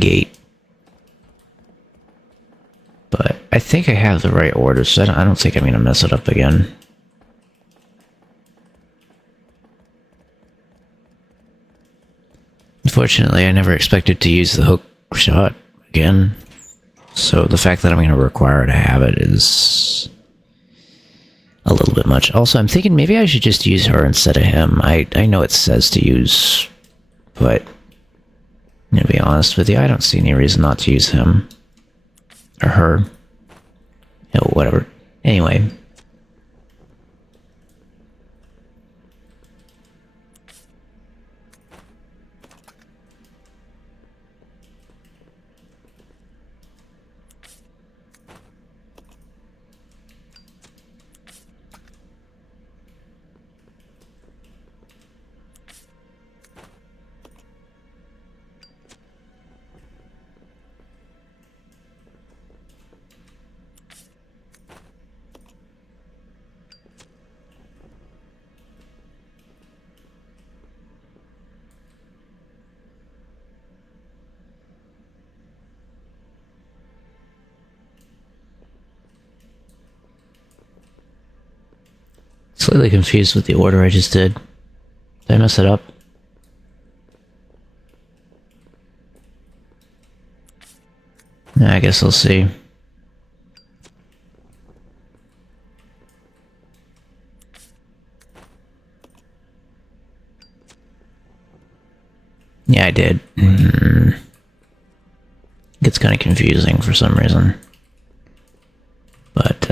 gate. But I think I have the right order, so I don't think I'm going to mess it up again. Unfortunately, I never expected to use the hook shot again. So the fact that I'm going to require to have it is a little bit much. Also, I'm thinking maybe I should just use her instead of him. I know it says to use, but I'm going to be honest with you, I don't see any reason not to use him. Or her. You know, whatever. Anyway. Slightly confused with the order I just did. Did I mess it up? I guess we'll see. Yeah, I did. Gets kind of confusing for some reason. But,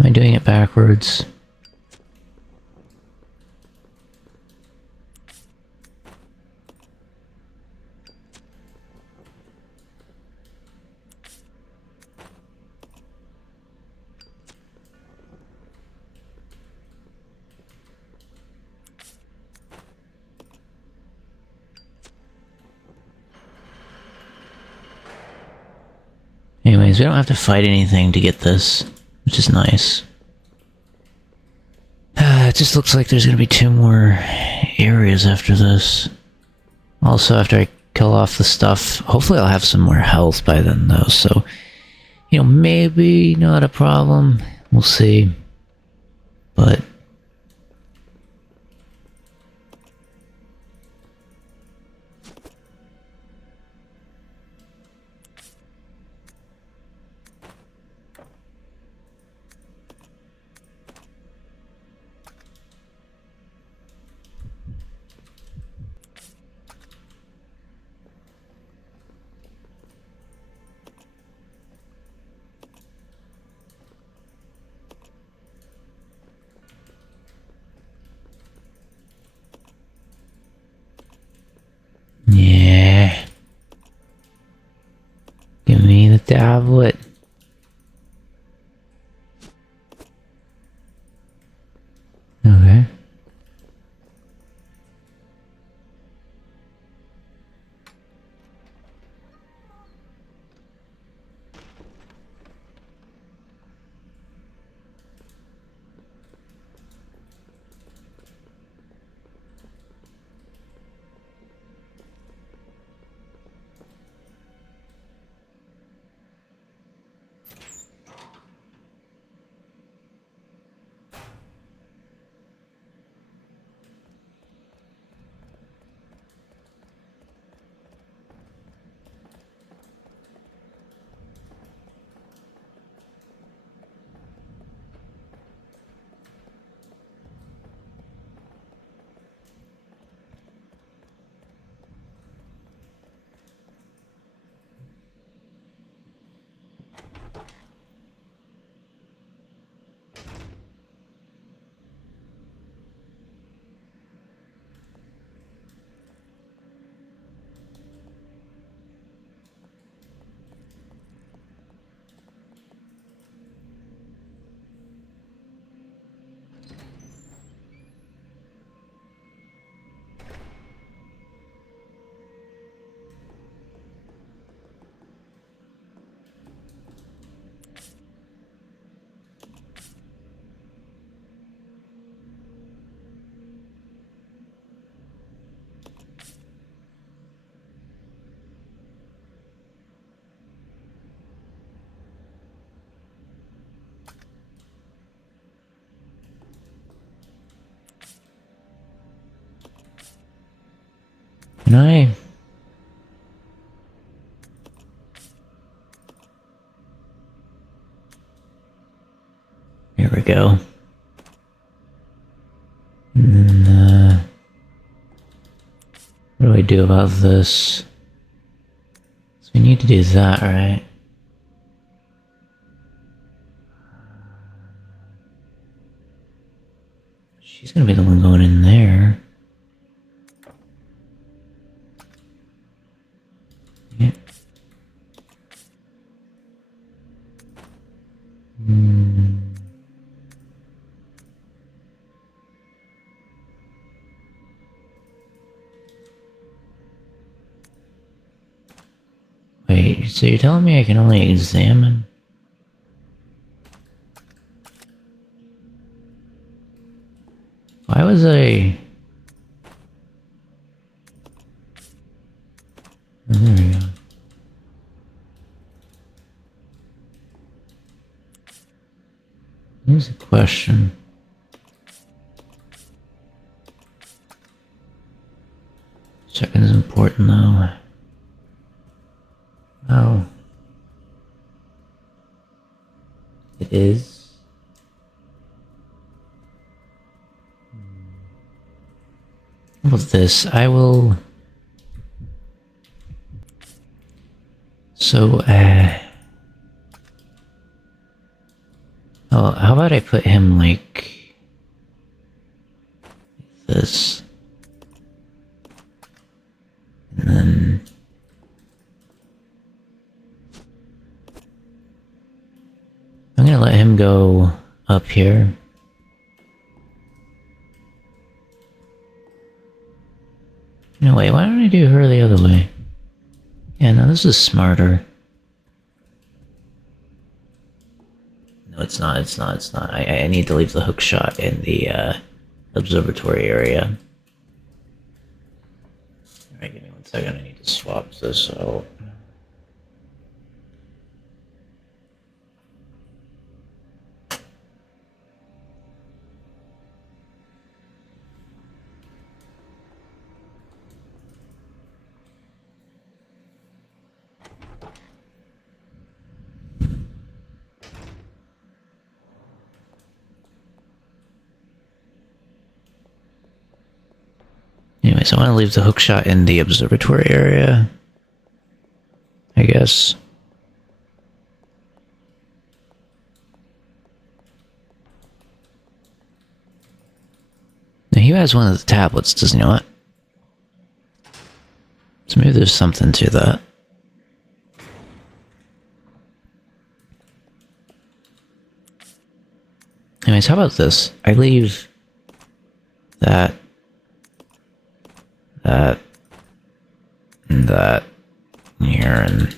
am I doing it backwards? Anyways, we don't have to fight anything to get this, which is nice. It just looks like there's gonna be 2 more areas after this. Also, after I kill off the stuff, hopefully I'll have some more health by then though, so, you know, maybe not a problem. We'll see. But yeah. Give me the tablet. Okay. Can I? Here we go. And then, what do I do about this? So we need to do that, right? She's gonna be the one going in there. Yeah. Wait, so you're telling me I can only examine? Why was I... Oh, there we go. Here's a question. Checking is important though. Oh. It is. How about this? I will... So, oh, how about I put him like this? And then... I'm gonna let him go up here. No, wait, why don't I do her the other way? Yeah, no, this is smarter. No, it's not, it's not, it's not. I need to leave the hook shot in the, observatory area. Alright, give me 1 second, I need to swap this out. Anyway, so I want to leave the hook shot in the observatory area, I guess. Now he has one of the tablets, doesn't he not? So maybe there's something to that. Anyways, how about this? I leave that, and that here, and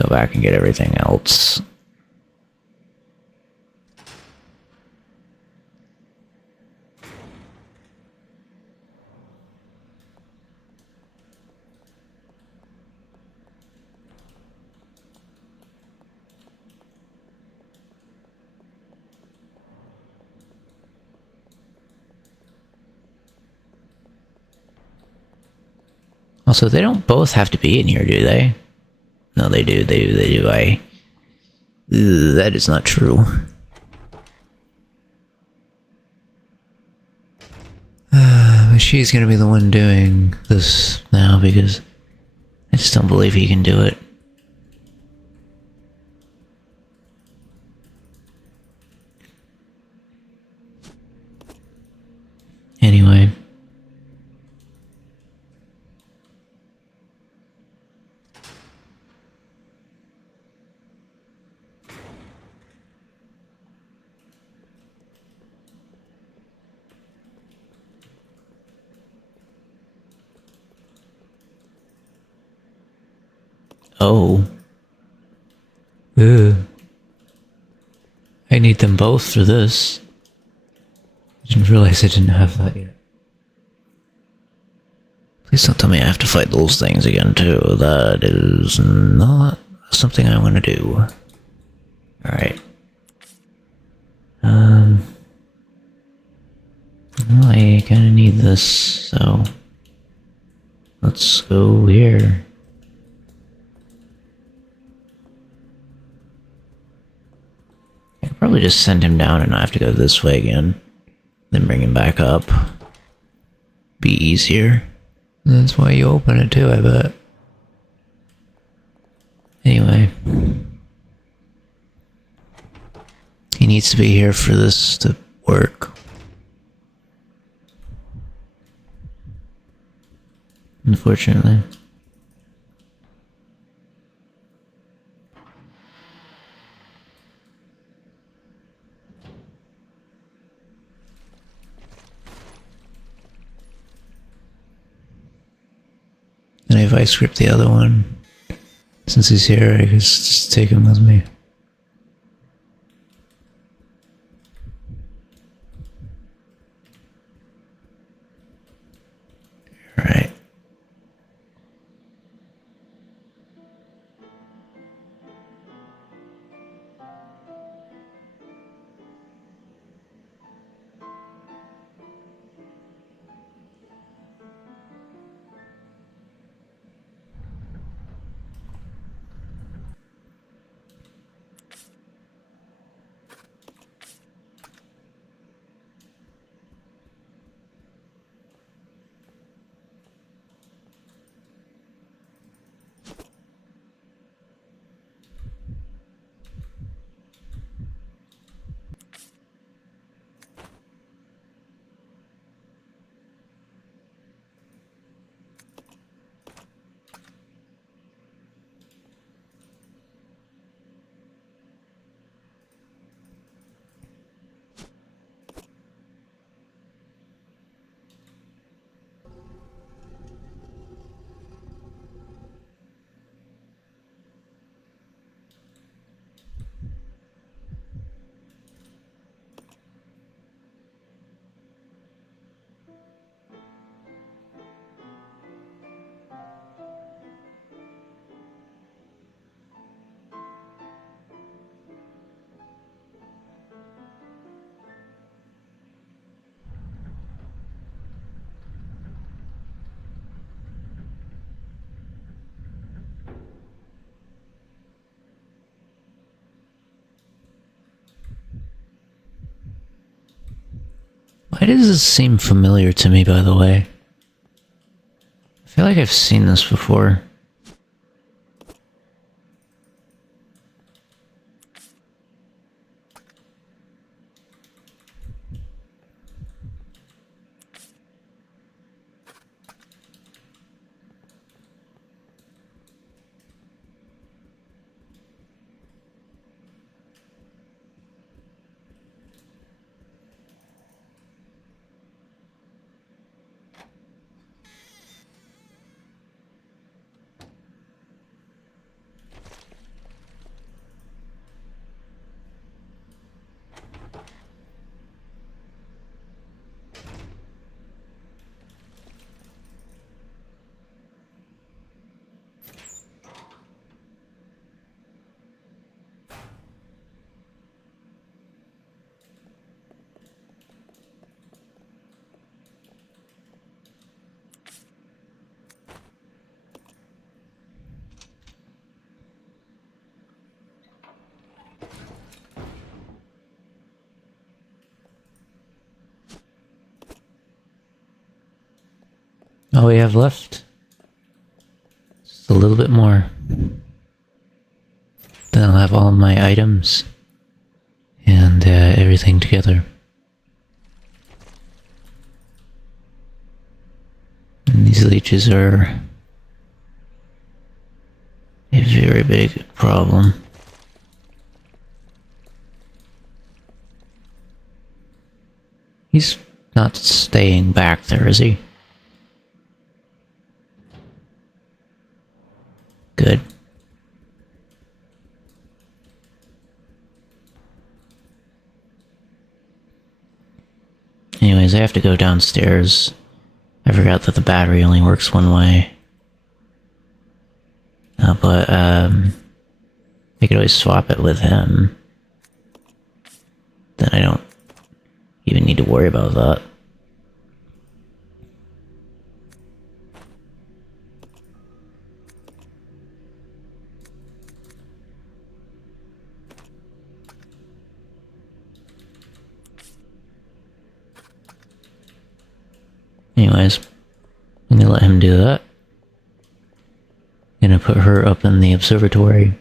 go back and get everything else. Also, they don't both have to be in here, do they? No, they do, they do, that is not true. But she's gonna be the one doing this now, because I just don't believe he can do it. Anyway. Oh. Ugh. I need them both for this. I didn't realize I didn't have that yet. Please don't tell me I have to fight those things again too. That is not something I want to do. Alright. Well, I kinda need this, so... Let's go here. I could probably just send him down and not have to go this way again. Then bring him back up. Be easier. That's why you open it too, I bet. Anyway. He needs to be here for this to work. Unfortunately. And if I script the other one, since he's here, I guess just take him with me. Alright. Why does this seem familiar to me, by the way? I feel like I've seen this before. All we have left, just a little bit more. Then I'll have all my items and everything together. And these leeches are a very big problem. He's not staying back there, is he? Good. Anyways, I have to go downstairs. I forgot that the battery only works one way. But I could always swap it with him. Then I don't even need to worry about that. Anyways, I'm gonna let him do that. Gonna put her up in the observatory.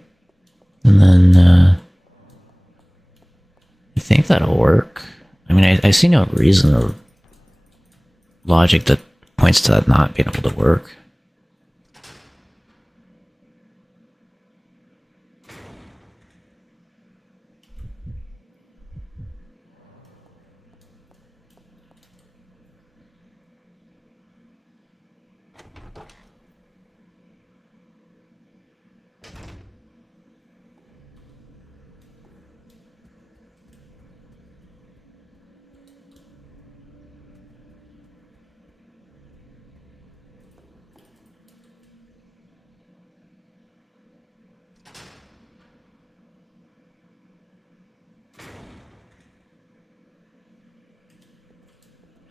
And then, I think that'll work. I mean, I see no reason or logic that points to that not being able to work.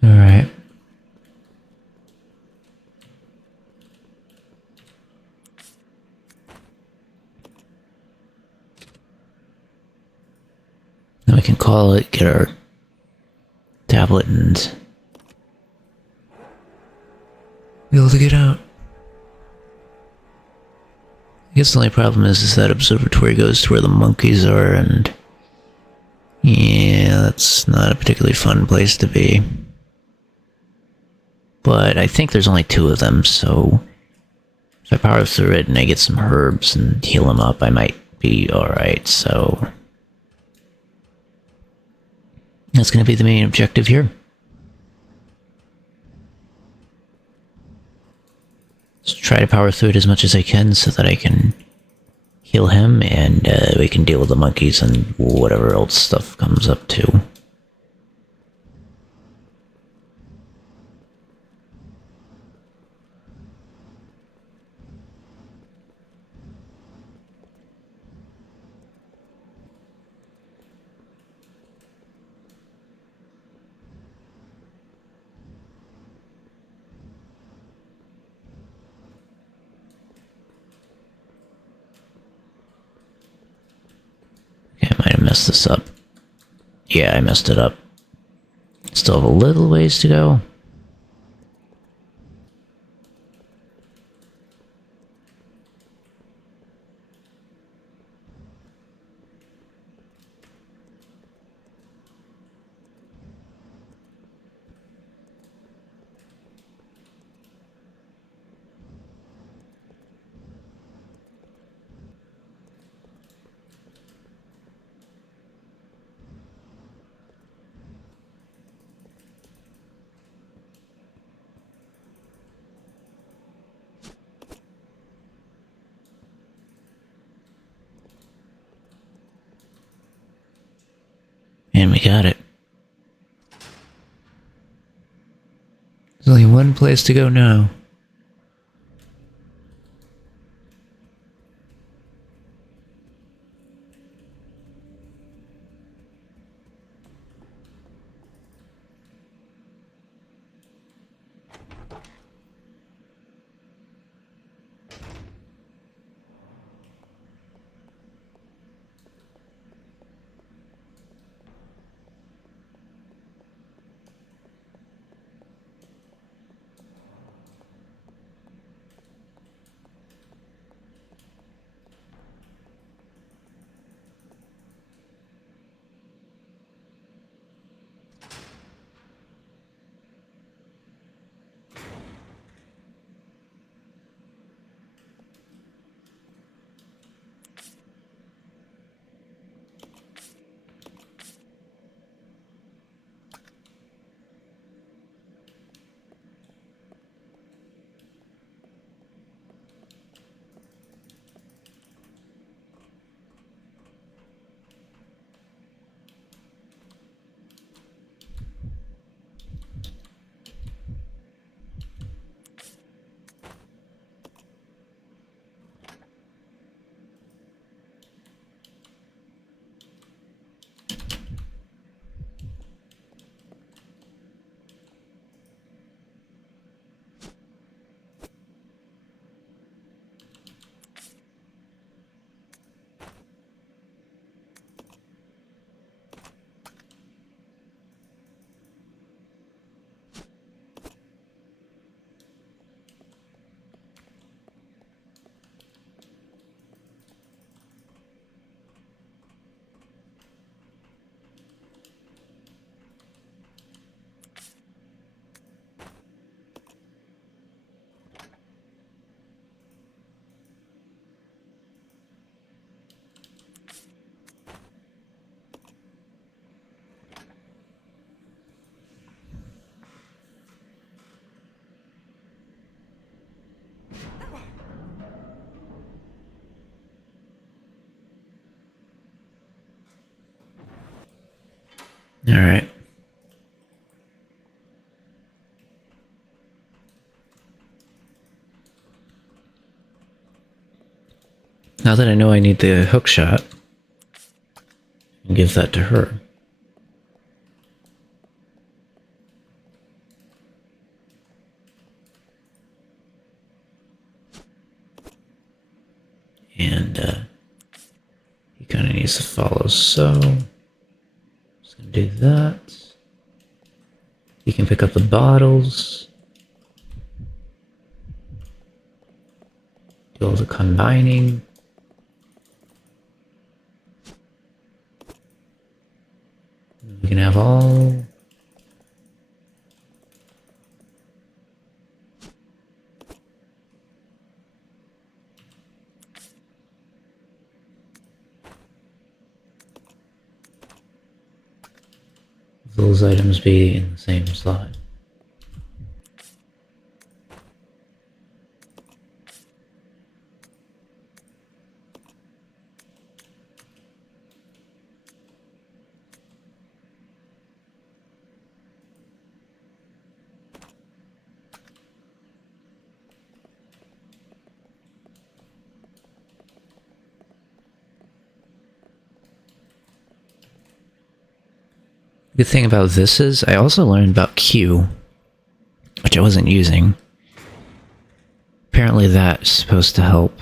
Alright. Then we can call it, get our tablet, and be able to get out. I guess the only problem is that observatory goes to where the monkeys are, and yeah, that's not a particularly fun place to be. But I think there's only 2 of them, so if I power through it and I get some herbs and heal them up, I might be alright, so that's going to be the main objective here. Just try to power through it as much as I can so that I can heal him, and we can deal with the monkeys and whatever else stuff comes up too. Okay, I might have messed this up. Yeah, I messed it up. Still have a little ways to go. And we got it. There's only one place to go now. Alright. Now that I know I need the hook shot, I'll give that to her. And he kind of needs to follow, so just gonna do that. You can pick up the bottles, do all the combining. We can have all those items be in the same slot. The good thing about this is I also learned about Q, which I wasn't using. Apparently that's supposed to help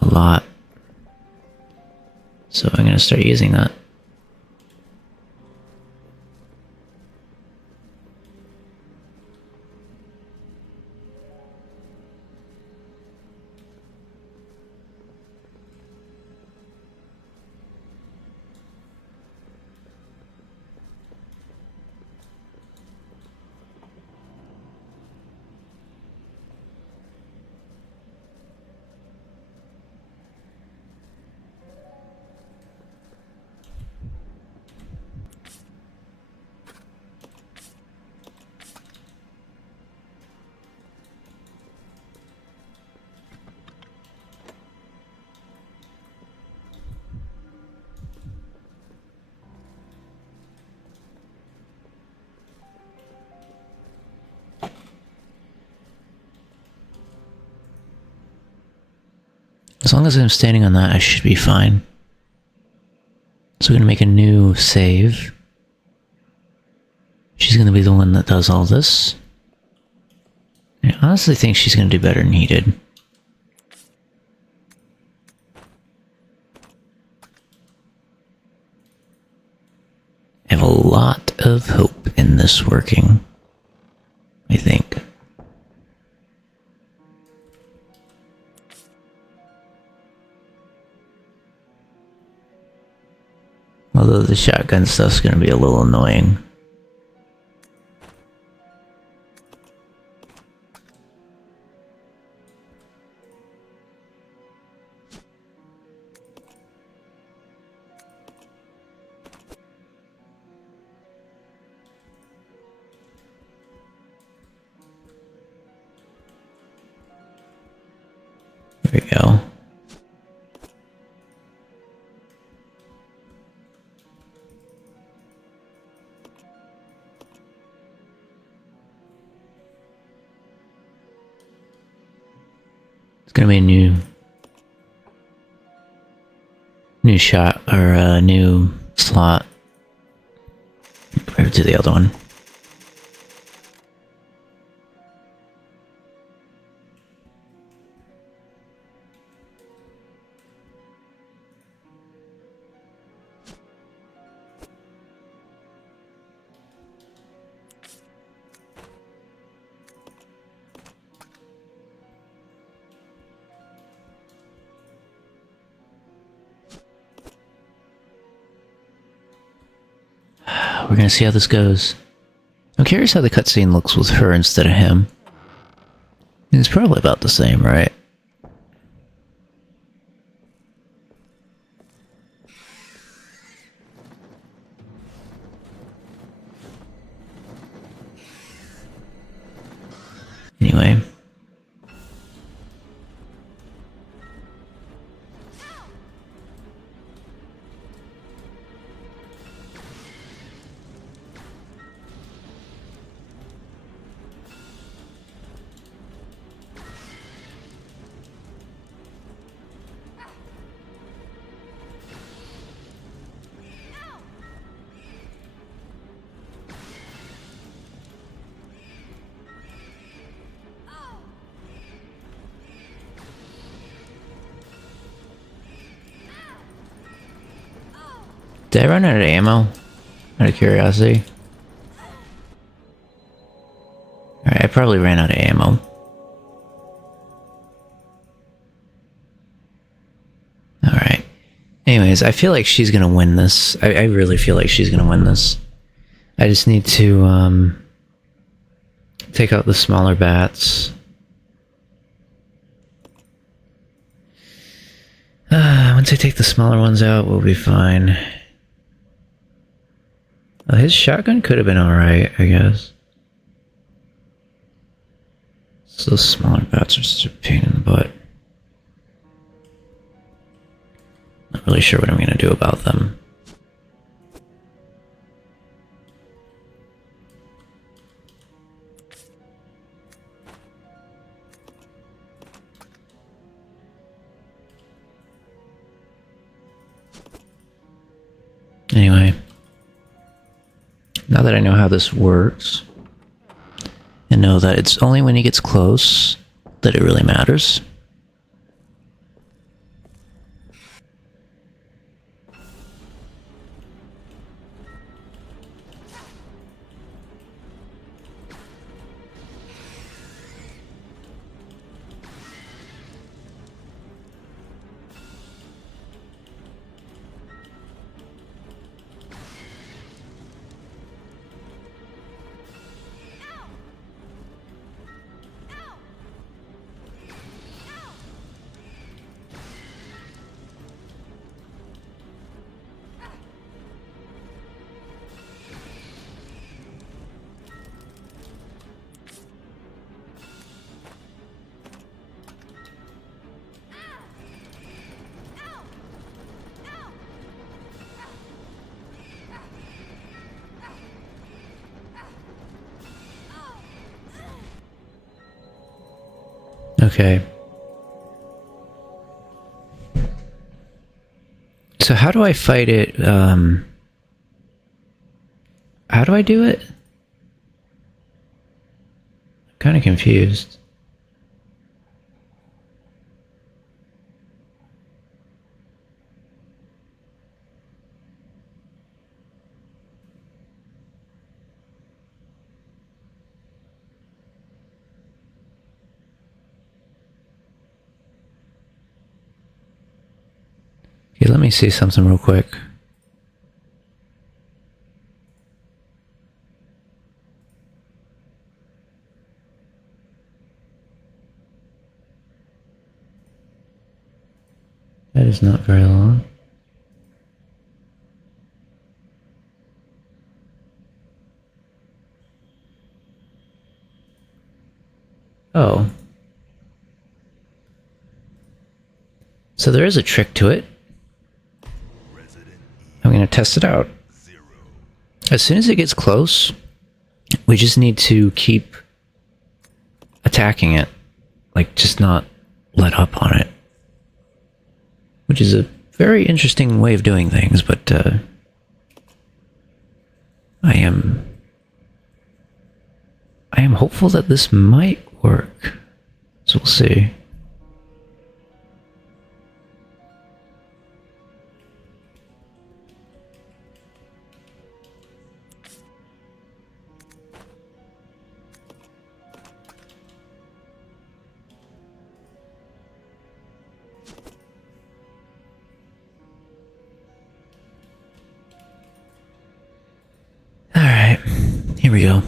a lot. So I'm going to start using that. As long as I'm standing on that, I should be fine. So we're going to make a new save. She's going to be the one that does all this. I honestly think she's going to do better than he did. I have a lot of hope in this working, I think. Although the shotgun stuff's gonna be a little annoying. There we go. It's gonna be a new shot, or a new slot compared to the other one. We're gonna see how this goes. I'm curious how the cutscene looks with her instead of him. It's probably about the same, right? Anyway. Did I run out of ammo? Out of curiosity. Alright, I probably ran out of ammo. Alright. Anyways, I feel like she's gonna win this. I really feel like she's gonna win this. I just need to, take out the smaller bats. Once I take the smaller ones out, we'll be fine. His shotgun could have been alright, I guess. So those smaller bats are such a pain in the butt. Not really sure what I'm gonna do about them. Anyway, now that I know how this works, and know that it's only when he gets close that it really matters. Okay. So how do I fight it? How do I do it? I'm kind of confused. Okay, let me see something real quick. That is not very long. Oh. So there is a trick to it. I'm going to test it out. As soon as it gets close, we just need to keep attacking it. Like, just not let up on it. Which is a very interesting way of doing things, but I am hopeful that this might work. So we'll see. Alright, here we go.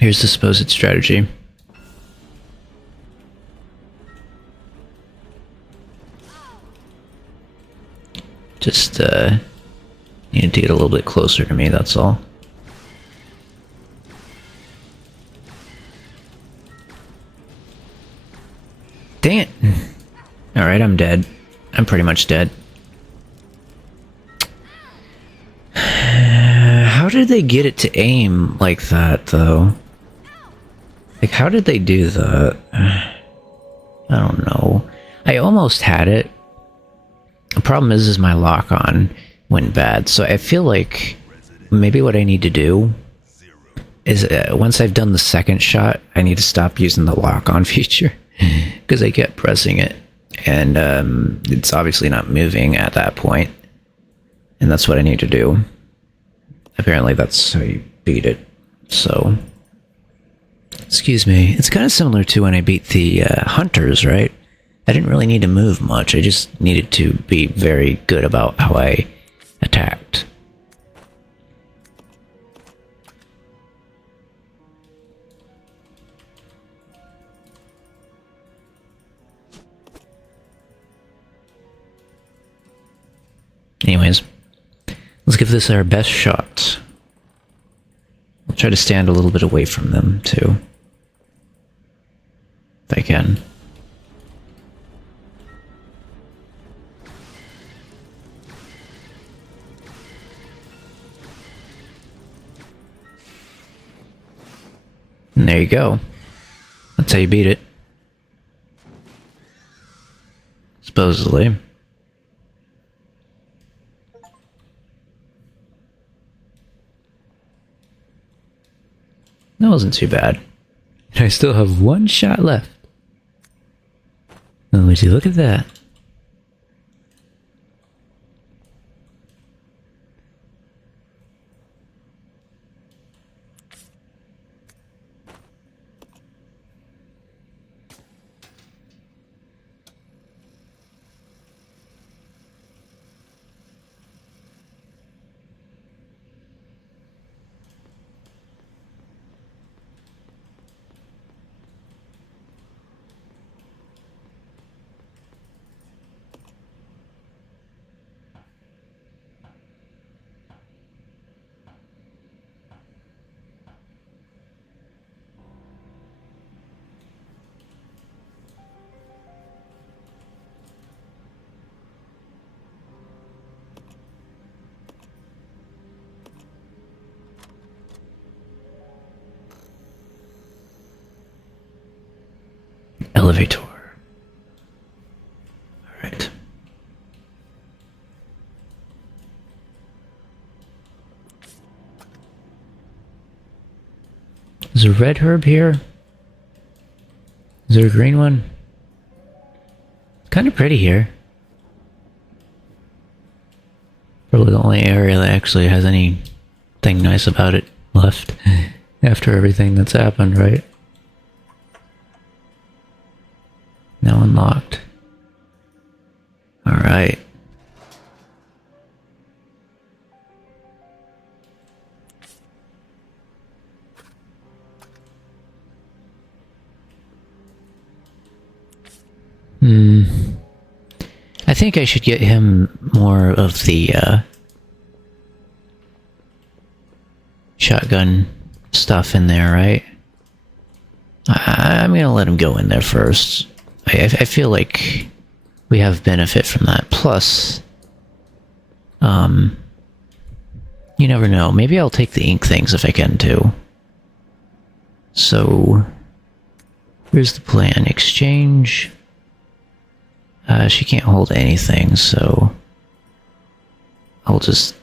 Here's the supposed strategy. Just, needed to get a little bit closer to me, that's all. Dang it! Alright, I'm dead. I'm pretty much dead. How did they get it to aim like that, though? Like, how did they do that? I don't know. I almost had it. The problem is my lock-on went bad, so I feel like maybe what I need to do is once I've done the second shot, I need to stop using the lock-on feature. because I kept pressing it, and it's obviously not moving at that point, and that's what I need to do. Apparently that's how you beat it, so... Excuse me. It's kind of similar to when I beat the hunters, right? I didn't really need to move much, I just needed to be very good about how I attacked. Anyways, let's give this our best shot. I'll try to stand a little bit away from them, too. If I can. And there you go. That's how you beat it. Supposedly. That wasn't too bad. And I still have one shot left. Oh, would you look at that? Elevator. Alright. Is there a red herb here? Is there a green one? It's kind of pretty here. Probably the only area that actually has anything nice about it left after everything that's happened, right? Now unlocked. Alright. I think I should get him more of the shotgun stuff in there, right? I'm gonna let him go in there first. I feel like we have benefit from that. Plus, you never know. Maybe I'll take the ink things if I can too. So, here's the plan. Exchange. She can't hold anything, so I'll just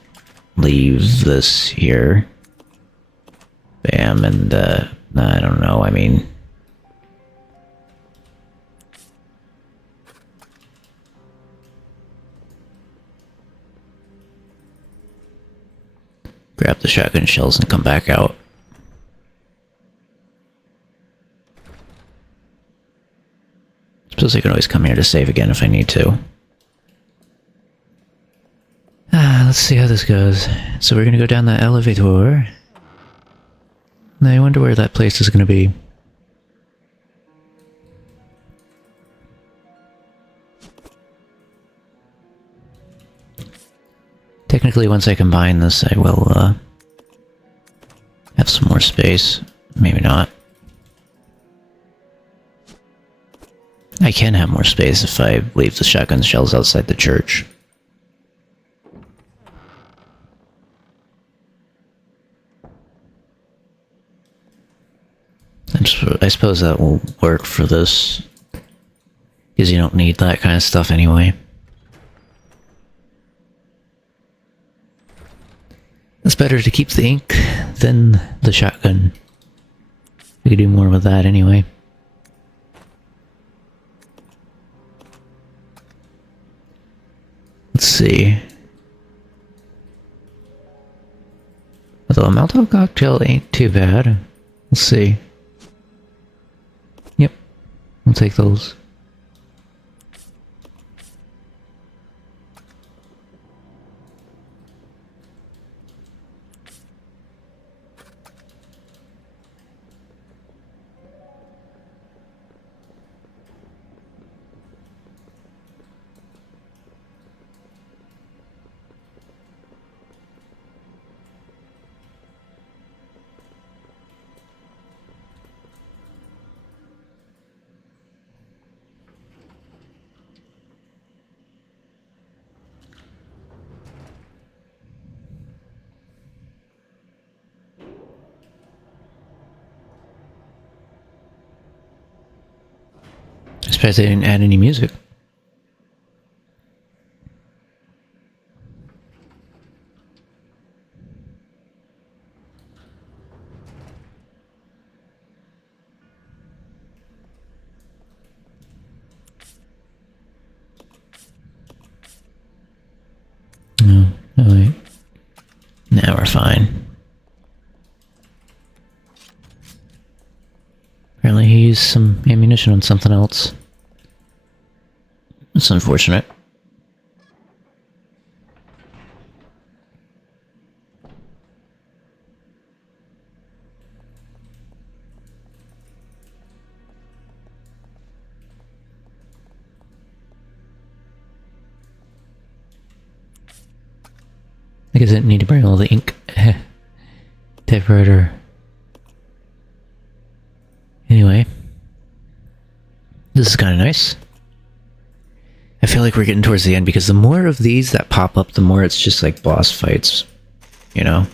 leave this here. Bam, and I don't know, I mean... Grab the shotgun shells and come back out. Suppose I can always come here to save again if I need to. Let's see how this goes. So we're gonna go down that elevator. Now I wonder where that place is gonna be. Technically, once I combine this, I will have some more space. Maybe not. I can have more space if I leave the shotgun shells outside the church. I suppose that will work for this, because you don't need that kind of stuff anyway. It's better to keep the ink than the shotgun. We could do more with that anyway. see. Although a Molotov cocktail ain't too bad. Let's see. Yep, we'll take those. I suppose they didn't add any music. No, wait. Now we're fine. Apparently he used some ammunition on something else. It's unfortunate. I guess I didn't need to bring all the ink. Typewriter. Anyway. This is kind of nice. I feel like we're getting towards the end because the more of these that pop up, the more it's just like boss fights. You know?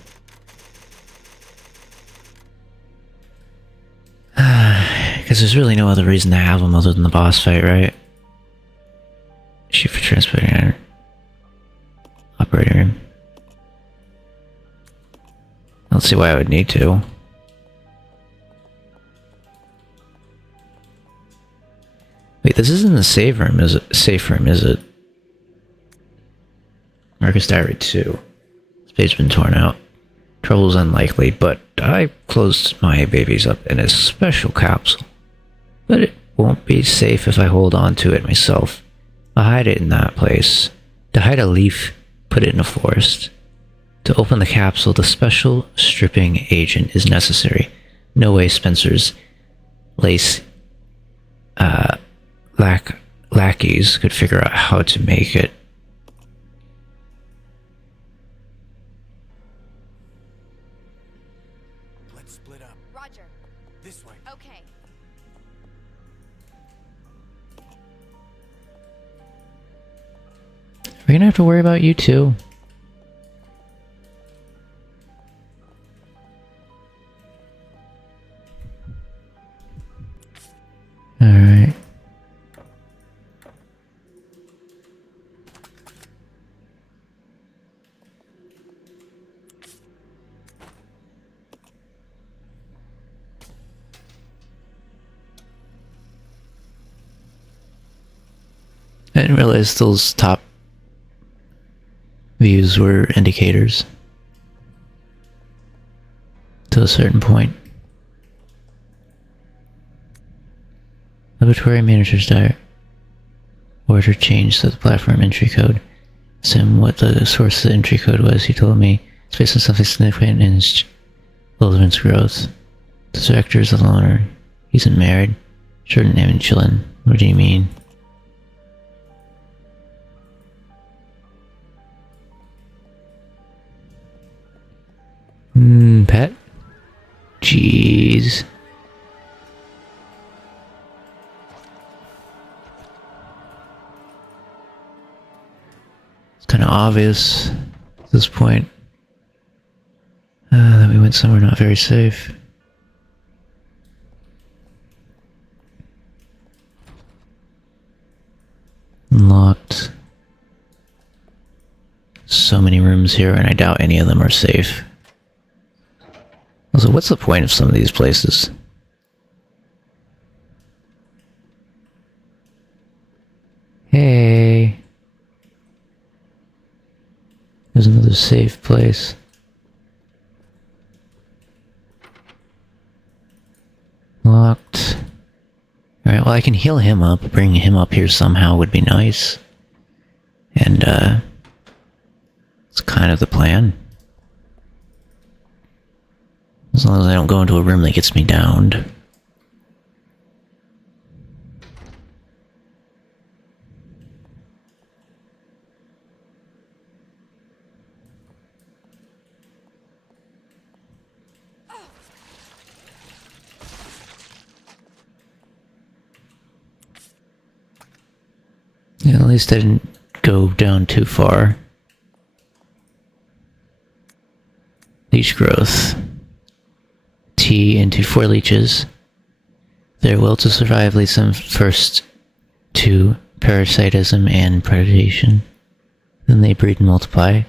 Because there's really no other reason to have them other than the boss fight, right? Shoot for transporting operator room. I don't see why I would need to. Wait, this isn't the save room, is it? Safe room, is it? Marcus Diary 2. This page's been torn out. Trouble's unlikely, but I closed my babies up in a special capsule. But it won't be safe if I hold on to it myself. I'll hide it in that place. To hide a leaf, put it in a forest. To open the capsule, the special stripping agent is necessary. No way Spencer's lackeys could figure out how to make it. Let's split up. Roger. This way. Okay. We're gonna have to worry about you too. Alright. I didn't realize those top views were indicators to a certain point. Laboratory manager's diet. Order changed to the platform entry code. Asked him what the source of the entry code was. He told me it's based on something significant in his children's growth. The director is a loner. He's not married. Shouldn't have chillin'. What do you mean? Pet? Jeez. It's kind of obvious at this point that we went somewhere not very safe. Unlocked. So many rooms here, and I doubt any of them are safe. Also, what's the point of some of these places? Hey. There's another safe place. Locked. Alright, well I can heal him up. Bringing him up here somehow would be nice. And, it's kind of the plan. As long as I don't go into a room that gets me downed. Yeah, at least I didn't go down too far. Leech growth. Tea into 4 leeches. Their will to survive leads them first to parasitism and predation. Then they breed and multiply.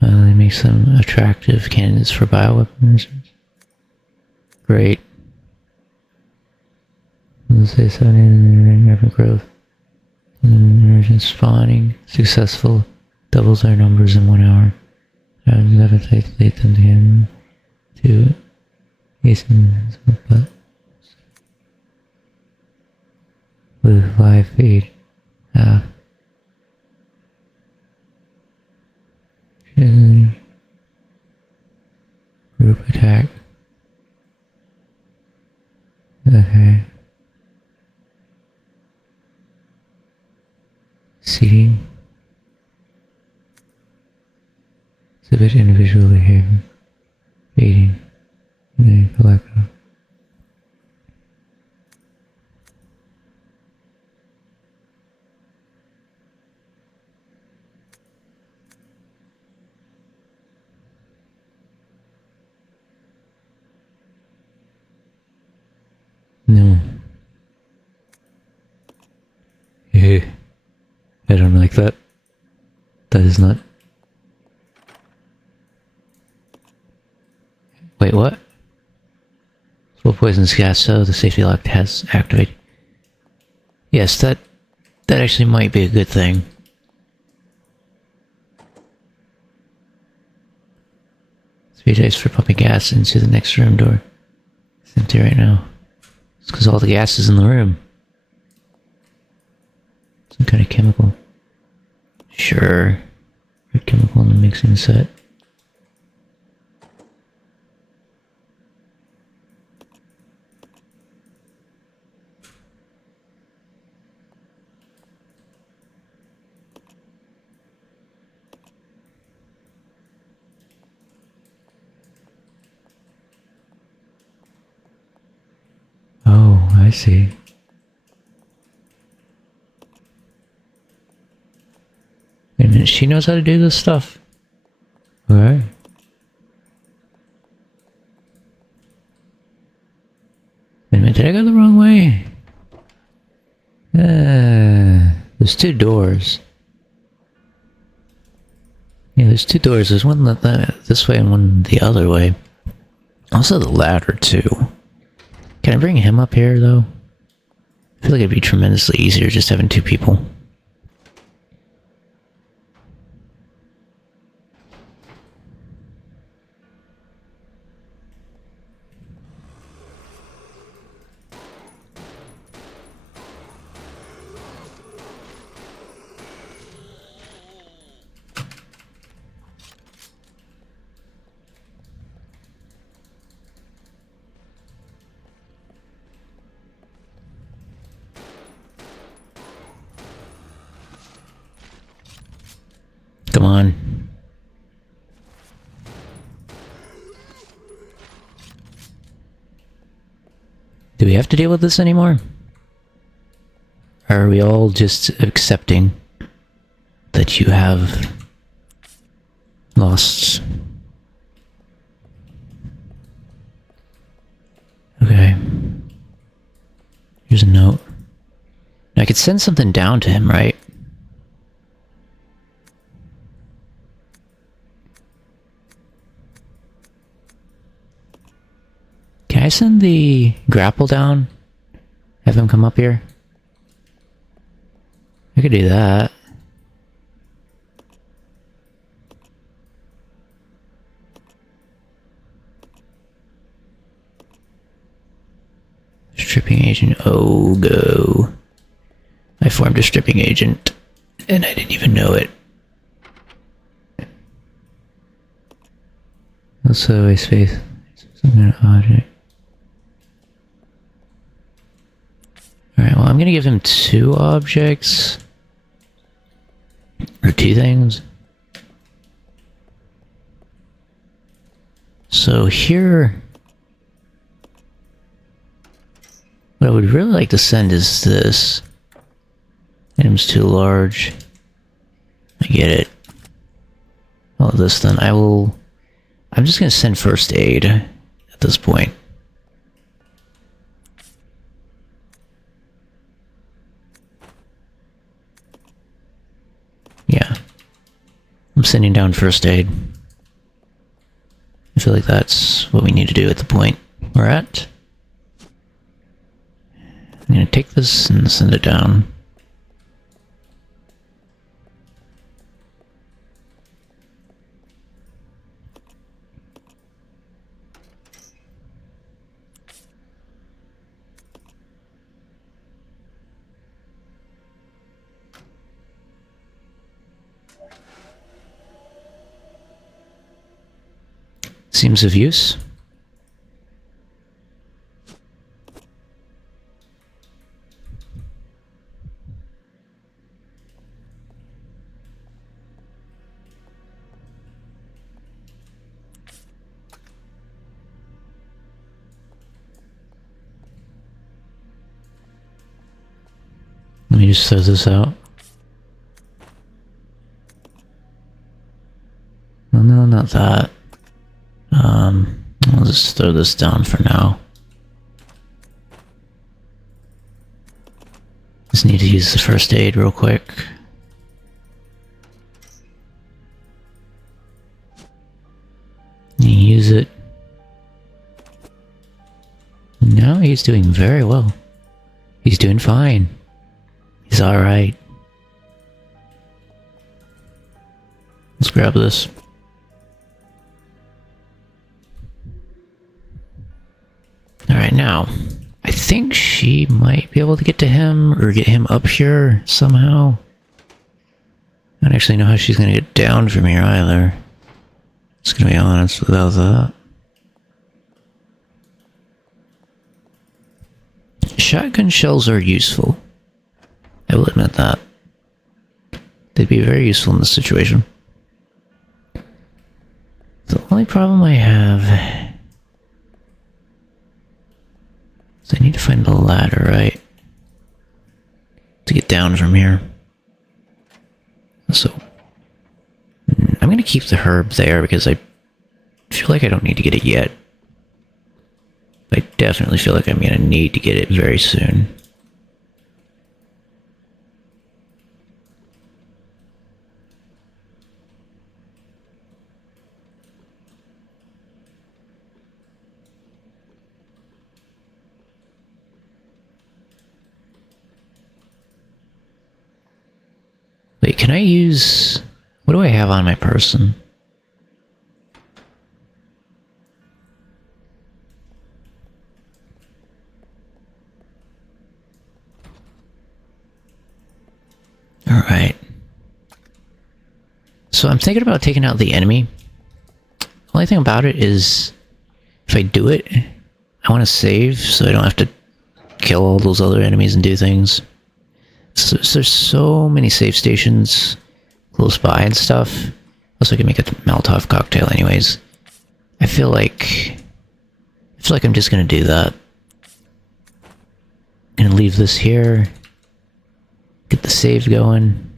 It makes them attractive candidates for bioweapons. Great. Let's say 7 rapid growth. Emergent spawning. Successful. Doubles their numbers in 1 hour. Appetite lead them to him. To hasten but with live feed. Group attack. Okay. Seating. Exhibit individual behavior. Feeding. Then collect them. No. I don't like that. That is not... Wait, what? Full poisonous gas, so the safety lock has activated. Yes, that actually might be a good thing. 3 days for pumping gas into the next room door. It's empty right now. It's because all the gas is in the room. Some kind of chemical. Sure. Red chemical in the mixing set. Oh, I see. Wait a minute, she knows how to do this stuff. Alright. Wait a minute, did I go the wrong way? There's 2 doors. Yeah, there's 2 doors. There's one this way and one the other way. Also the ladder, too. Can I bring him up here, though? I feel like it'd be tremendously easier just having 2 people. Come on. Do we have to deal with this anymore? Or are we all just accepting that you have lost? Okay. Here's a note. I could send something down to him, right? Can I send the grapple down? Have him come up here? I could do that. stripping agent. Oh, go. I formed a stripping agent, and I didn't even know it. Also, a space. Some kind of object. Alright, well, I'm gonna give him 2 objects. Or 2 things. So here... what I would really like to send is this. Item's too large. I get it. All of this then. I'm just gonna send first aid at this point. Yeah. I'm sending down first aid. I feel like that's what we need to do at the point we're at. I'm gonna take this and send it down. Seems of use. Let me just throw this out. Oh, no, not that. I'll just throw this down for now. Just need to use the first aid real quick. You use it. No, he's doing very well. He's doing fine. He's alright. Let's grab this. Alright, now, I think she might be able to get to him, or get him up here somehow. I don't actually know how she's gonna get down from here either. Just gonna be honest without that. Shotgun shells are useful. I will admit that. They'd be very useful in this situation. The only problem I have... so I need to find the ladder, right? To get down from here. So... I'm gonna keep the herb there because I feel like I don't need to get it yet. I definitely feel like I'm gonna need to get it very soon. Wait, can I use... what do I have on my person? Alright. So I'm thinking about taking out the enemy. The only thing about it is, if I do it, I want to save so I don't have to kill all those other enemies and do things. So there's so many save stations close by and stuff. Also, I can make a Molotov cocktail anyways. I feel like I'm just gonna do that. Gonna leave this here. Get the save going.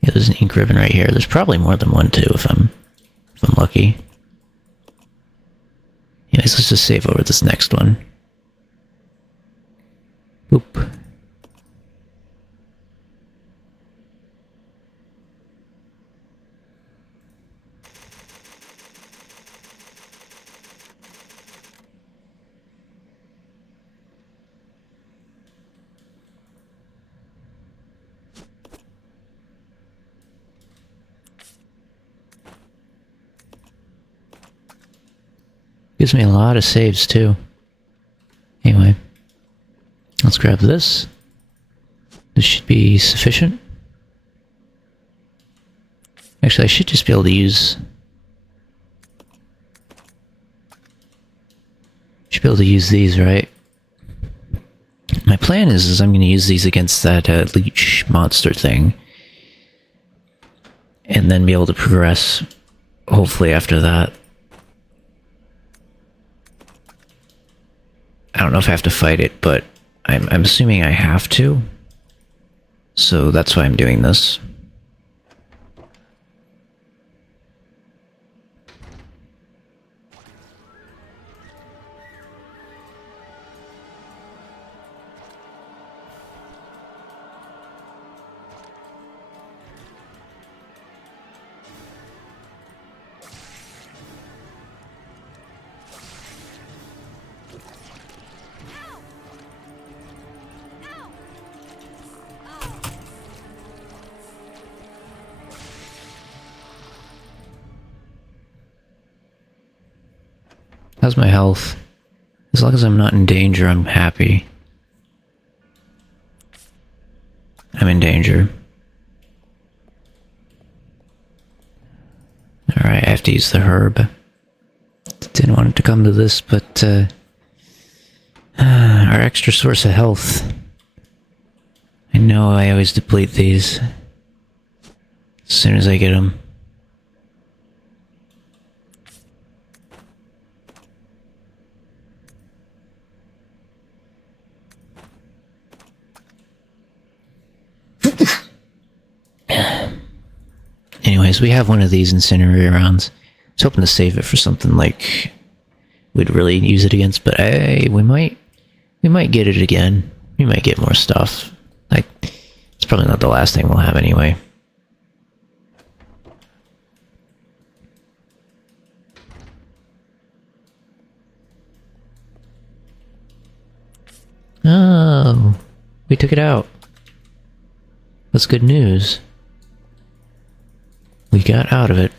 Yeah, there's an ink ribbon right here. There's probably more than one too if I'm lucky. Anyways, let's just save over this next one. Boop. Gives me a lot of saves too. Anyway, let's grab this. This should be sufficient. Actually, I should just be able to use... Should be able to use these, right? My plan is I'm going to use these against that leech monster thing. And then be able to progress, hopefully, after that. I don't know if I have to fight it, but I'm assuming I have to. So that's why I'm doing this. How's my health? As long as I'm not in danger, I'm happy. I'm in danger. Alright, I have to use the herb. Didn't want it to come to this, but our extra source of health. I know I always deplete these as soon as I get them. Anyways, we have one of these incendiary rounds. I was hoping to save it for something like we'd really use it against, but hey, we might get it again. We might get more stuff. Like, it's probably not the last thing we'll have anyway. Oh, we took it out. That's good news. We got out of it.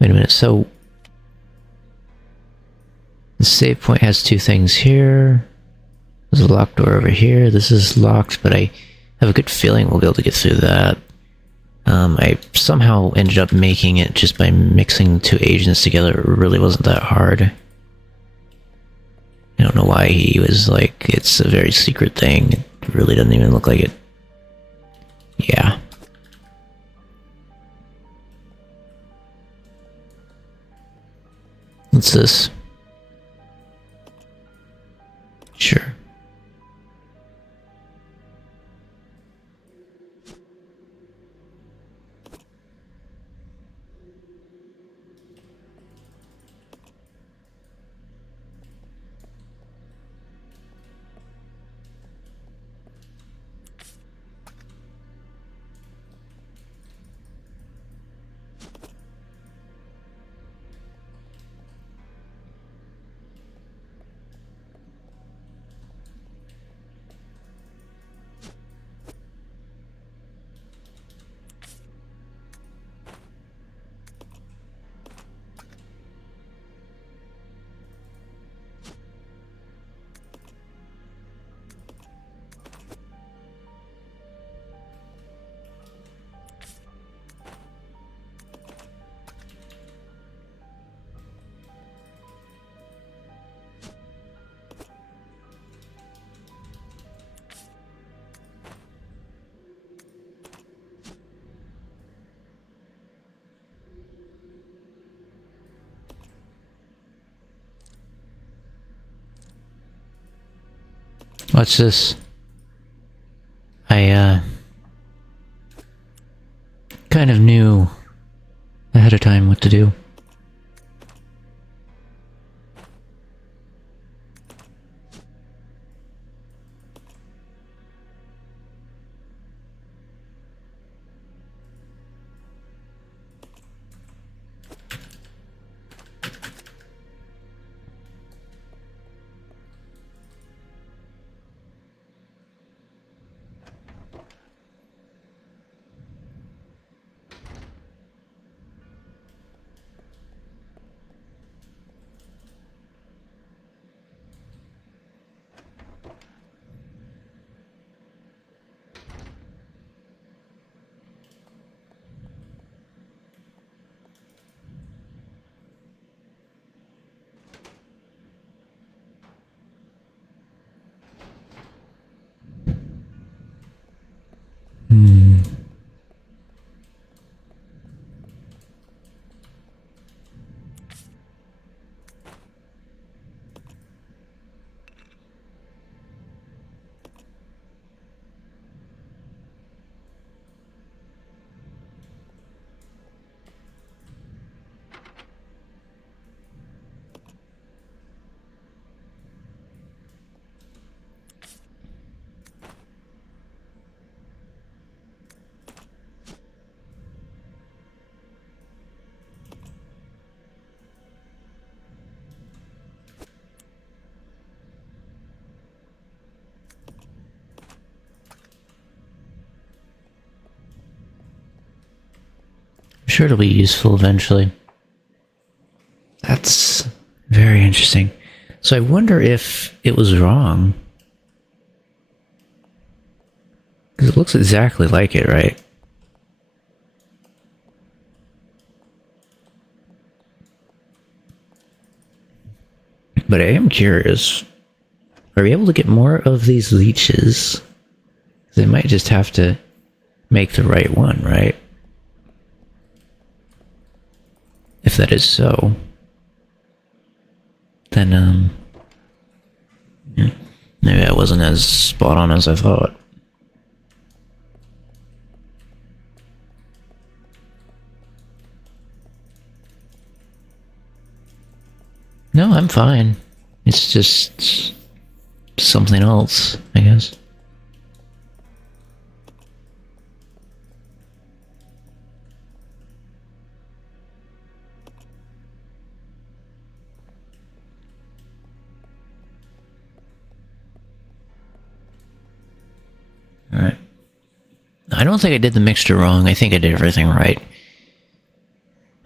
Wait a minute, so... the save point has two things here. There's a locked door over here. This is locked, but I have a good feeling we'll be able to get through that. I somehow ended up making it just by mixing two agents together. It really wasn't that hard. I don't know why he was like, it's a very secret thing. It really doesn't even look like it. Yeah. What's this? Sure. What's this? I, kind of knew ahead of time what to do. sure it'll be useful eventually. That's very interesting. So I wonder if it was wrong. Because it looks exactly like it, right? But I am curious. Are we able to get more of these leeches? They might just have to make the right one, right? If that is so, then, yeah, maybe that wasn't as spot on as I thought. No, I'm fine. It's just something else, I guess. Alright. I don't think I did the mixture wrong. I think I did everything right.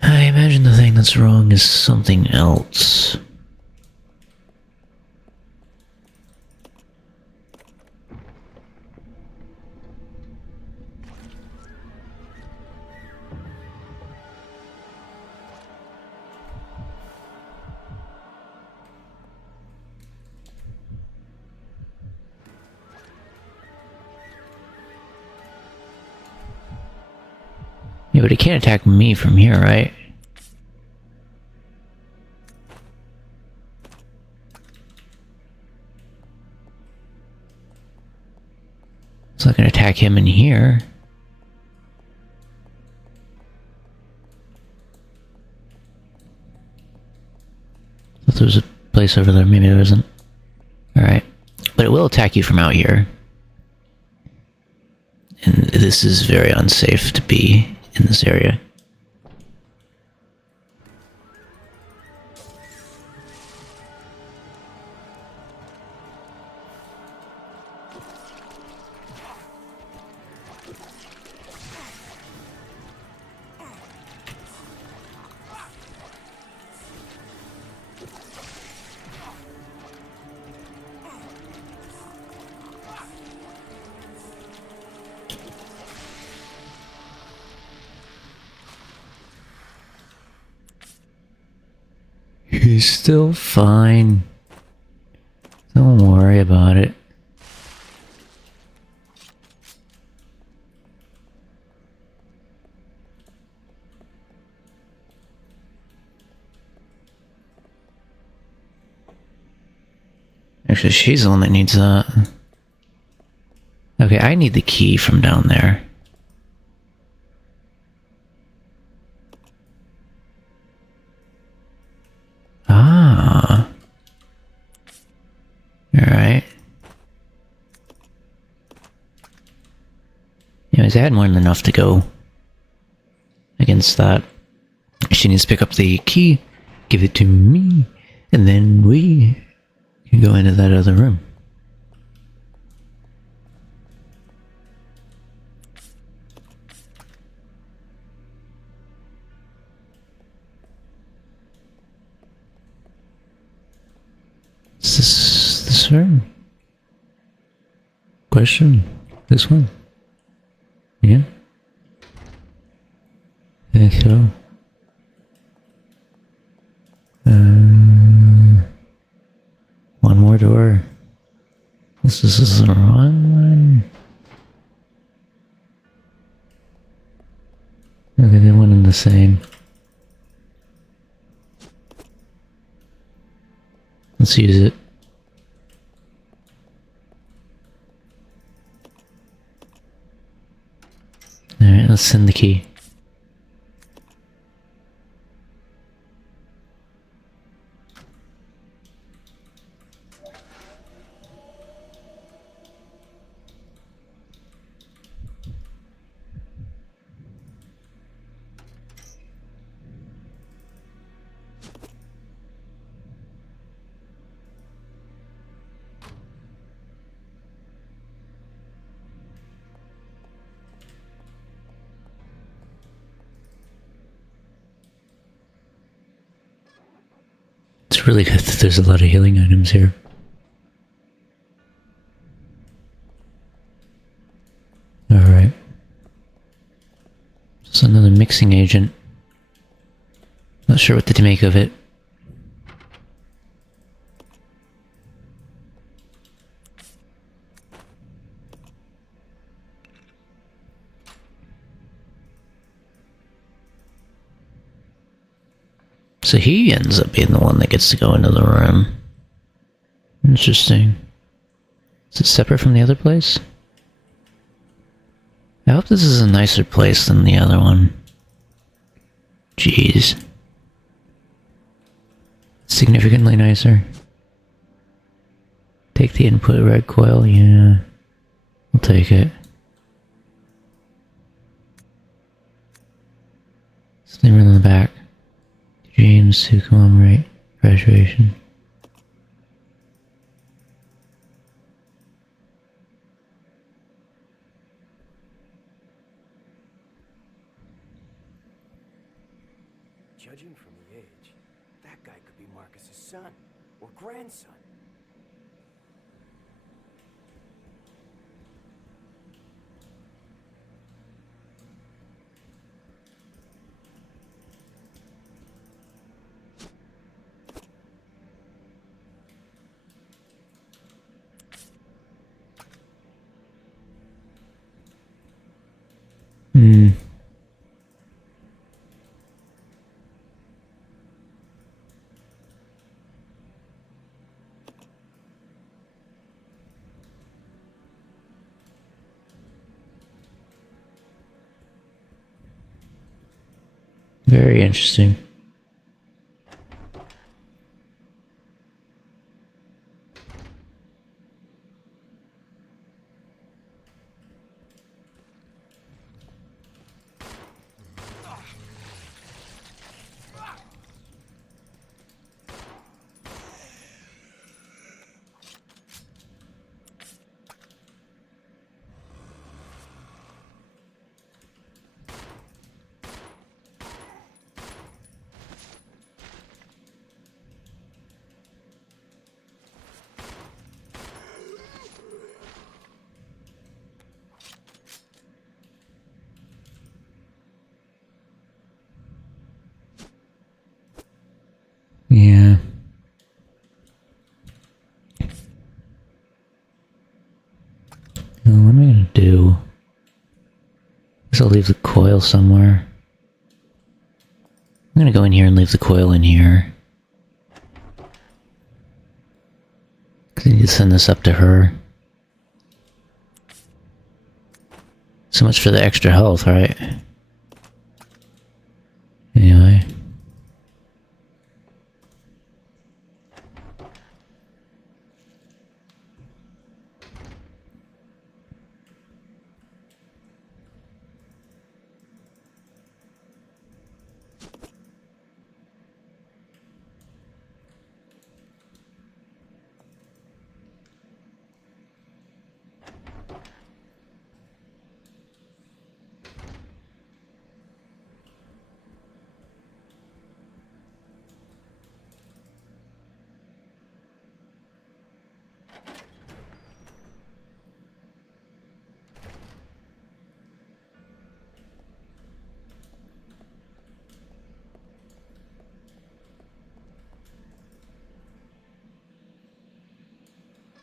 I imagine the thing that's wrong is something else. Yeah, but it can't attack me from here, right? It's not gonna attack him in here. I thought there was a place over there, maybe there isn't. Alright. But it will attack you from out here. And this is very unsafe to be in this area. He's still fine. Don't worry about it. Actually, she's the one that needs that. Okay, I need the key from down there. Ah. Alright. Anyways, I had more than enough to go against that. She needs to pick up the key, give it to me, and then we can go into that other room. Is this room? Question? This one? Yeah? I think so. One more door. This is the wrong one. Okay, they went in the same. Let's use it. Alright, let's send the key. really good that there's a lot of healing items here. Alright. Just another mixing agent. Not sure what to make of it. So he ends up being the one that gets to go into the room. Interesting. Is it separate from the other place? I hope this is a nicer place than the other one. Jeez. Significantly nicer. Take the input red coil, yeah. I'll take it. Slimmer in the back. James to commemorate graduation. Judging from the age, that guy could be Marcus's son or grandson. Hmm. Very interesting. Yeah. Well, what am I gonna do? Guess I'll leave the coil somewhere. I'm gonna go in here and leave the coil in here. Cause I need to send this up to her. So much for the extra health, right? Anyway.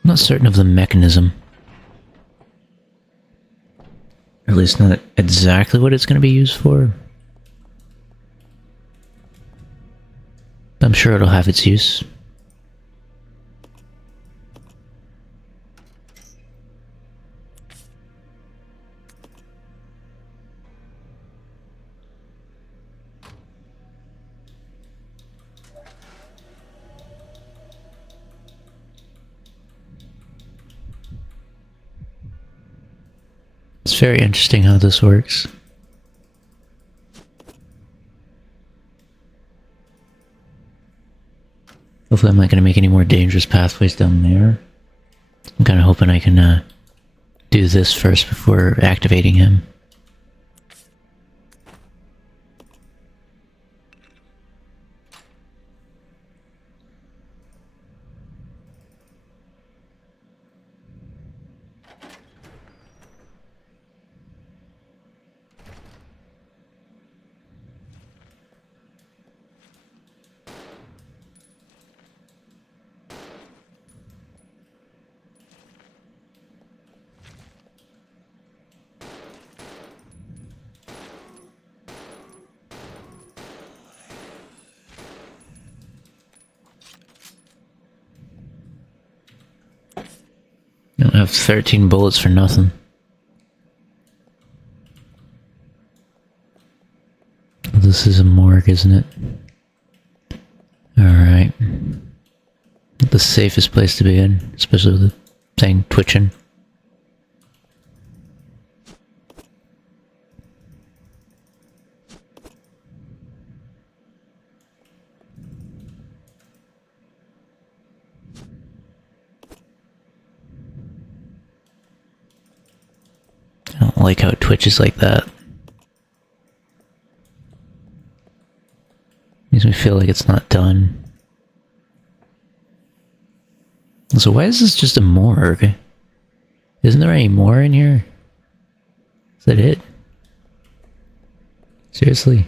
I'm not certain of the mechanism. Or at least not exactly what it's going to be used for. I'm sure it'll have its use. It's very interesting how this works. Hopefully I'm not going to make any more dangerous pathways down there. I'm kind of hoping I can do this first before activating him. have 13 bullets for nothing. This is a morgue, isn't it? Alright. The safest place to be in, especially with the thing twitching. I don't like how it twitches like that. Makes me feel like it's not done. So why is this just a morgue? Isn't there any more in here? Is that it? Seriously?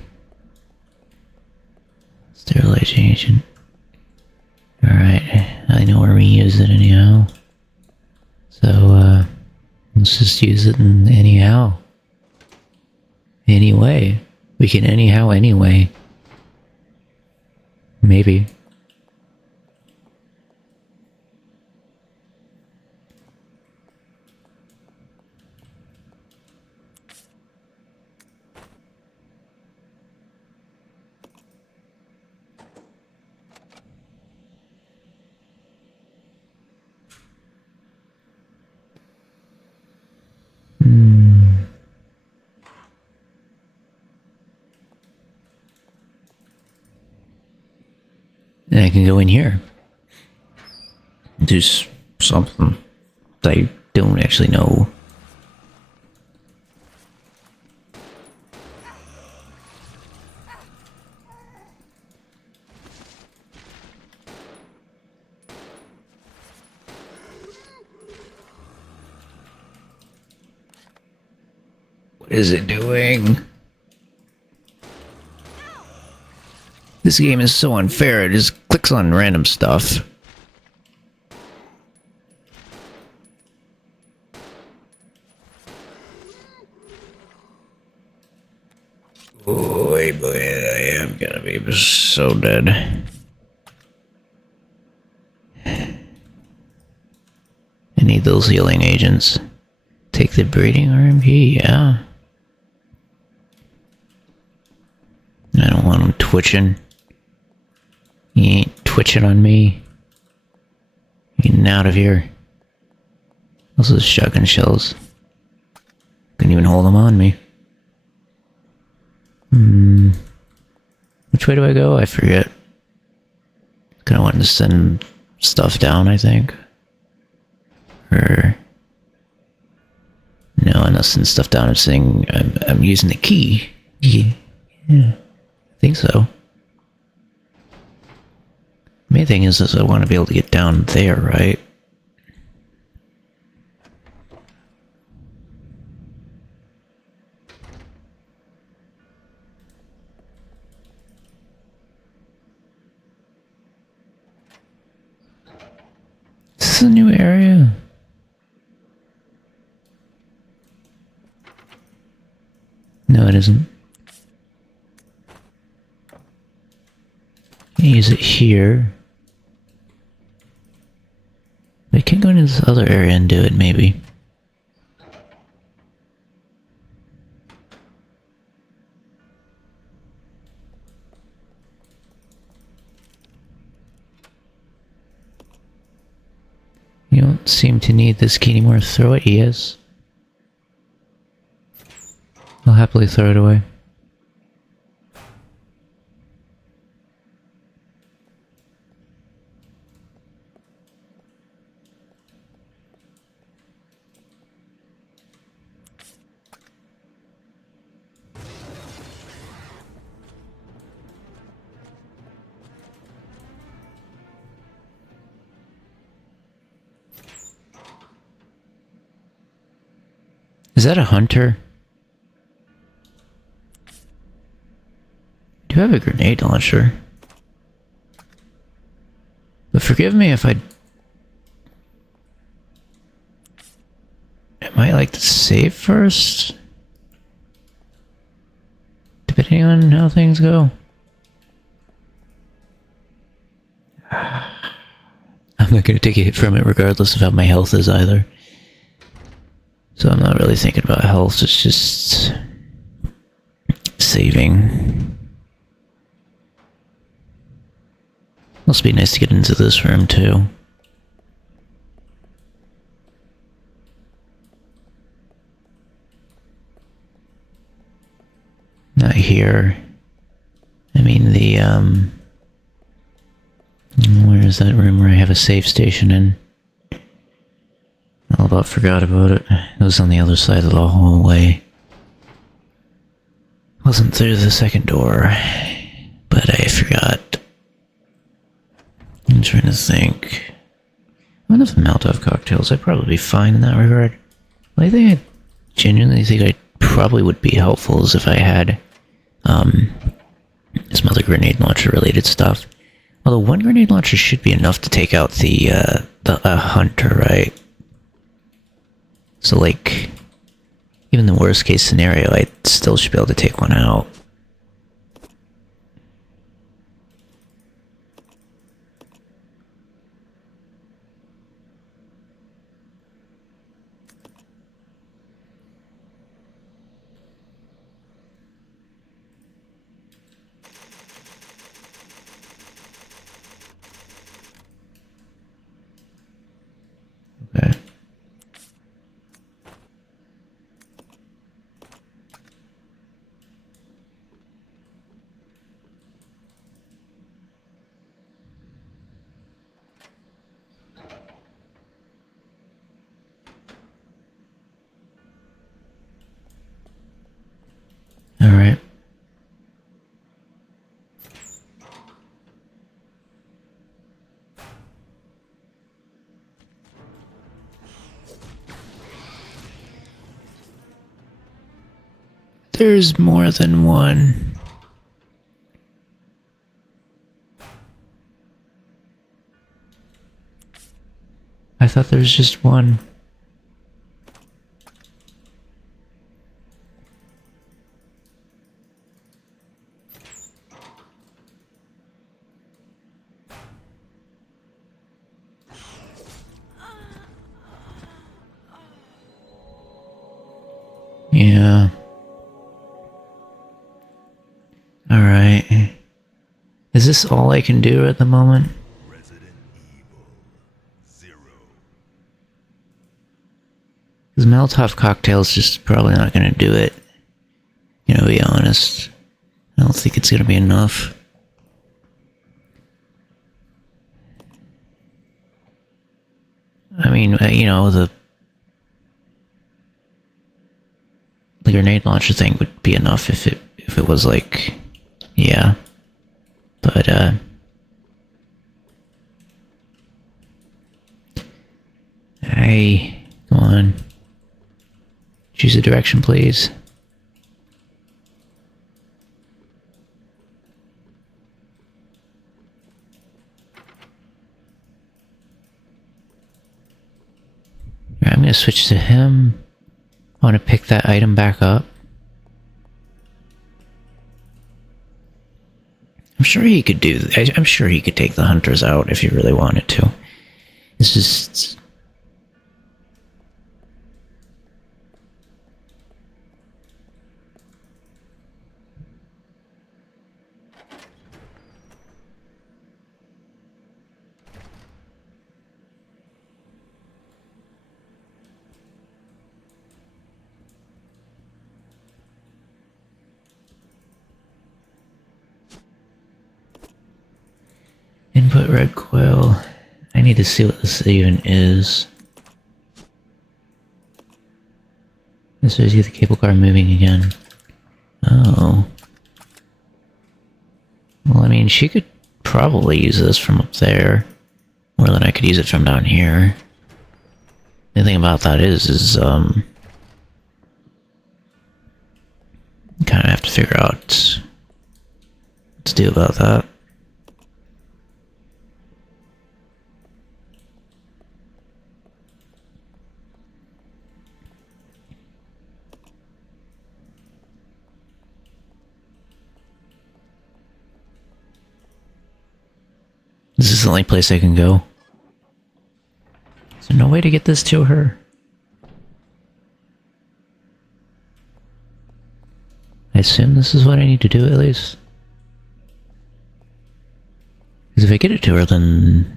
Sterilization. Alright, I know where we use it anyhow. So, let's just use it in anyhow. Anyway. We can anyhow anyway. Maybe. And I can go in here. Do something that I don't actually know. What is it doing? This game is so unfair, it just clicks on random stuff. Boy, I am gonna be so dead. I need those healing agents. Take the breeding RMP, yeah. I don't want them twitching. He ain't twitching on me. Getting out of here. Those are shotgun shells. Couldn't even hold them on me. Which way do I go? I forget. Kinda wanting to send stuff down, I think. Or... no, I'm not sending stuff down. I'm saying I'm using the key. Yeah. I think so. Main thing is I want to be able to get down there, right? Is this a new area? No, it isn't. Use it here. I can go into this other area and do it, maybe. You don't seem to need this key anymore. Throw it, yes. I'll happily throw it away. Is that a hunter? Do you have a grenade launcher? But forgive me if I might like to save first. Depending on how things go. I'm not gonna take a hit from it regardless of how my health is either. So I'm not really thinking about health, it's just saving. Must be nice to get into this room too. Not here. I mean where is that room where I have a save station in? All about forgot about it. It was on the other side of the hallway. Wasn't through the second door, but I forgot. I'm trying to think. Enough Molotov cocktails, I'd probably be fine in that regard. The only thing I genuinely think I probably would be helpful is if I had some other grenade launcher related stuff. Although one grenade launcher should be enough to take out the hunter, right? So like, even the worst case scenario, I still should be able to take one out. Okay. All right. There's more than one. I thought there was just one. Yeah. Alright. Is this all I can do at the moment? Resident Evil 0. Because Molotov cocktail's just probably not gonna do it. You know, to be honest. I don't think it's gonna be enough. I mean, you know, the grenade launcher thing would be enough if it was like, yeah. But hey, come on. Choose a direction, please. Alright, I'm gonna switch to him. I want to pick that item back up. I'm sure he could I'm sure he could take the hunters out if he really wanted to. It's just... Input red coil. I need to see what this even is. This shows you the cable car moving again. Oh. Well, I mean, she could probably use this from up there. More than I could use it from down here. The thing about that is kind of have to figure out what to do about that. This is the only place I can go. Is there no way to get this to her? I assume this is what I need to do at least. Because if I get it to her, then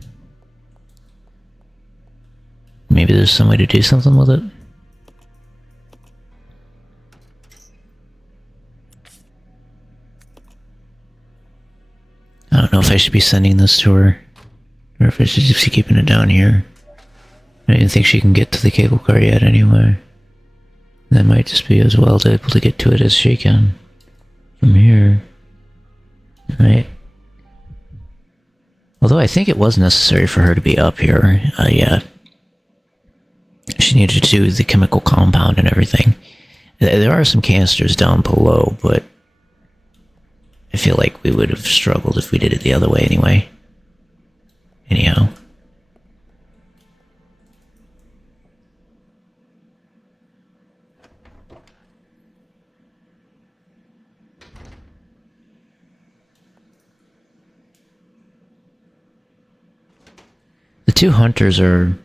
maybe there's some way to do something with it. I don't know if I should be sending this to her, or if I should just be keeping it down here. I don't even think she can get to the cable car yet anyway. That might just be as well able to get to it as she can. From here. Right? Although I think it was necessary for her to be up here. Yeah. She needed to do the chemical compound and everything. There are some canisters down below, but I feel like we would have struggled if we did it the other way anyway. Anyhow. The two hunters are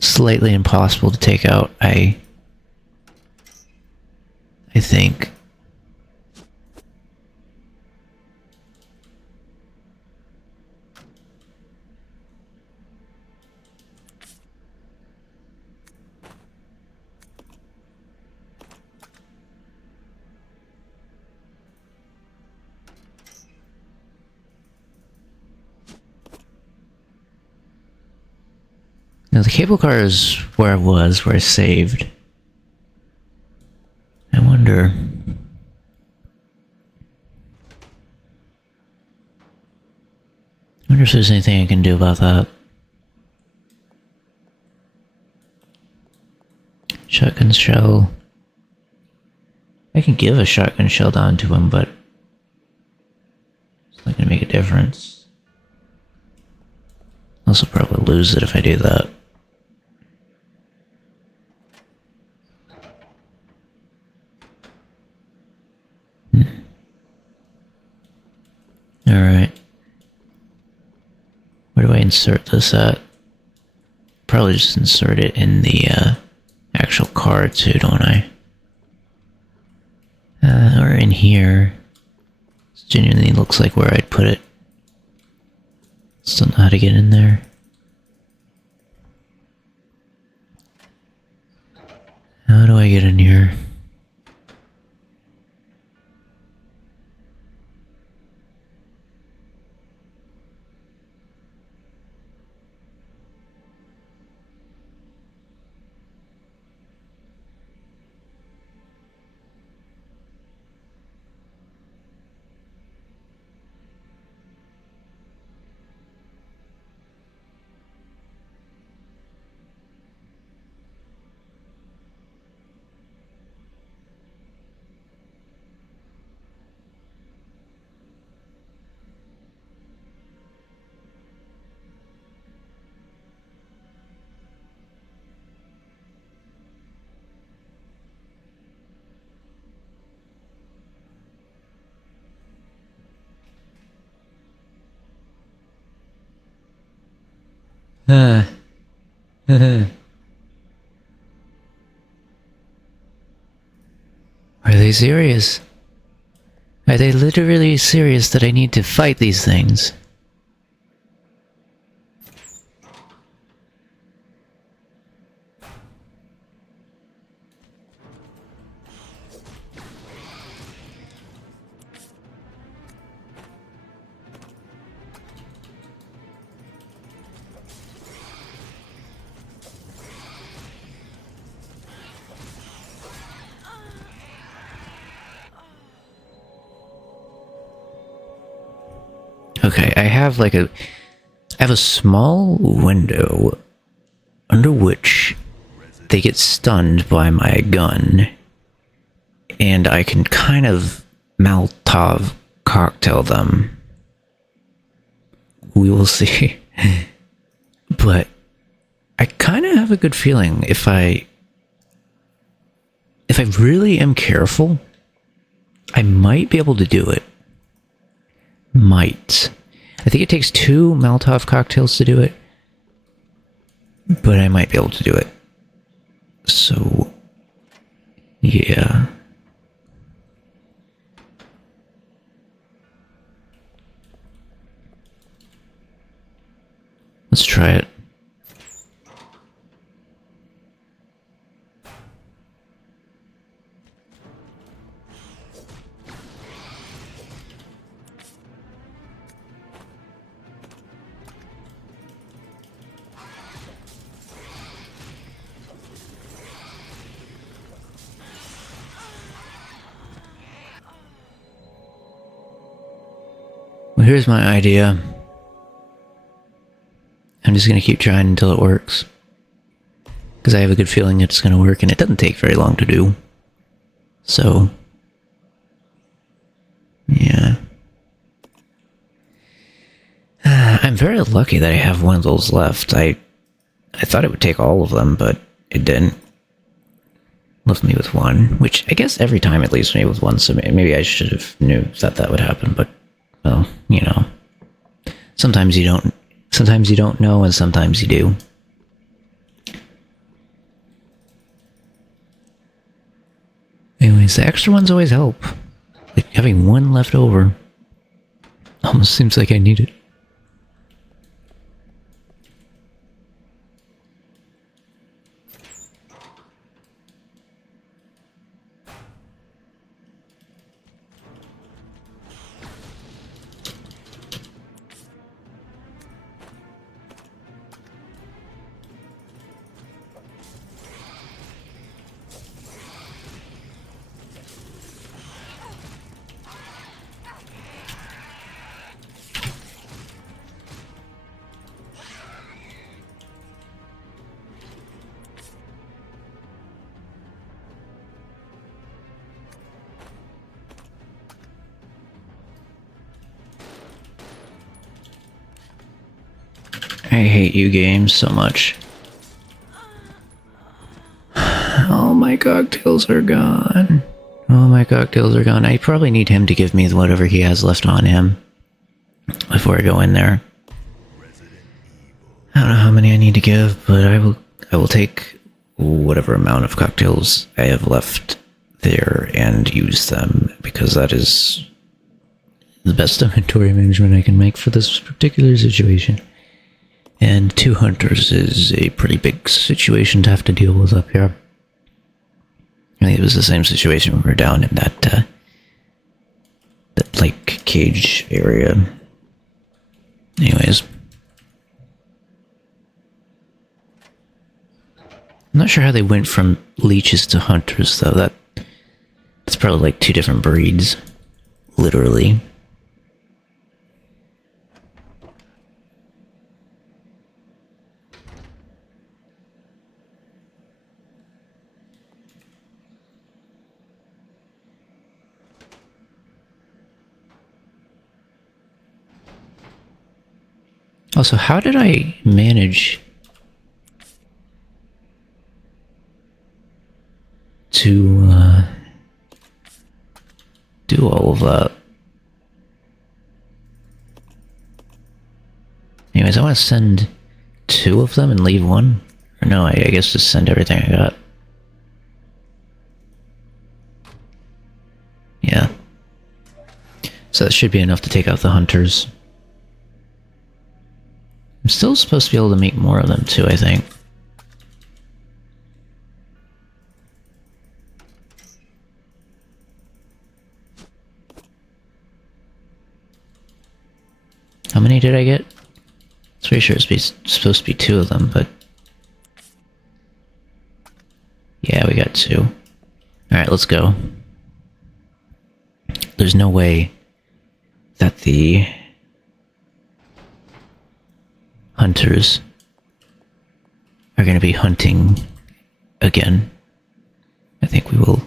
slightly impossible to take out, I think. Now the cable car is where I was, where I saved. I wonder... if there's anything I can do about that. Shotgun shell. I can give a shotgun shell down to him, but it's not gonna make a difference. I'll also probably lose it if I do that. Alright. Where do I insert this at? Probably just insert it in the actual card too, don't I? Or in here. This genuinely looks like where I'd put it. Still know how to get in there. How do I get in here? Are they serious? Are they literally serious that I need to fight these things? Okay, I have a small window under which they get stunned by my gun, and I can kind of Molotov cocktail them. We will see. But I kind of have a good feeling if I really am careful, I might be able to do it. Might. I think it takes 2 Molotov cocktails to do it, but I might be able to do it. So, Yeah. Let's try it. Well, here's my idea. I'm just gonna keep trying until it works. Because I have a good feeling it's gonna work, and it doesn't take very long to do. So... yeah. I'm very lucky that I have one of those left. I thought it would take all of them, but it didn't. Left me with one, which I guess every time it leaves me with one, so maybe I should have knew that would happen, but, well, you know. Sometimes you don't know, and sometimes you do. Anyways, the extra ones always help. Like, having one left over almost seems like I need it. I hate you games so much. All my cocktails are gone. All my cocktails are gone. I probably need him to give me whatever he has left on him before I go in there. I don't know how many I need to give, but I will take whatever amount of cocktails I have left there and use them, because that is the best inventory management I can make for this particular situation. And 2 hunters is a pretty big situation to have to deal with up here. I think it was the same situation when we were down in that like cage area. Anyways. I'm not sure how they went from leeches to hunters, though. That's probably like 2 different breeds. Literally. Also, how did I manage to do all of that? Anyways, I want to send 2 of them and leave 1. Or no, I guess just send everything I got. Yeah. So that should be enough to take out the hunters. I'm still supposed to be able to make more of them too, I think. How many did I get? It's pretty sure it's supposed to be 2 of them, but... yeah, we got 2. Alright, let's go. There's no way that the hunters are going to be hunting again. I think we will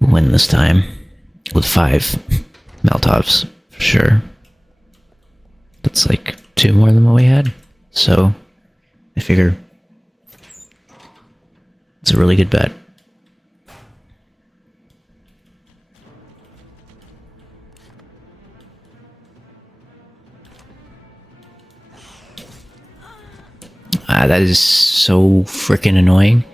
win this time with 5 Maltovs, for sure. That's like 2 more than what we had, so I figure it's a really good bet. That is so freaking annoying.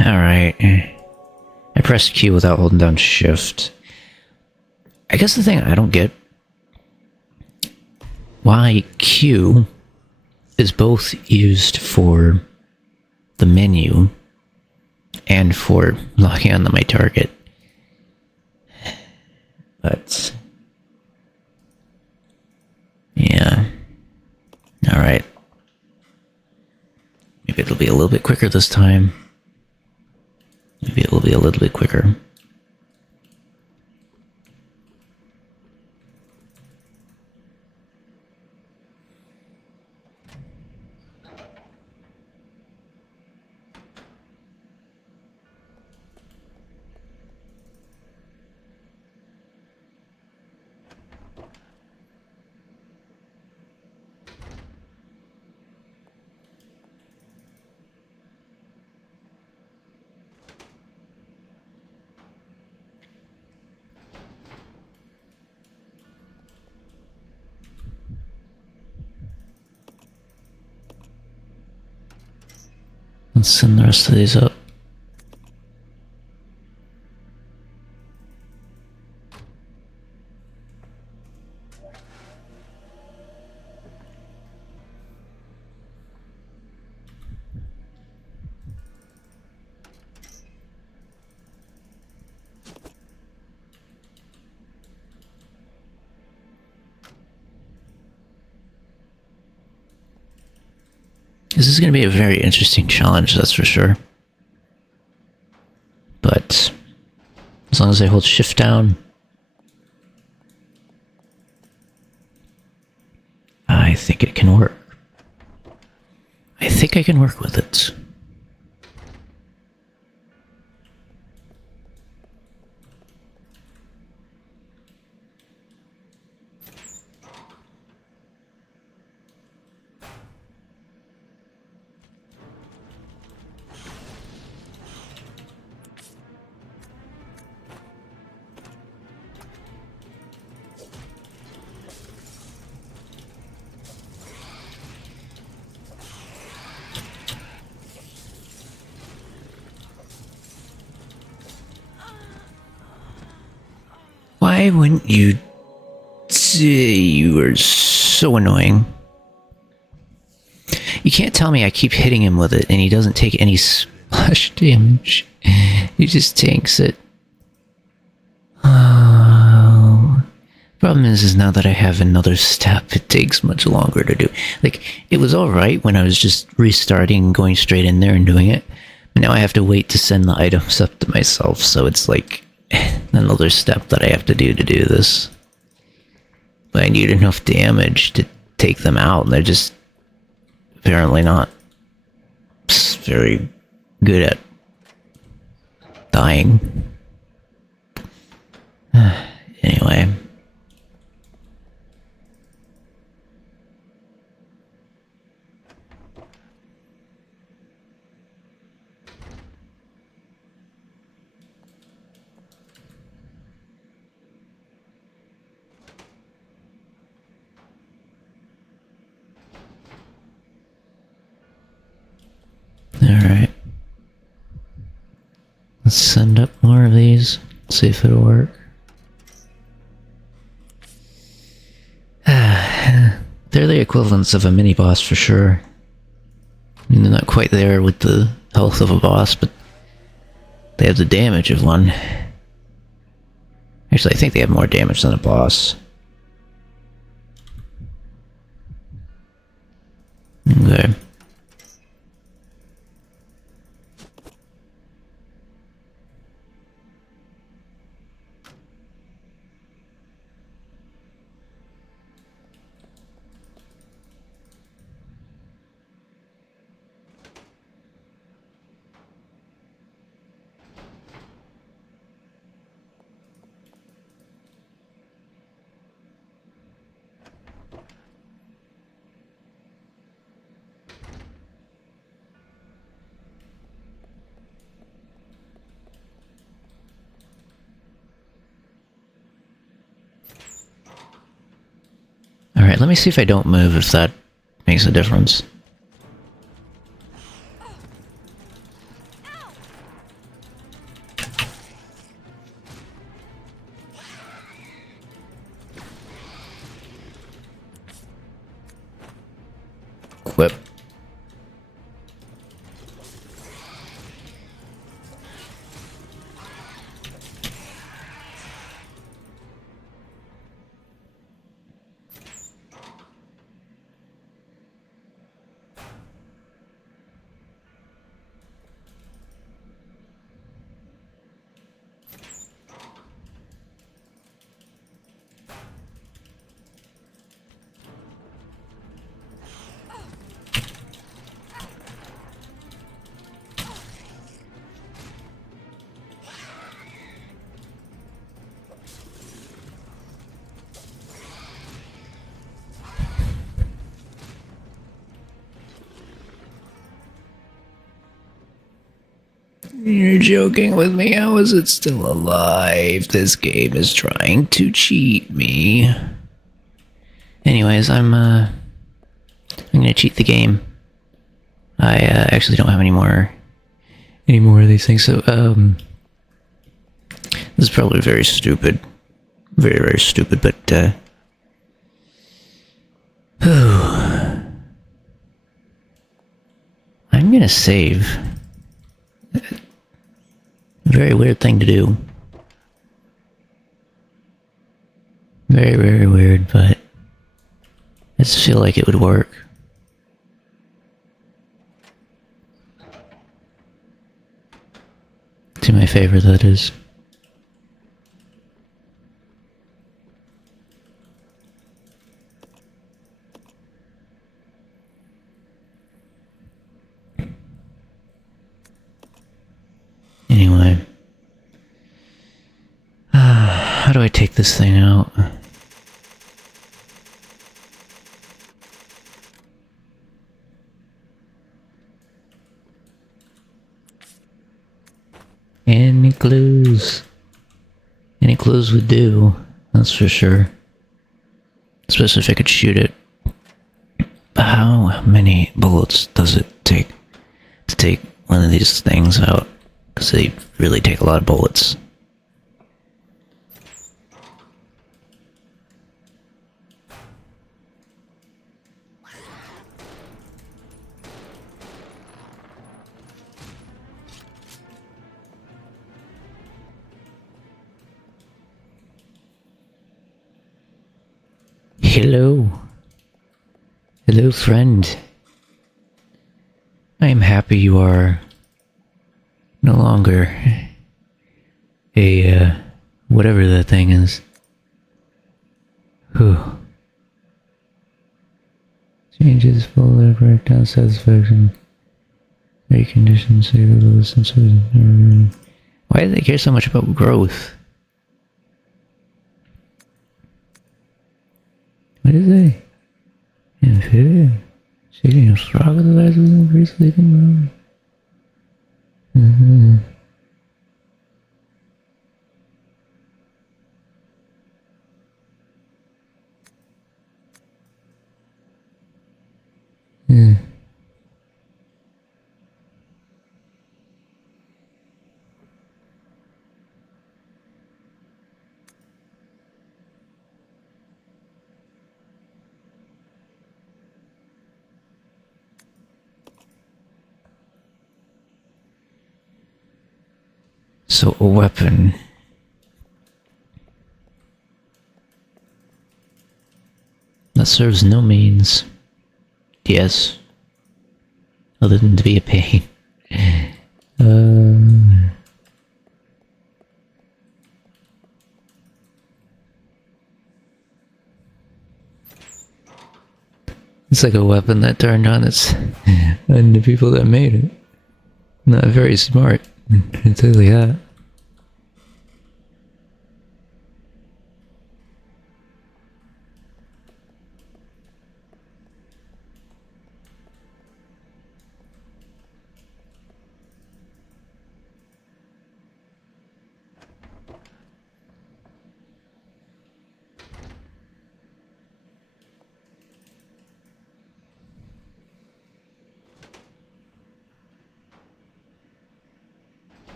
Alright. I pressed Q without holding down shift. I guess the thing I don't get... why Q is both used for the menu and for locking onto my target. But... yeah. Alright. Maybe it'll be a little bit quicker this time. Maybe it will be a little bit quicker. Let's send the rest of these up. This is going to be a very interesting challenge, that's for sure. But as long as I hold shift down, I think it can work. I think I can work with it. Why wouldn't you say you were so annoying? You can't tell me I keep hitting him with it and he doesn't take any splash damage. He just tanks it. Oh. Problem is now that I have another step, it takes much longer to do. Like, it was alright when I was just restarting and going straight in there and doing it. But now I have to wait to send the items up to myself, so it's like another step that I have to do this. But I need enough damage to take them out, and they're just apparently not very good at dying. Anyway. Alright. Let's send up more of these. See if it'll work. They're the equivalents of a mini boss for sure. I mean, they're not quite there with the health of a boss, but they have the damage of one. Actually, I think they have more damage than a boss. Okay. Alright, let me see if I don't move, if that makes a difference. equip. You're joking with me? How is it still alive? This game is trying to cheat me. Anyways, I'm gonna cheat the game. I actually don't have any more of these things, so this is probably very stupid. Very, very stupid, but I'm gonna save. Very weird thing to do. Very, very weird, but I just feel like it would work. To my favor, that is. Anyway. How do I take this thing out? Any clues? Any clues would do, that's for sure. Especially if I could shoot it. How many bullets does it take to take one of these things out? Because they really take a lot of bullets. Hello. Hello, friend. I am happy you are no longer a, whatever that thing is. Whew. Changes full breakdown satisfaction. Recondition, save the sensors. Why do they care so much about growth? What is it? Inferior. Shaking your struggle with the eyes with increased sleeping mode. Yeah. So a weapon. That serves no means. Yes. Other than to be a pain. It's like a weapon that turned on its and the people that made it. Not very smart. I tell you that.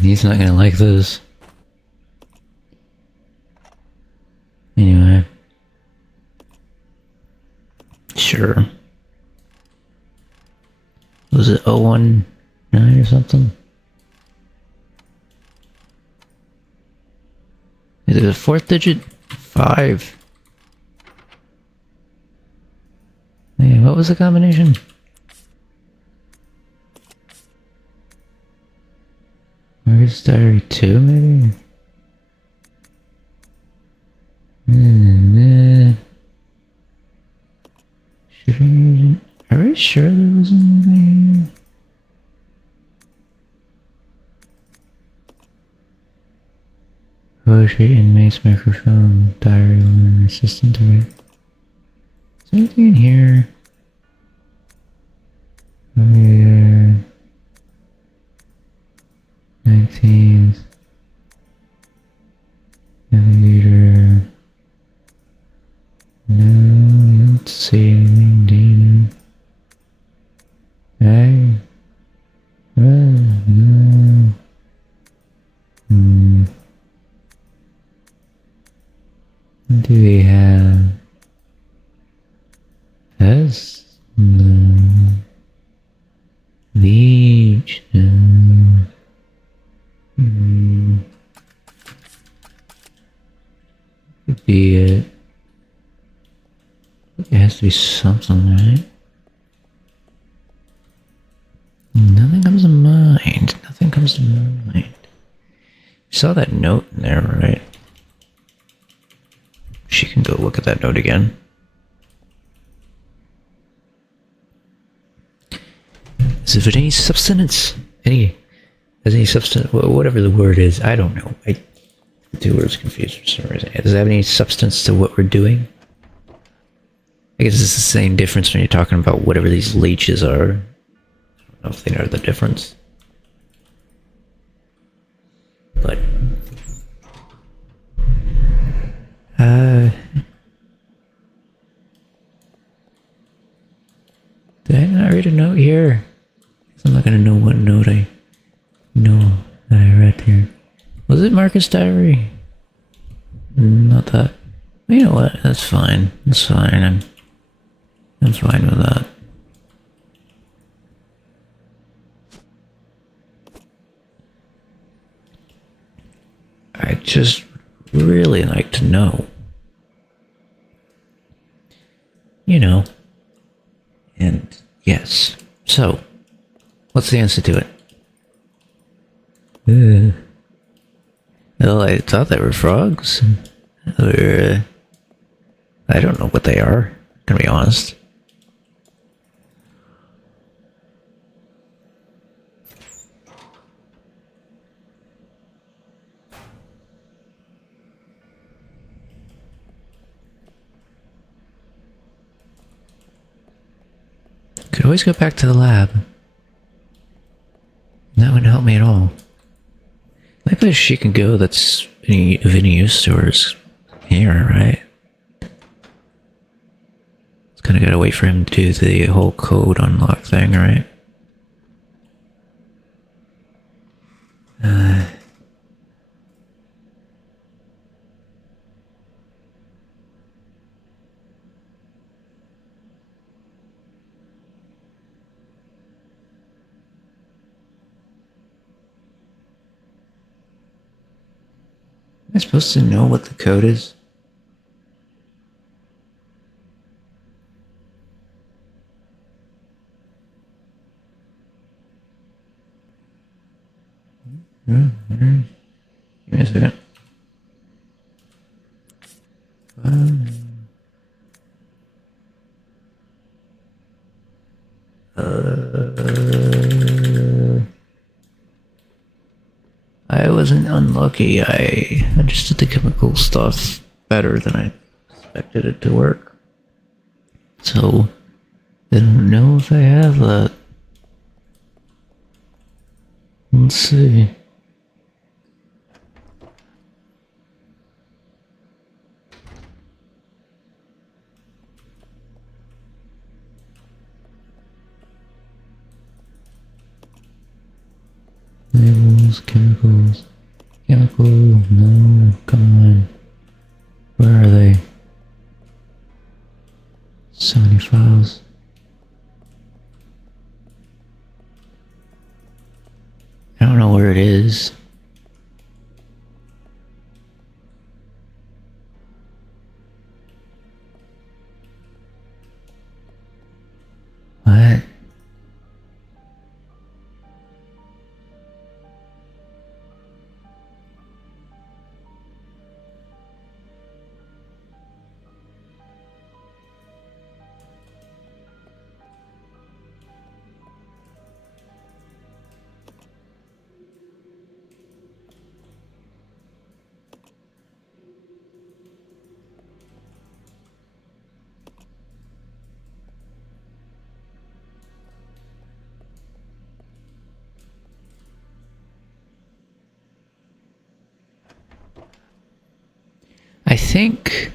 He's not gonna like this. Anyway. Sure. Was it 019 or something? Is it a fourth digit? 5. Hey, what was the combination? Marcus Diary 2, maybe? Shooting agent. Are we sure there was anything here? Poetry, inmates, microphone, diary, woman, assistant director. Is there anything in here? There. 19th. Navigator. No, I don't see anything, Dana. Hey. No. What do we have? That's no. Leech, no. Could be it. It has to be something, right? Nothing comes to mind. Nothing comes to mind. You saw that note in there, right? She can go look at that note again. Is it any substance? Any substance? Whatever the word is, I don't know. The two words confused for some reason. Does it have any substance to what we're doing? I guess it's the same difference when you're talking about whatever these leeches are. I don't know if they know the difference. But did I not read a note here? I'm not gonna know what note I know that I read here. Was it Marcus Diary? Not that. You know what? That's fine. That's fine. I'm fine with that. I just really like to know. You know. And yes. So, what's the answer to it? Well, I thought they were frogs. Or, I don't know what they are, to be honest. Could always go back to the lab. That wouldn't help me at all. The place she can go that's of any use to her is here, right? It's kind of gotta wait for him to do the whole code unlock thing, right? Am I supposed to know what the code is? Give me a second. I wasn't unlucky. I just did the chemical stuff better than I expected it to work. So, I don't know if I have that. Let's see. Labels, chemicals. Chemical, no, come on. Where are they? So many files. I don't know where it is. What? I think...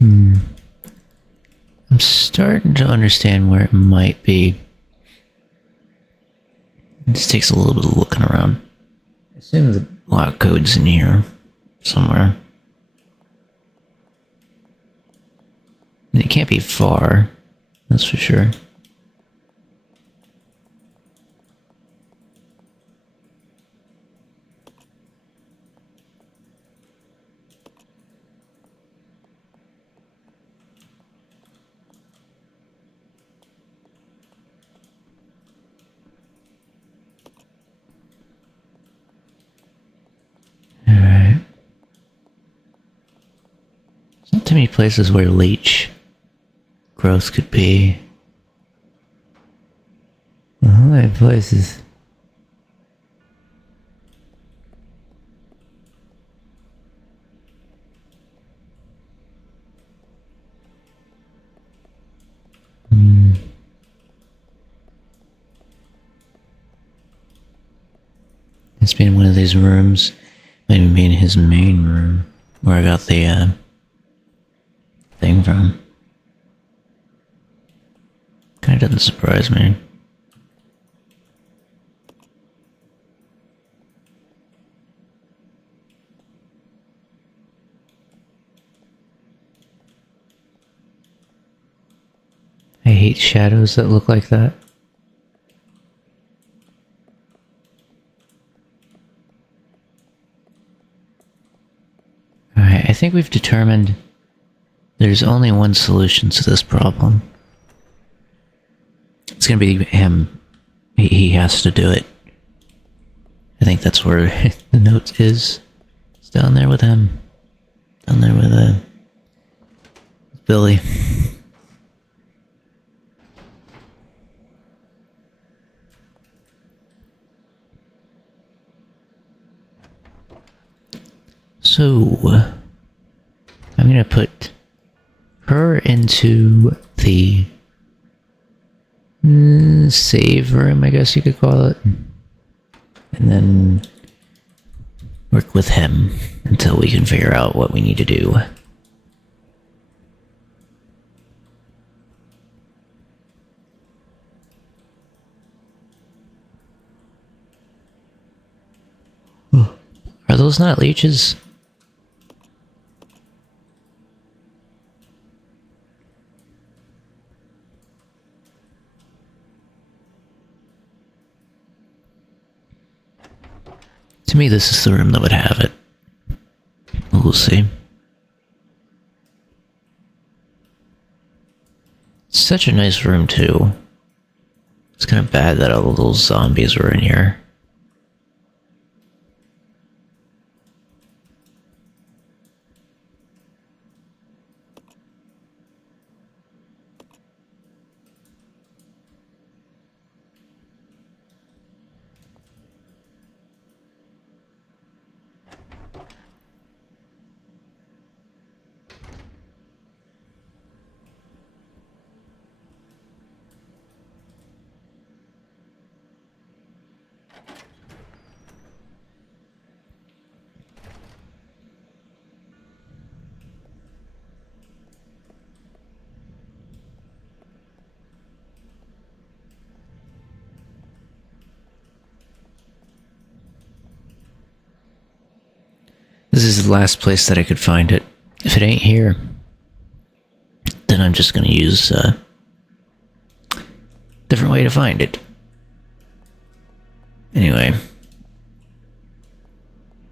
I'm starting to understand where it might be. It just takes a little bit of looking around. I assume the lock code's in here somewhere. And it can't be far, that's for sure. Alright. There's not too many places where leech growth could be. How many places? It's been in one of these rooms. Might even be in his main room, where I got the thing from. Kinda doesn't surprise me. I hate shadows that look like that. Alright, I think we've determined there's only one solution to this problem. It's gonna be him. He has to do it. I think that's where the note is. It's down there with him. Down there with Billy. So, I'm gonna put her into the save room, I guess you could call it. And then work with him until we can figure out what we need to do. Are those not leeches? To me, this is the room that would have it. We'll see. It's such a nice room, too. It's kind of bad that all the little zombies were in here. This is the last place that I could find it. If it ain't here, then I'm just gonna use a different way to find it. Anyway,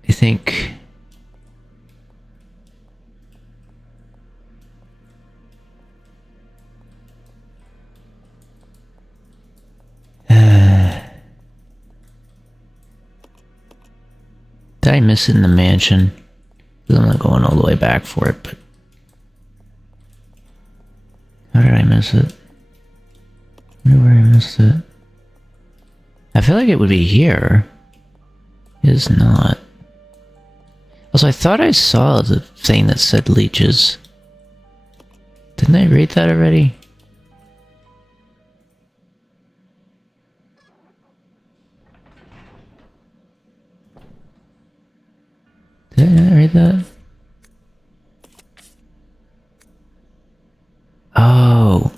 I think did I miss it in the mansion? 'Cause I'm not going all the way back for it, but how did I miss it? I wonder where I missed it. I feel like it would be here. It is not. Also, I thought I saw the thing that said leeches. Didn't I read that already? Did I read that? Oh,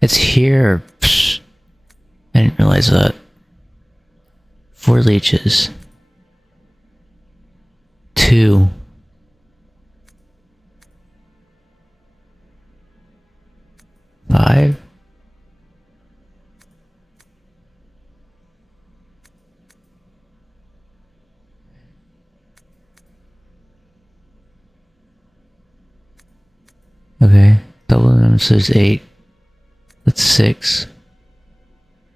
it's here. Psh, I didn't realize that. 4 leeches. 2. Five. Okay, double them, so there's 8. That's 6.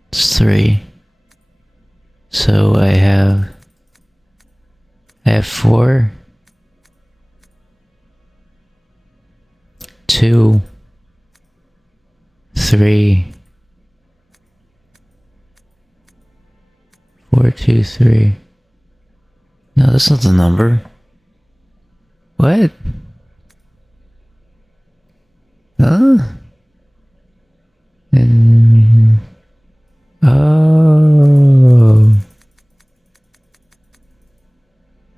It's 3. So I have 4. 2. 3. 4, 2, 3. No, that's not the number. What? Huh? And oh.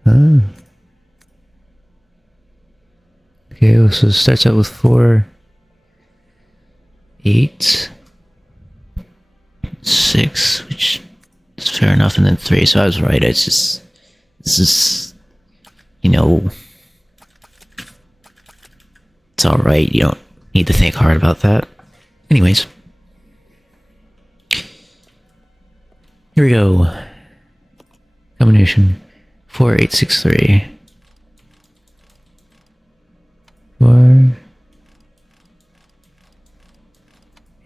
Huh. Okay, so it starts out with 4, 8, 6, which is fair enough, and then 3. So I was right. It's just, this is, you know, it's all right. You don't need to think hard about that. Anyways, here we go. Combination 4, 8, 6, 3. 4,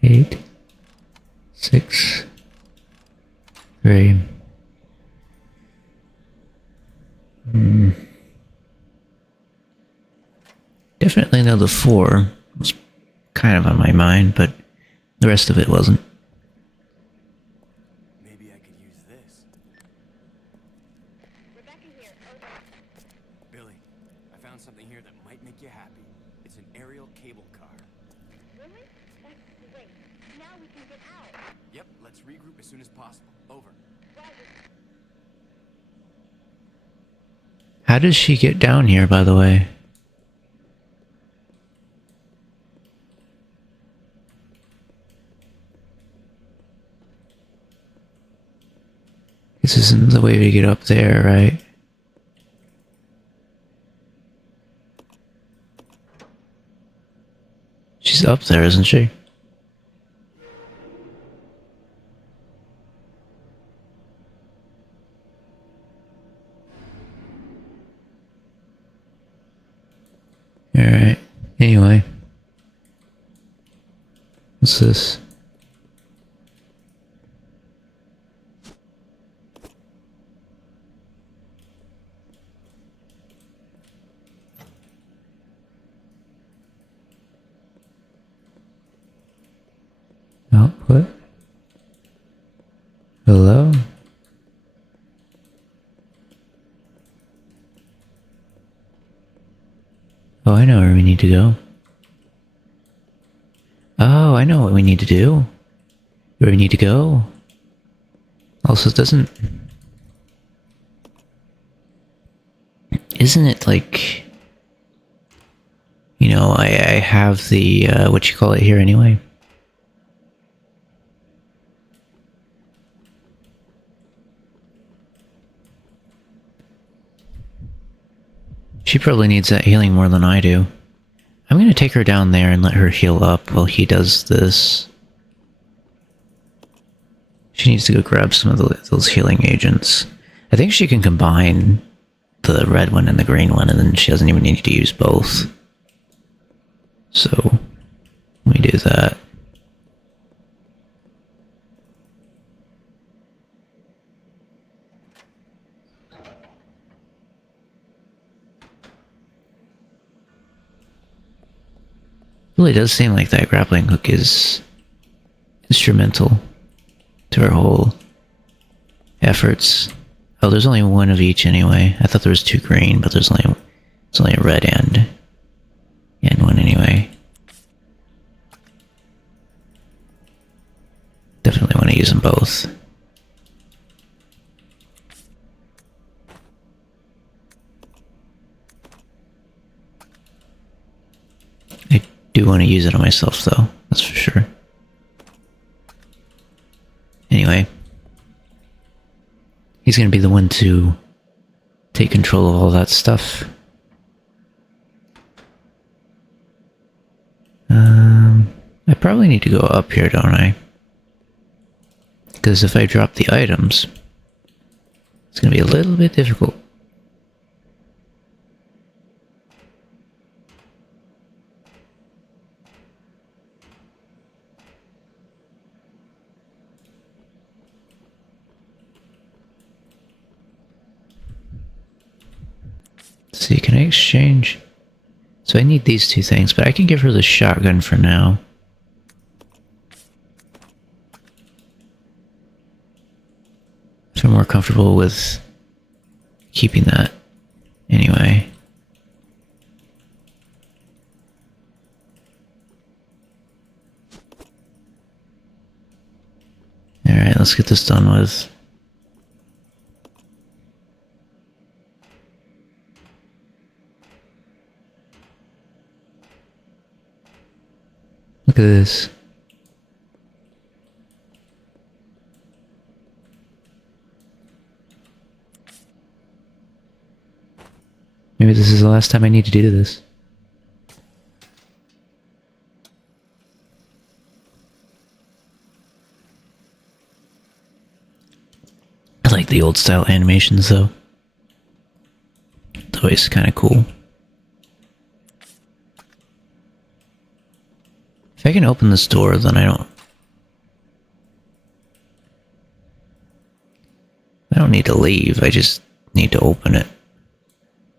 8, 6, 3. Definitely know the 4 was kind of on my mind, but the rest of it wasn't. Maybe I could use this. Rebecca here. Over. Billy, I found something here that might make you happy. It's an aerial cable car. Really? That's great. Now we can get out. Yep, let's regroup as soon as possible. Over. Roger. How does she get down here, by the way? This isn't the way to get up there, right? She's up there, isn't she? Alright. Anyway. What's this? Oh, I know where we need to go. Oh, I know what we need to do. Where we need to go. Also, it doesn't... Isn't it like... You know, I have the, what you call it here anyway? She probably needs that healing more than I do. I'm gonna take her down there and let her heal up while he does this. She needs to go grab some of those healing agents. I think she can combine the red one and the green one, and then she doesn't even need to use both. So, let me do that. Really does seem like that grappling hook is instrumental to our whole efforts. Oh, there's only one of each anyway. I thought there was two green, but there's only a red and one anyway. Definitely want to use them both. I do want to use it on myself though, that's for sure. Anyway. He's gonna be the one to take control of all that stuff. I probably need to go up here, don't I? Because if I drop the items, it's gonna be a little bit difficult. Let's see, can I exchange? So I need these two things, but I can give her the shotgun for now. I feel more comfortable with keeping that anyway. Alright, let's get this done with. Look at this. Maybe this is the last time I need to do this. I like the old style animations though. It's always kind of cool. If I can open this door, then I don't need to leave, I just need to open it.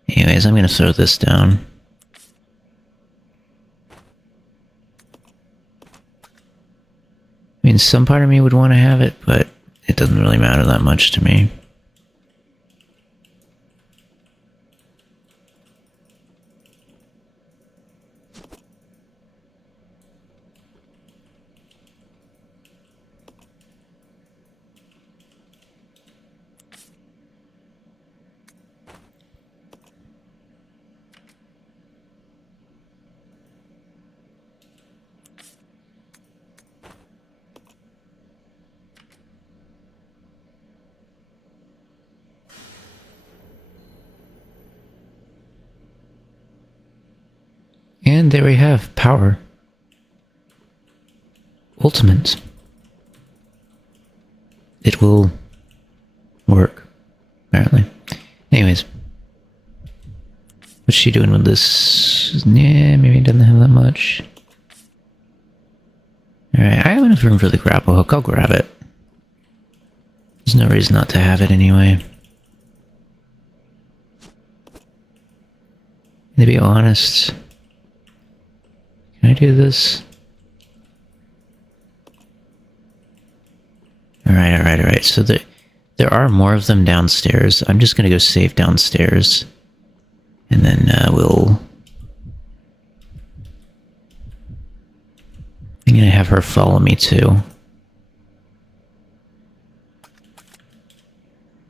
Anyways, I'm gonna throw this down. I mean, some part of me would want to have it, but it doesn't really matter that much to me. And there we have power. Ultimate. It will work, apparently. Anyways. What's she doing with this? Yeah, maybe it doesn't have that much. Alright, I have enough room for the grapple hook. I'll grab it. There's no reason not to have it anyway. To be honest, can I do this? Alright. So there are more of them downstairs. I'm just gonna go save downstairs. And then we'll have her follow me too.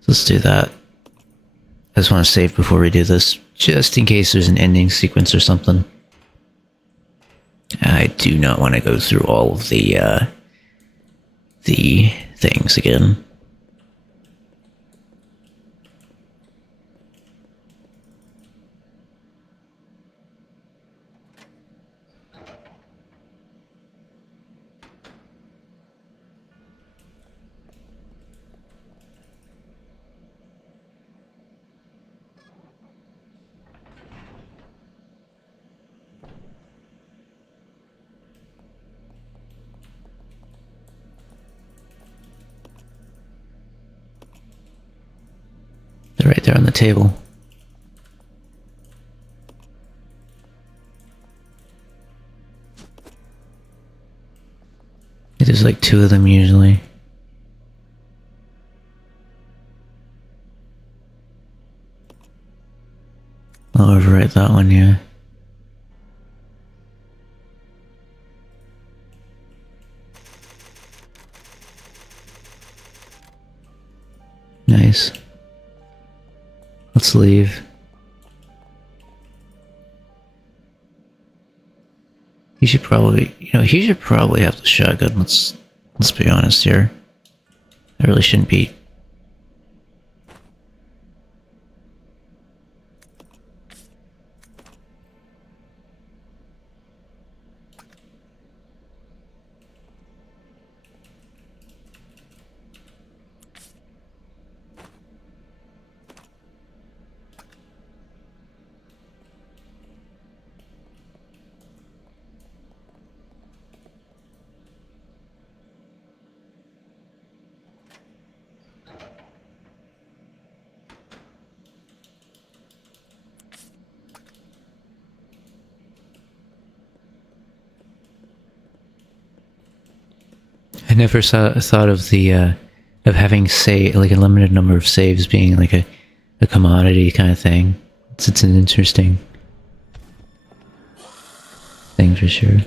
Let's do that. I just want to save before we do this, just in case there's an ending sequence or something. I do not want to go through all of the things again. They're right there on the table. There's like 2 of them usually. I'll overwrite that one, yeah. Nice. Let's leave. He should probably, he should probably have the shotgun. Let's be honest here. I really shouldn't be. I never thought of the of having like a limited number of saves being like a commodity kind of thing. It's an interesting thing for sure.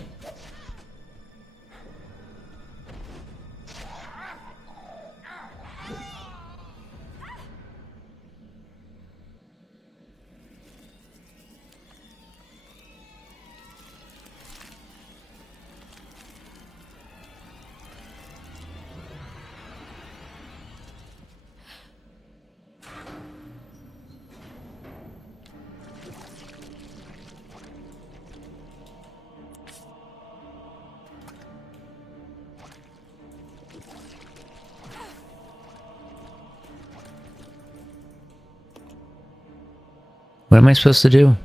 What am I supposed to do? I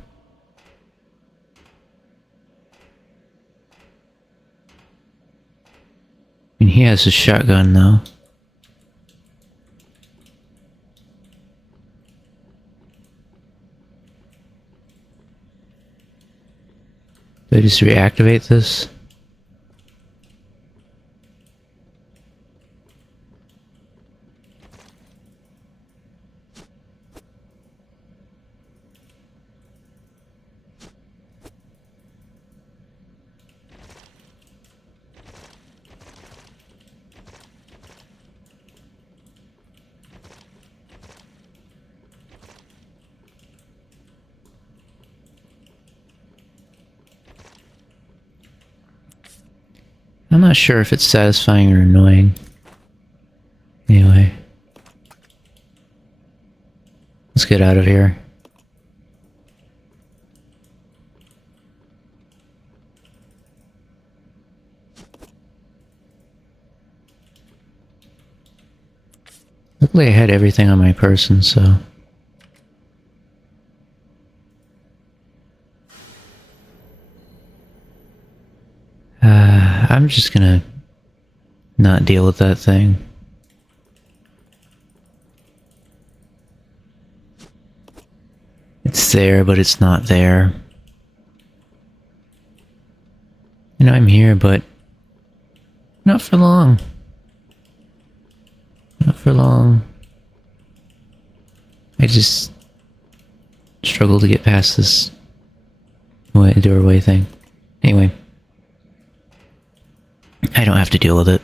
mean, he has a shotgun though. Do I just reactivate this? I'm not sure if it's satisfying or annoying. Anyway. Let's get out of here. Luckily I had everything on my person, so... I'm just gonna not deal with that thing. It's there, but it's not there. I'm here, but not for long. Not for long. I just struggle to get past this doorway thing. Anyway. I don't have to deal with it.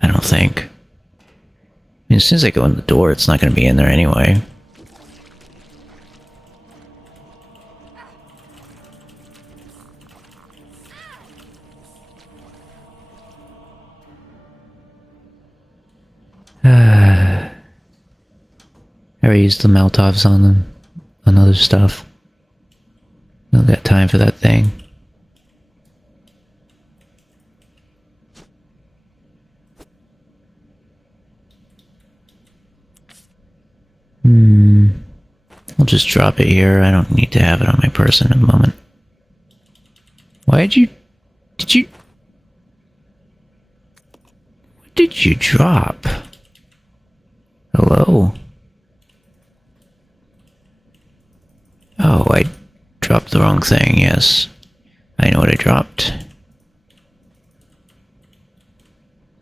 I don't think. I mean, as soon as I go in the door, it's not going to be in there anyway. I already used the Molotovs on them, on other stuff. Don't got time for that thing. I'll just drop it here. I don't need to have it on my person at the moment. Why did you... Did you... What did you drop? Hello? Oh, I dropped the wrong thing, yes. I know what I dropped.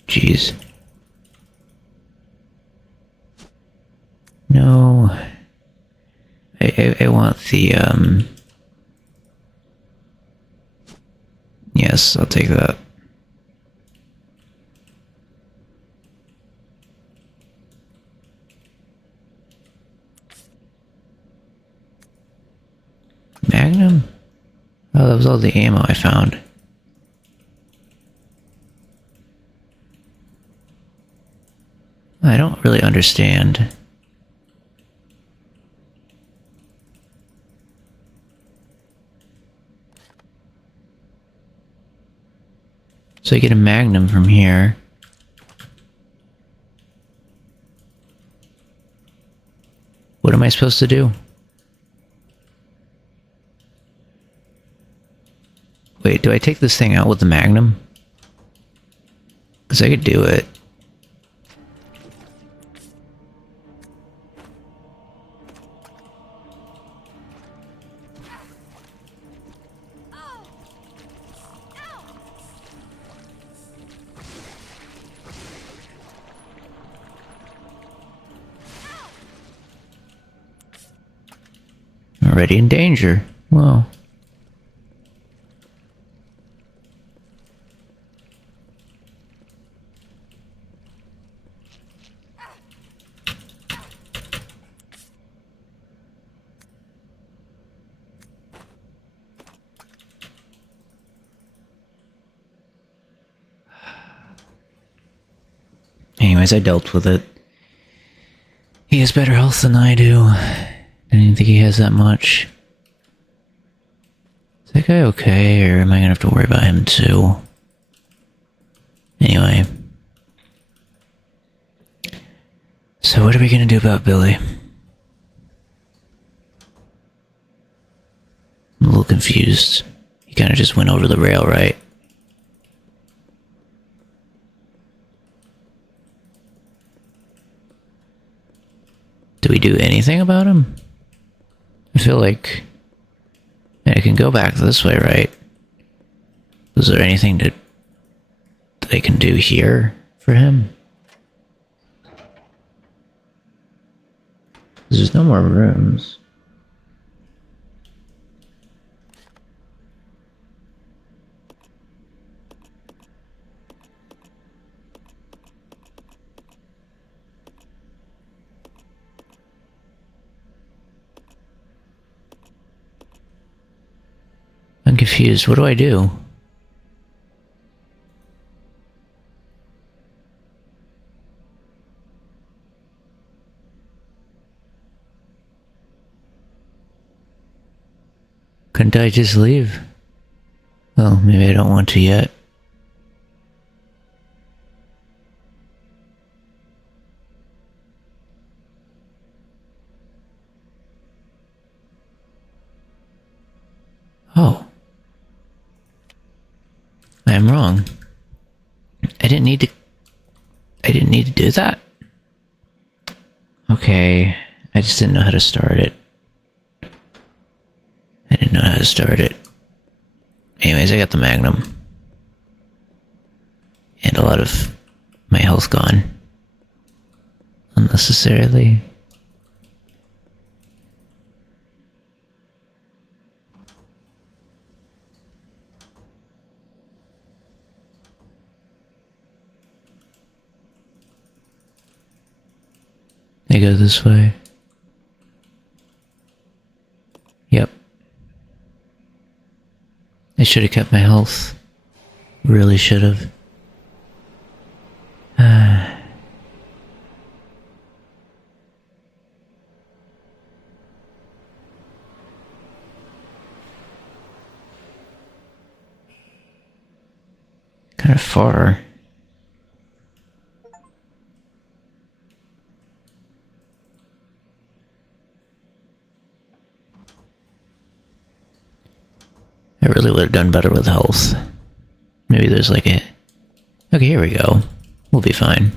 Jeez. No. I want the, Yes, I'll take that. Magnum? Oh, that was all the ammo I found. I don't really understand. So I get a Magnum from here. What am I supposed to do? Wait, do I take this thing out with the Magnum? Because I could do it. Already in danger. Well. Anyways, I dealt with it. He has better health than I do. I didn't think he has that much. Is that guy okay, or am I gonna have to worry about him too? Anyway. So what are we gonna do about Billy? I'm a little confused. He kinda just went over the rail, right? Do we do anything about him? I feel like I can go back this way, right? Is there anything that I can do here for him? There's no more rooms. I'm confused. What do I do? Couldn't I just leave? Well, maybe I don't want to yet. Oh. I'm wrong. I didn't need to do that? Okay. I just didn't know how to start it. I didn't know how to start it. Anyways, I got the Magnum. And a lot of my health gone. Unnecessarily. They go this way. Yep. I should have kept my health. Really should have. Kind of far. I really would have done better with health. Maybe there's like a... Okay, here we go. We'll be fine.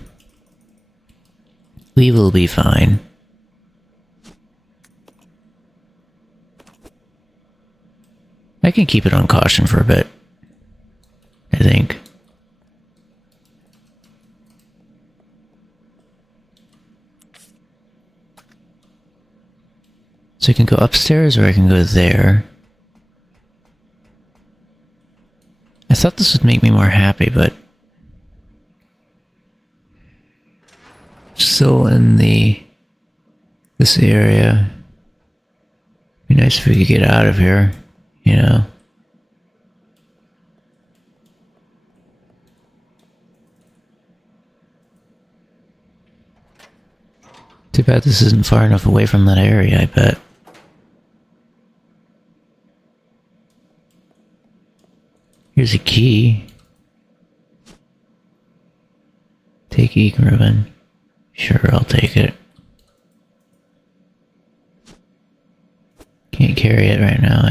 We will be fine. I can keep it on caution for a bit. I think. So I can go upstairs or I can go there. I thought this would make me more happy, but... Still in this area. Be nice if we could get out of here, you know? Too bad this isn't far enough away from that area, I bet. Here's a key. Take ink ribbon. Sure, I'll take it. Can't carry it right now,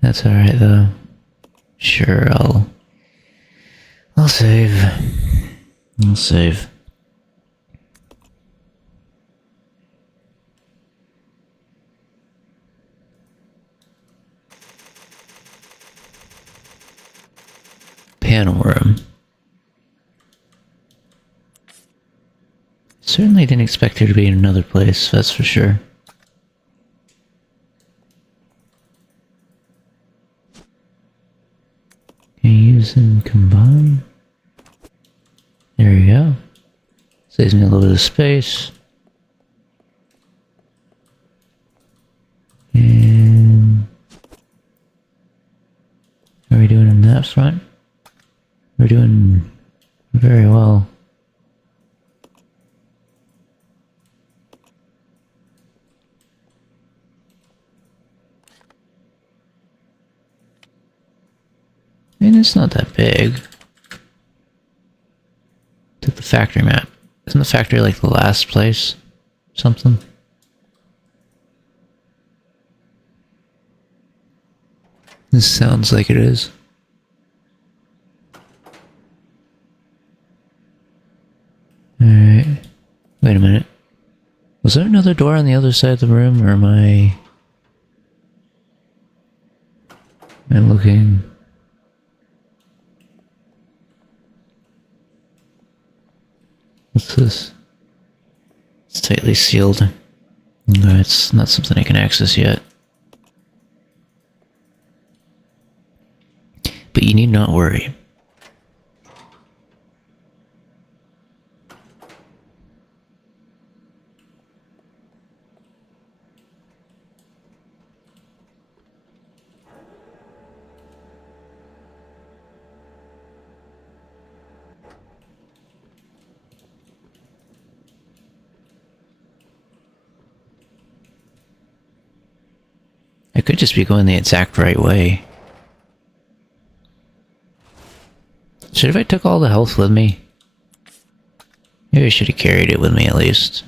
That's alright though. Sure, I'll save. I'll save. Panel room. Certainly didn't expect her to be in another place, that's for sure. Can you use and combine? There we go. Saves me a little bit of space. And... How are we doing on that front? We're doing very well. I mean, it's not that big. Took the factory map. Isn't the factory like the last place? Something? This sounds like it is. Alright. Wait a minute. Was there another door on the other side of the room, or am I looking? What's this? It's tightly sealed. No, it's not something I can access yet. But you need not worry. I could just be going the exact right way. Should have I took all the health with me? Maybe I should have carried it with me at least.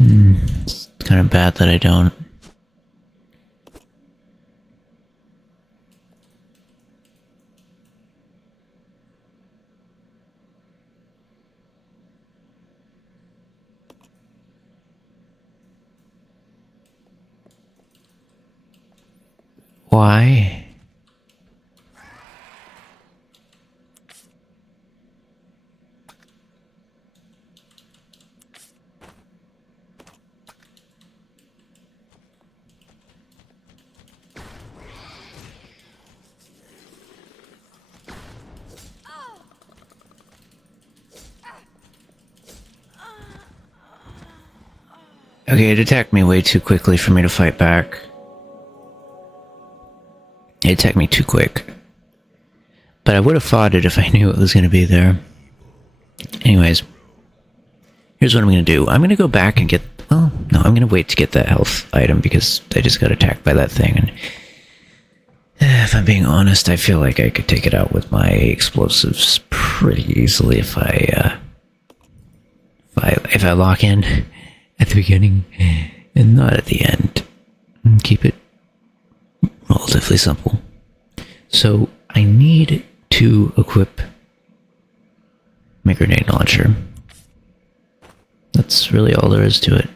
It's kind of bad that I don't. Why? Okay, it attacked me way too quickly for me to fight back. It attacked me too quick. But I would have fought it if I knew it was going to be there. Anyways, here's what I'm going to do. I'm going to go back and get... Well, no, I'm going to wait to get that health item because I just got attacked by that thing. And if I'm being honest, I feel like I could take it out with my explosives pretty easily if I lock in at the beginning and not at the end. And keep it relatively simple. So I need to equip my grenade launcher. That's really all there is to it.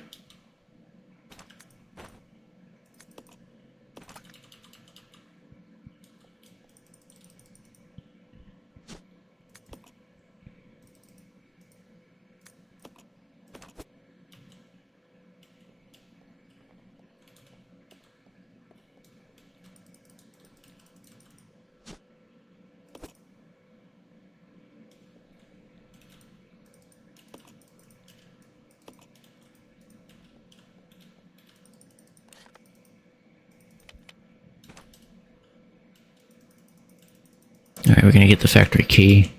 Alright, we're gonna get the factory key.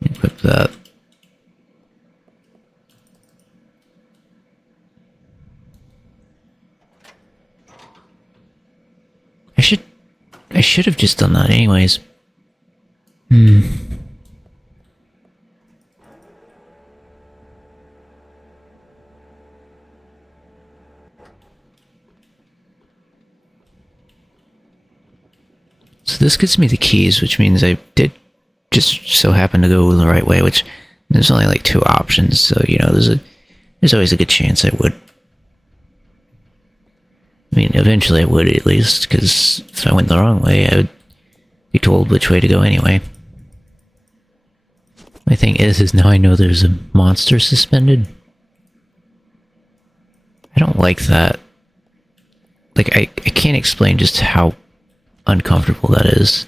Equip that. I should have just done that anyways. So this gives me the keys, which means I did just so happen to go the right way, which there's only like 2 options, so you know, there's always a good chance I would. I mean, eventually I would at least, because if I went the wrong way, I would be told which way to go anyway. My thing is now I know there's a monster suspended. I don't like that. Like, I can't explain just how uncomfortable that is.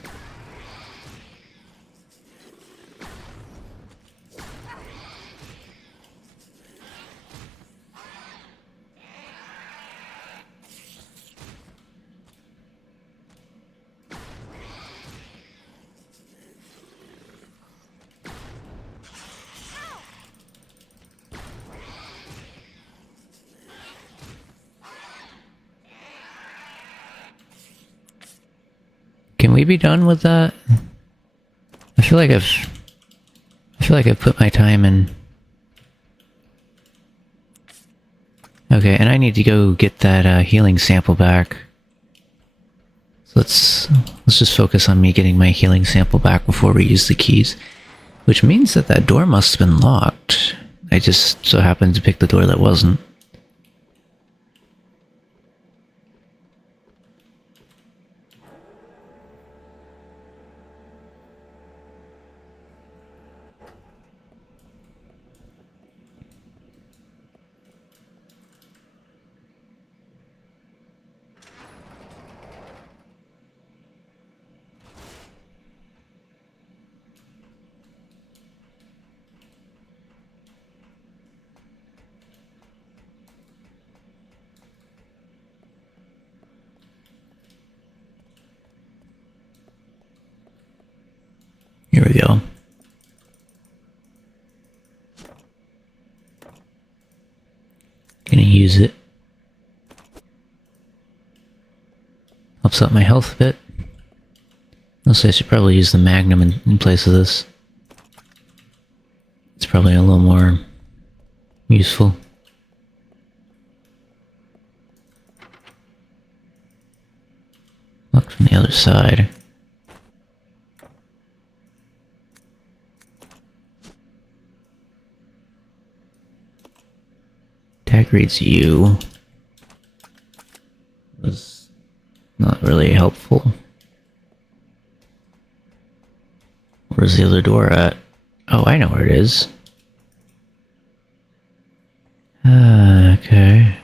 Can we be done with that? I feel like I've put my time in. Okay, and I need to go get that healing sample back. So let's just focus on me getting my healing sample back before we use the keys. Which means that that door must have been locked. I just so happened to pick the door that wasn't. Here we go. Gonna use it. Helps out my health a bit. Also, I should probably use the Magnum in place of this. It's probably a little more useful. Look from the other side. Tag reads you. Was not really helpful. Where's the other door at? Oh, I know where it is. Okay.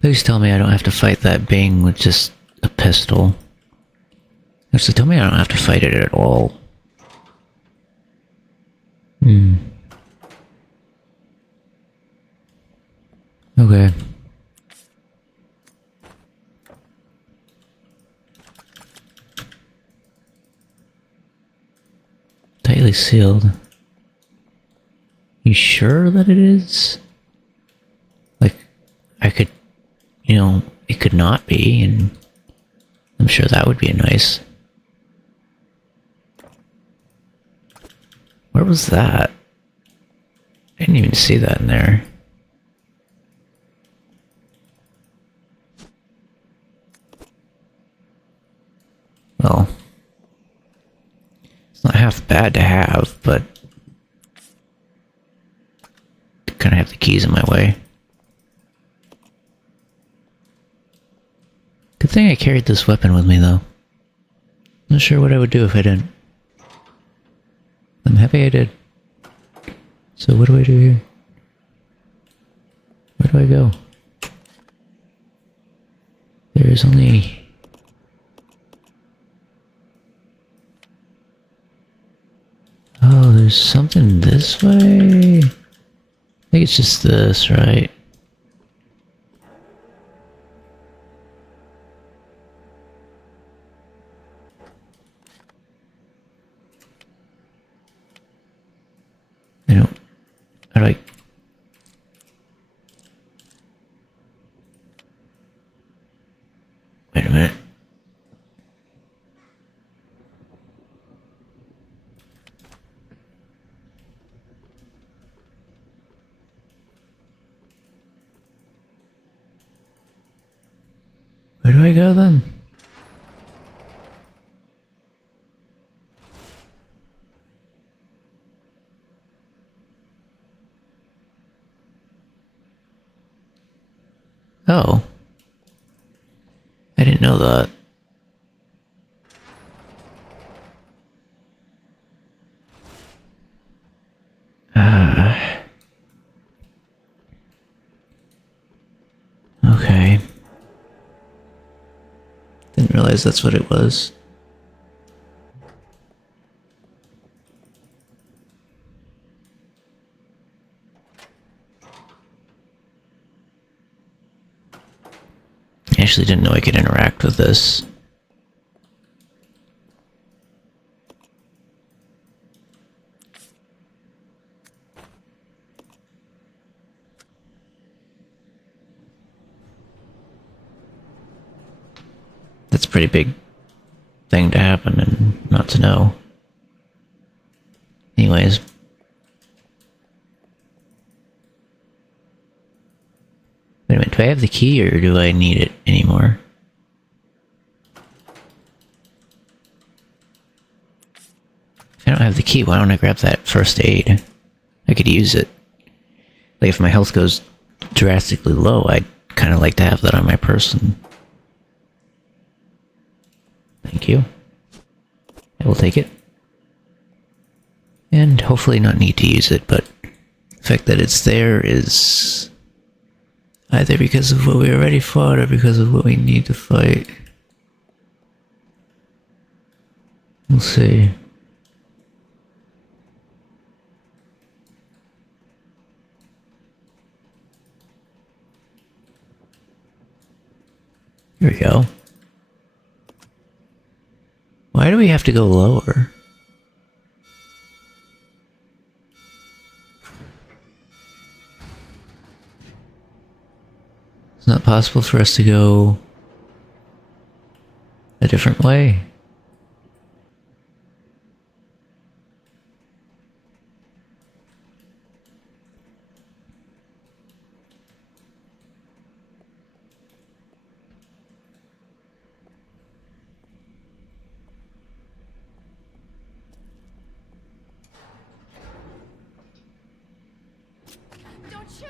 Please tell me I don't have to fight that Bing with just a pistol. Actually, tell me I don't have to fight it at all. Okay. Tightly sealed. You sure that it is? Like, I could, it could not be, and I'm sure that would be nice. Where was that? I didn't even see that in there. Well, it's not half bad to have, but kind of have the keys in my way. Good thing I carried this weapon with me, though. Not sure what I would do if I didn't. I'm happy I did. So what do I do here? Where do I go? There's only... Oh, there's something this way? I think it's just this, right? I don't... I like... Wait a minute. Where do I go then? Oh. I didn't know that. Okay. Didn't realize that's what it was. I actually didn't know I could interact with this. That's a pretty big thing to happen and not to know. Anyways. Wait a minute, do I have the key or do I need it anymore? If I don't have the key, why don't I grab that first aid? I could use it. Like if my health goes drastically low, I'd kind of like to have that on my person. Thank you. I will take it. And hopefully not need to use it, but the fact that it's there is either because of what we already fought or because of what we need to fight. We'll see. Here we go. Why do we have to go lower? It's not possible for us to go a different way. Don't shoot!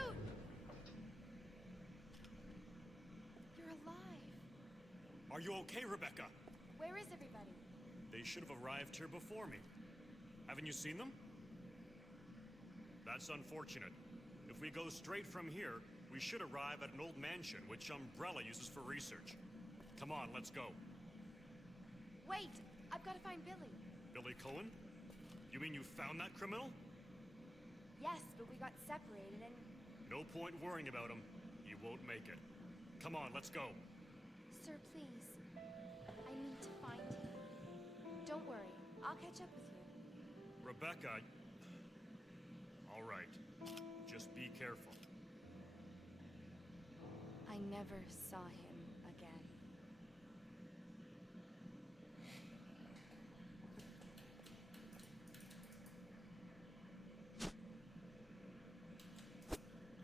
You're alive. Are you okay, Rebecca? Where is everybody? They should have arrived here before me. Haven't you seen them? That's unfortunate. If we go straight from here, we should arrive at an old mansion which Umbrella uses for research. Come on, let's go. Wait! I've got to find Billy. Billy Cohen? You mean you found that criminal? Yes, but we got separated and... No point worrying about him. You won't make it. Come on, let's go. Sir, please. I need to find him. Don't worry. I'll catch up with you. Rebecca... All right. Just be careful. I never saw him again.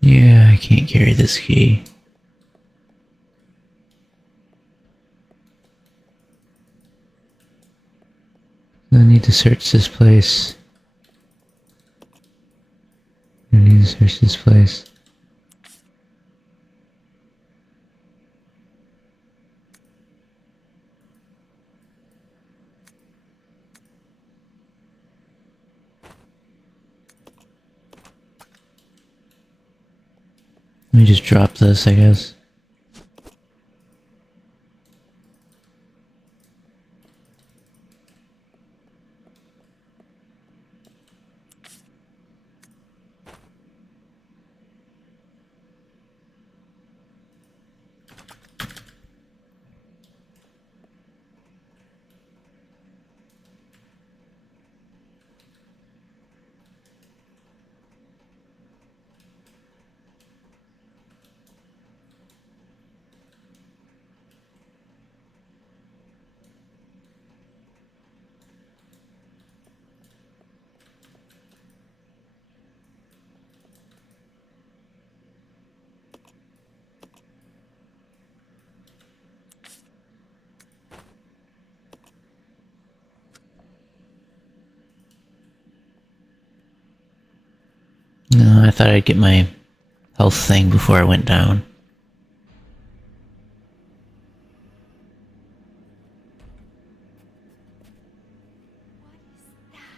Yeah, I can't carry this key. I need to search this place. I need to search this place. Let me just drop this, I guess. No, I thought I'd get my health thing before I went down. What is that?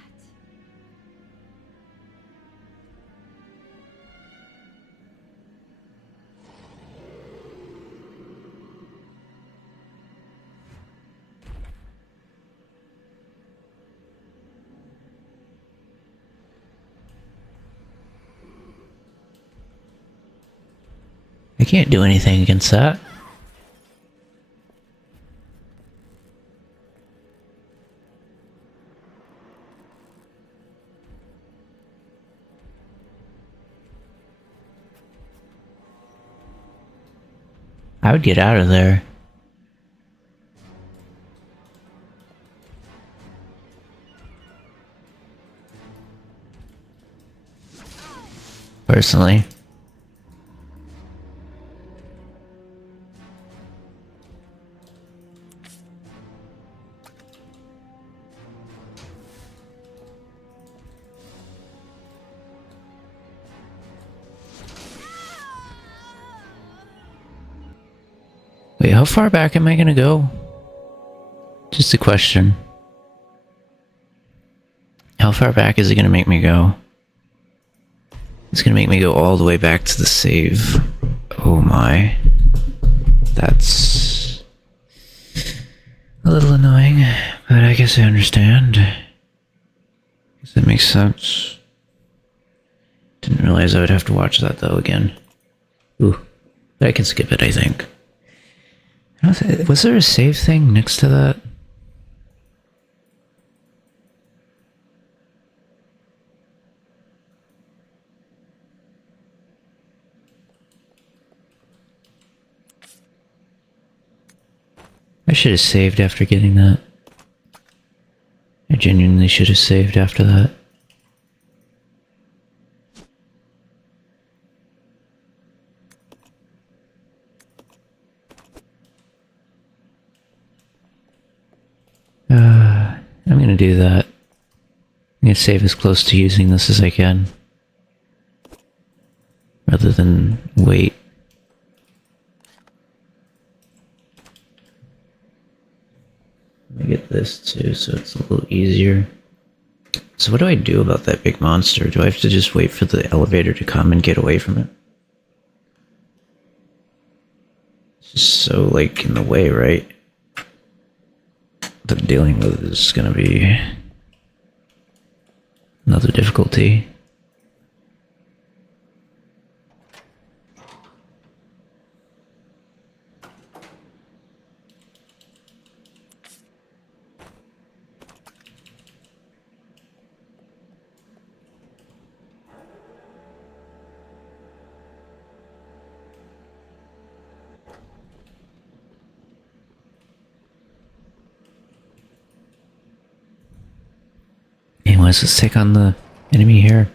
I can't do anything against that. I would get out of there. Personally. Wait, how far back am I gonna go? Just a question. How far back is it gonna make me go? It's gonna make me go all the way back to the save. Oh my. That's a little annoying, but I guess I understand. Guess that makes sense. Didn't realize I would have to watch that though again. Ooh, but I can skip it, I think. Was there a save thing next to that? I should have saved after getting that. I genuinely should have saved after that. I'm gonna do that. I'm gonna save as close to using this as I can. Rather than wait. Let me get this too, so it's a little easier. So what do I do about that big monster? Do I have to just wait for the elevator to come and get away from it? It's just so, like, in the way, right? That dealing with is gonna be another difficulty. Anyways, let's take on the enemy here.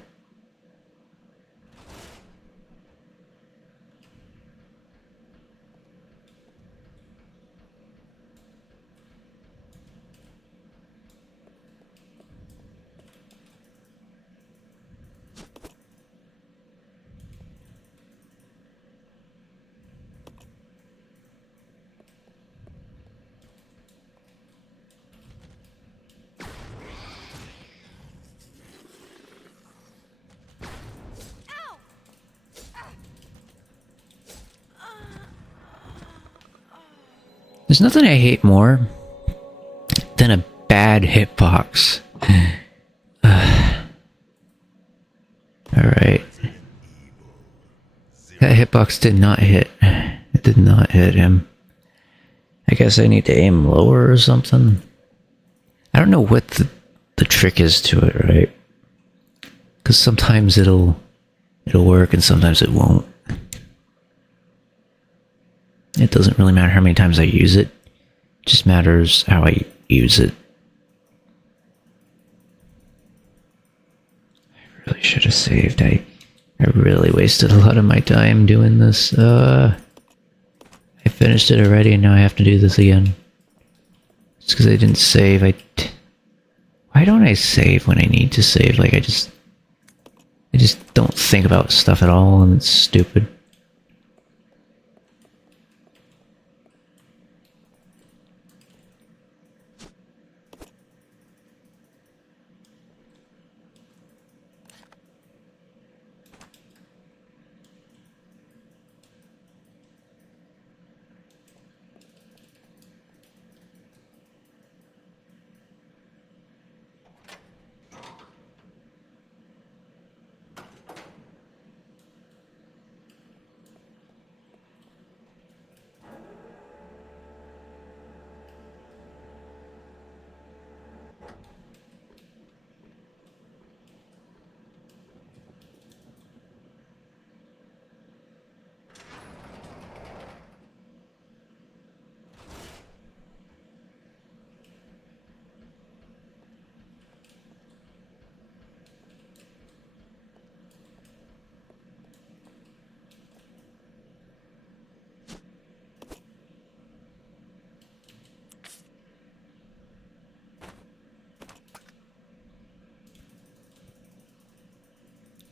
There's nothing I hate more than a bad hitbox. Alright. That hitbox did not hit. It did not hit him. I guess I need to aim lower or something. I don't know what the trick is to it, right? Because sometimes it'll work and sometimes it won't. It doesn't really matter how many times I use it. It just matters how I use it. I really should have saved. I really wasted a lot of my time doing this. I finished it already and now I have to do this again. Just because I didn't save. Why don't I save when I need to save? Like I just don't think about stuff at all and it's stupid.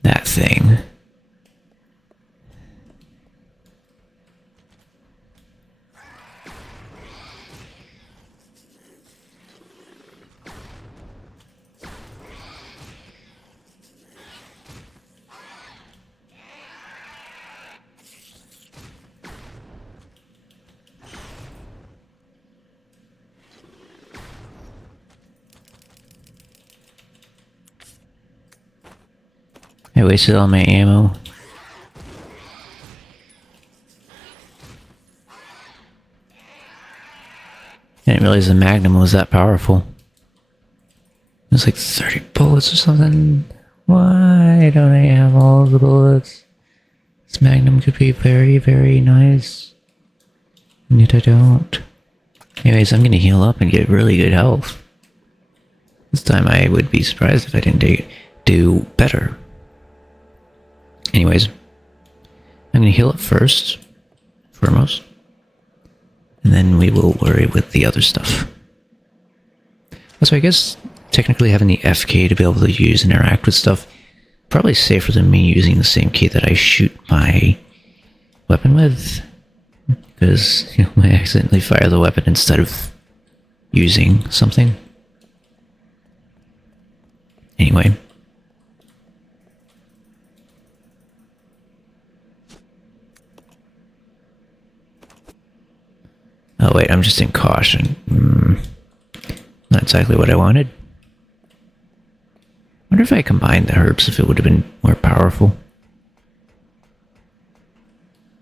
That thing. I wasted all my ammo. I didn't realize the Magnum was that powerful. It was like 30 bullets or something. Why don't I have all the bullets? This Magnum could be very, very nice. And yet I don't. Anyways, I'm gonna heal up and get really good health. This time I would be surprised if I didn't do better. Anyways, I'm gonna heal up first, foremost, and then we will worry with the other stuff. So I guess technically having the F key to be able to use and interact with stuff probably safer than me using the same key that I shoot my weapon with, because I accidentally fire the weapon instead of using something. Anyway. Oh wait, I'm just in caution. Not exactly what I wanted. Wonder if I combined the herbs if it would have been more powerful.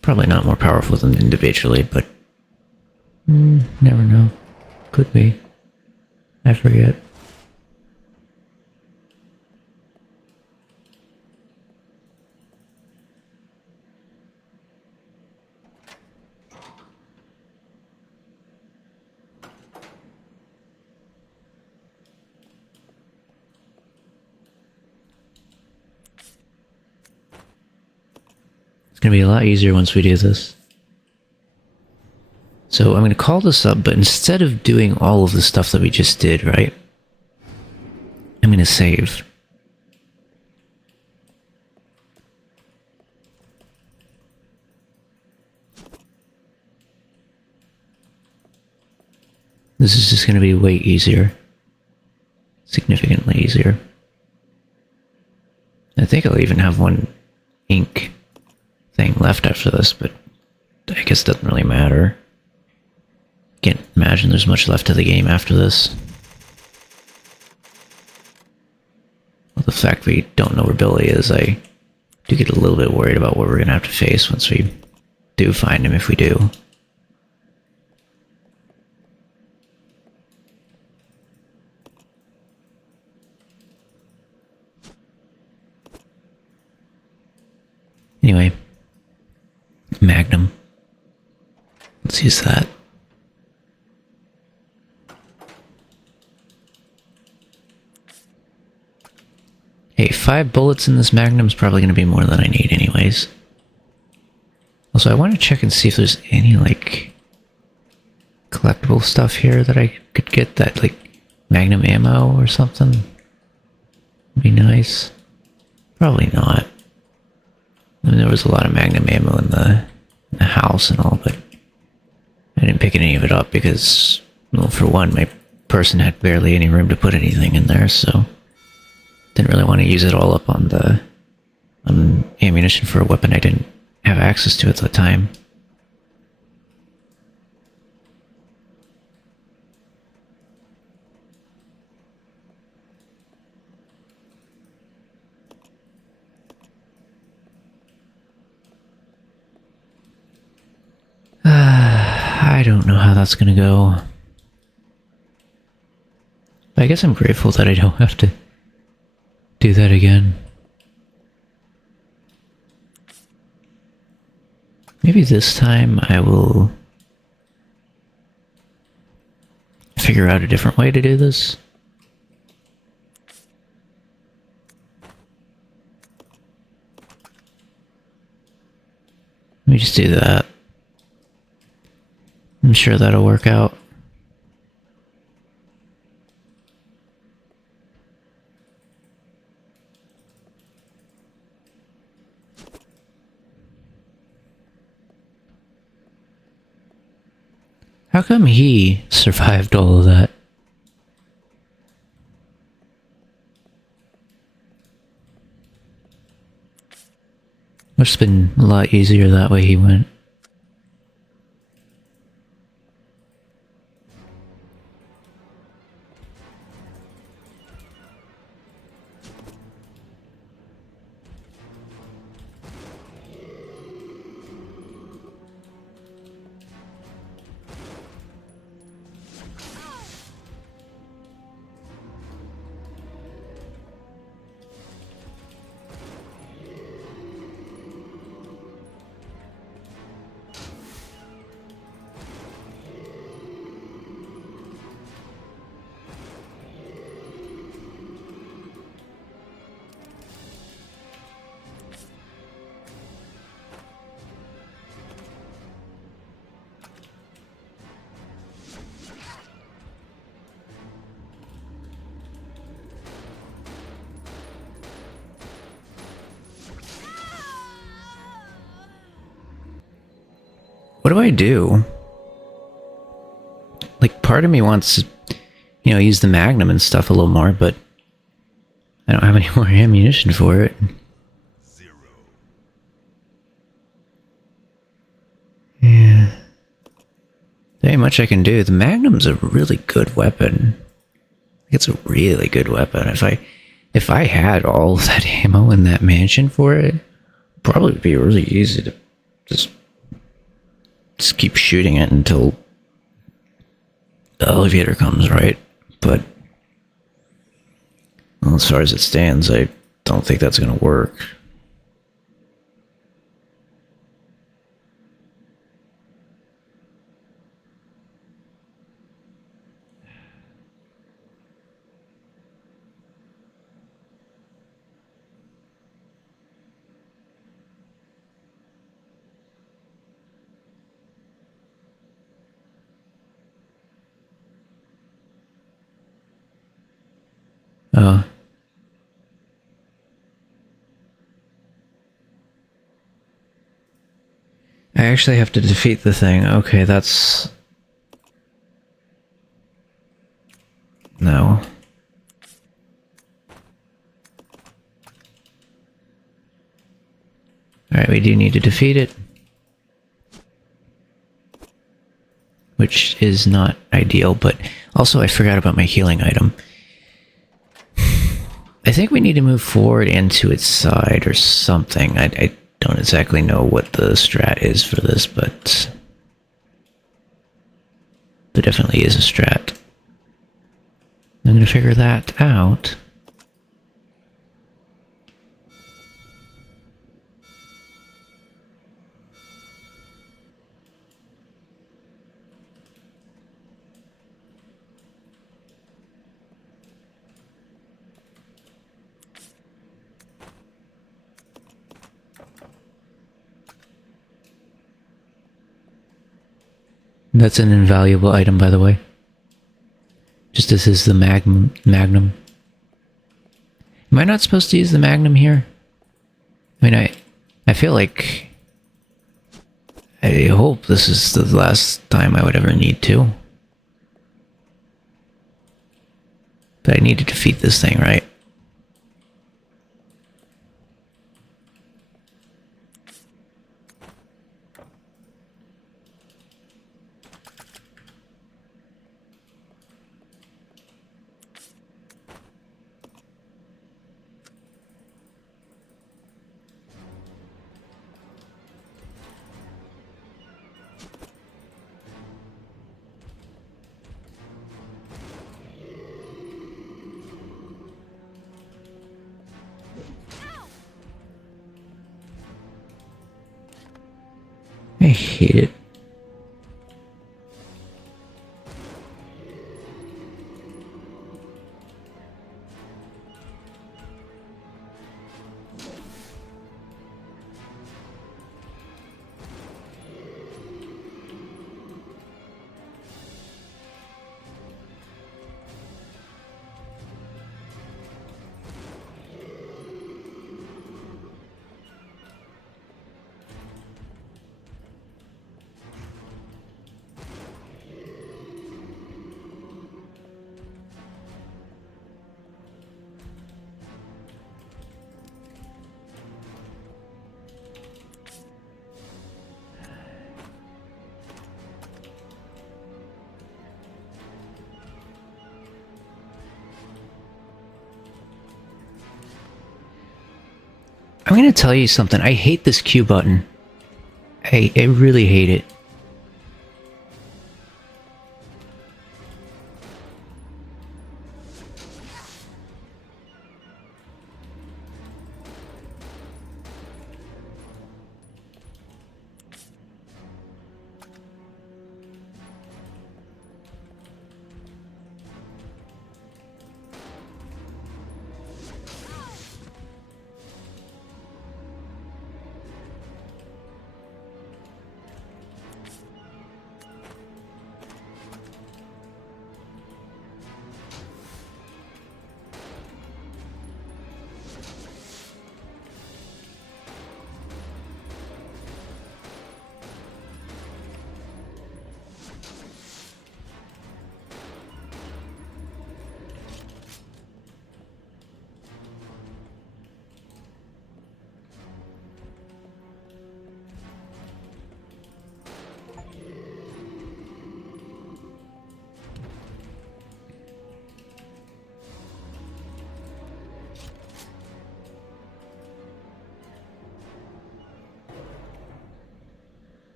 Probably not more powerful than individually, but never know. Could be. I forget. gonna be a lot easier once we do this. So I'm gonna call this up, but instead of doing all of the stuff that we just did, right? I'm gonna save. This is just gonna be way easier. Significantly easier. I think I'll even have one ink thing left after this, but I guess it doesn't really matter. Can't imagine there's much left to the game after this. Well, the fact we don't know where Billy is, I do get a little bit worried about what we're gonna have to face once we do find him, if we do. Anyway, Magnum. Let's use that. Hey, 5 bullets in this Magnum is probably going to be more than I need anyways. Also, I want to check and see if there's any, like, collectible stuff here that I could get, that, like, Magnum ammo or something. Would be nice. Probably not. I mean, there was a lot of Magnum ammo in the house and all, but I didn't pick any of it up because, well, for one, my person had barely any room to put anything in there, so didn't really want to use it all up on ammunition for a weapon I didn't have access to at the time. I don't know how that's gonna go. I guess I'm grateful that I don't have to do that again. Maybe this time I will figure out a different way to do this. Let me just do that. I'm sure that'll work out. How come he survived all of that? Must have been a lot easier that way he went. What do I do? Like, part of me wants to, use the Magnum and stuff a little more, but I don't have any more ammunition for it. 0. Yeah. There ain't much I can do. The Magnum's a really good weapon. It's a really good weapon. If I had all of that ammo in that mansion for it, it'd probably be really easy to just keep shooting it until the elevator comes, right? But well, as far as it stands, I don't think that's going to work. Oh. I actually have to defeat the thing. Okay, that's... No. Alright, we do need to defeat it. Which is not ideal, but also I forgot about my healing item. I think we need to move forward into its side or something. I don't exactly know what the strat is for this, but there definitely is a strat. I'm gonna figure that out. That's an invaluable item, by the way. Just as is the Magnum. Am I not supposed to use the Magnum here? I mean, I feel like... I hope this is the last time I would ever need to. But I need to defeat this thing, right? I hate it. I'm gonna tell you something. I hate this Q button. I really hate it.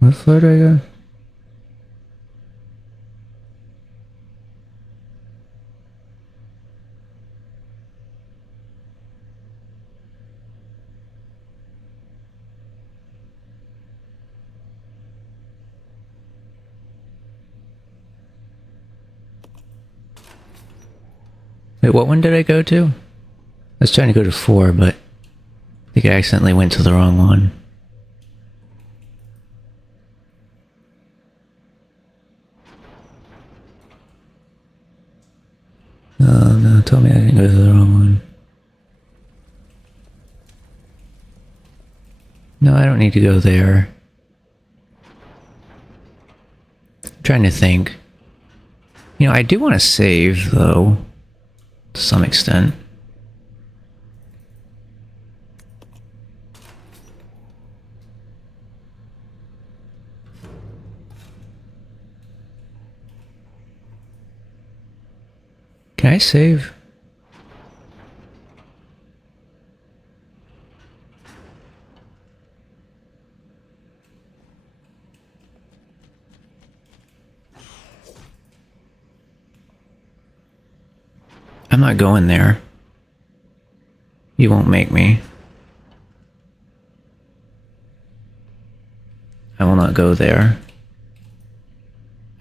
What floor do I go? Wait, what one did I go to? I was trying to go to 4, but I think I accidentally went to the wrong one. Oh no, tell me I didn't go to the wrong one. No, I don't need to go there. I'm trying to think. You know, I do want to save, though, to some extent. Can I save? I'm not going there. You won't make me. I will not go there.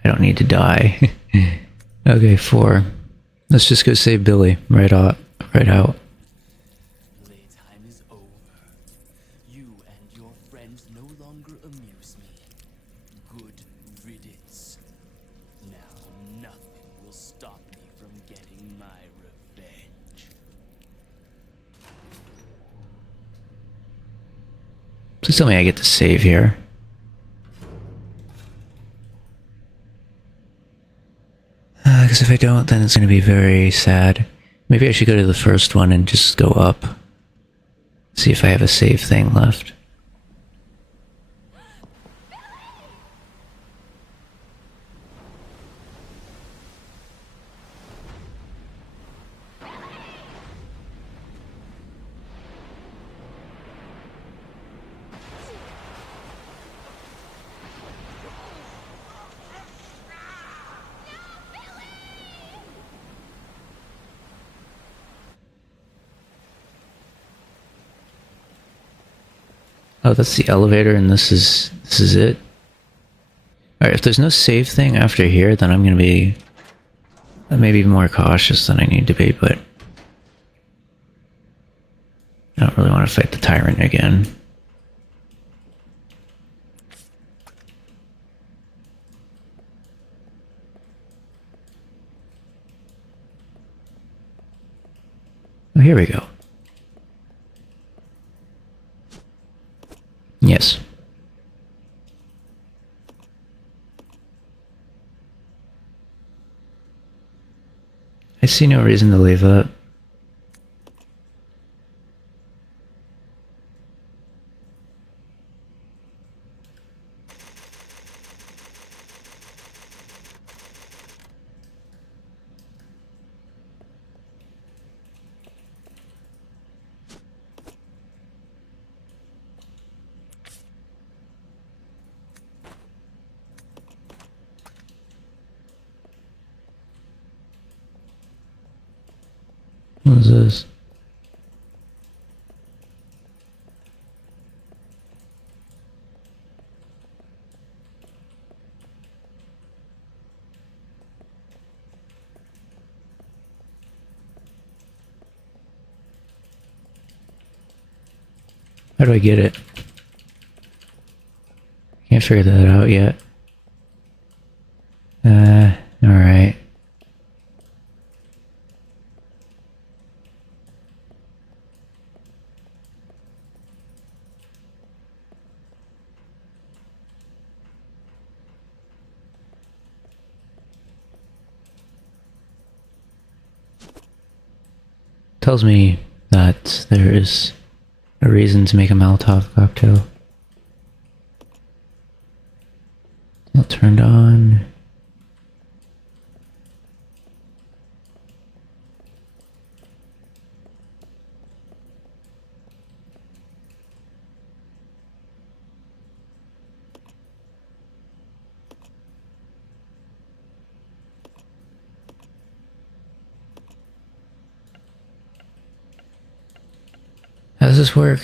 I don't need to die. Okay, 4. Let's just go save Billy right out. Right out. Playtime is over. You and your friends no longer amuse me. Good riddance. Now nothing will stop me from getting my revenge. Please tell me I get to save here. Because if I don't, then it's going to be very sad. Maybe I should go to the first one and just go up. See if I have a save thing left. Oh, that's the elevator and this is it? Alright, if there's no save thing after here, then I'm gonna be maybe more cautious than I need to be, but I don't really want to fight the tyrant again. Oh, here we go. Yes. I see no reason to leave that. What is this? How do I get it? Can't figure that out yet. Alright. Tells me that there is a reason to make a Molotov cocktail. All turned on. How does this work?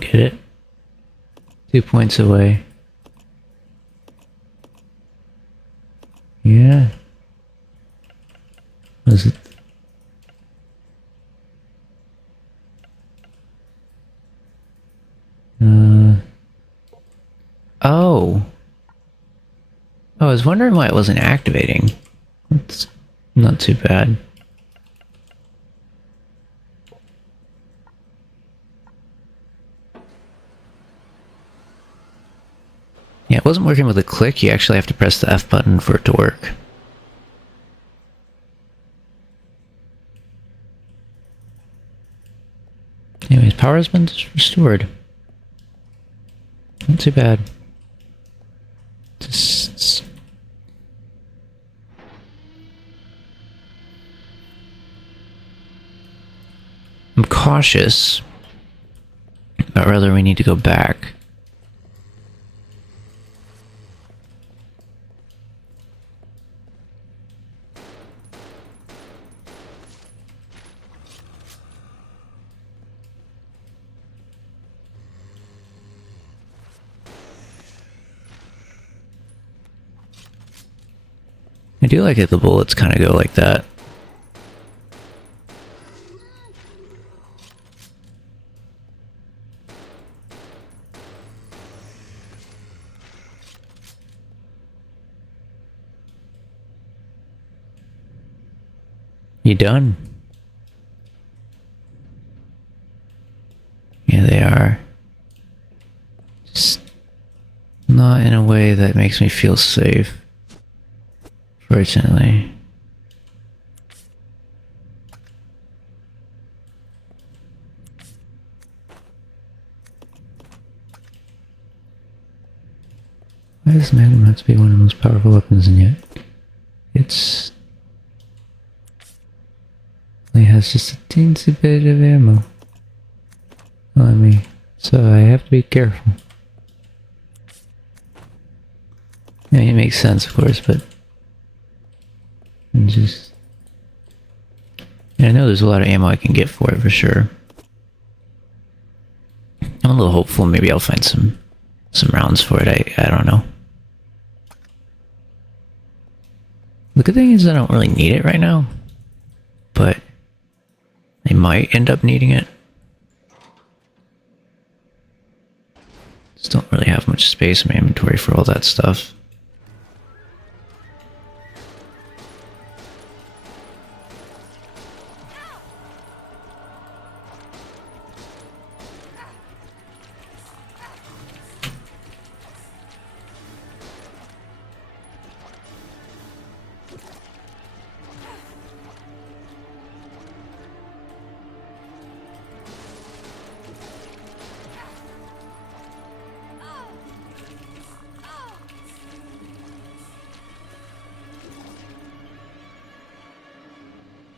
don't get it. 2 points away. Yeah. Was it? Oh. I was wondering why it wasn't activating. It's not too bad. Yeah, it wasn't working with a click. You actually have to press the F button for it to work. Anyways, power has been restored. Not too bad. Just... I'm cautious about whether we need to go back. I do like that the bullets kind of go like that. You done? Yeah, they are. Just not in a way that makes me feel safe. Fortunately. Why does Magnum have to be one of the most powerful weapons, and yet it's only has just a teensy bit of ammo on me, so I have to be careful. Yeah, it makes sense, of course, but just... And I know there's a lot of ammo I can get for it, for sure. I'm a little hopeful maybe I'll find some rounds for it, I don't know. The good thing is I don't really need it right now, but I might end up needing it. Just don't really have much space in my inventory for all that stuff.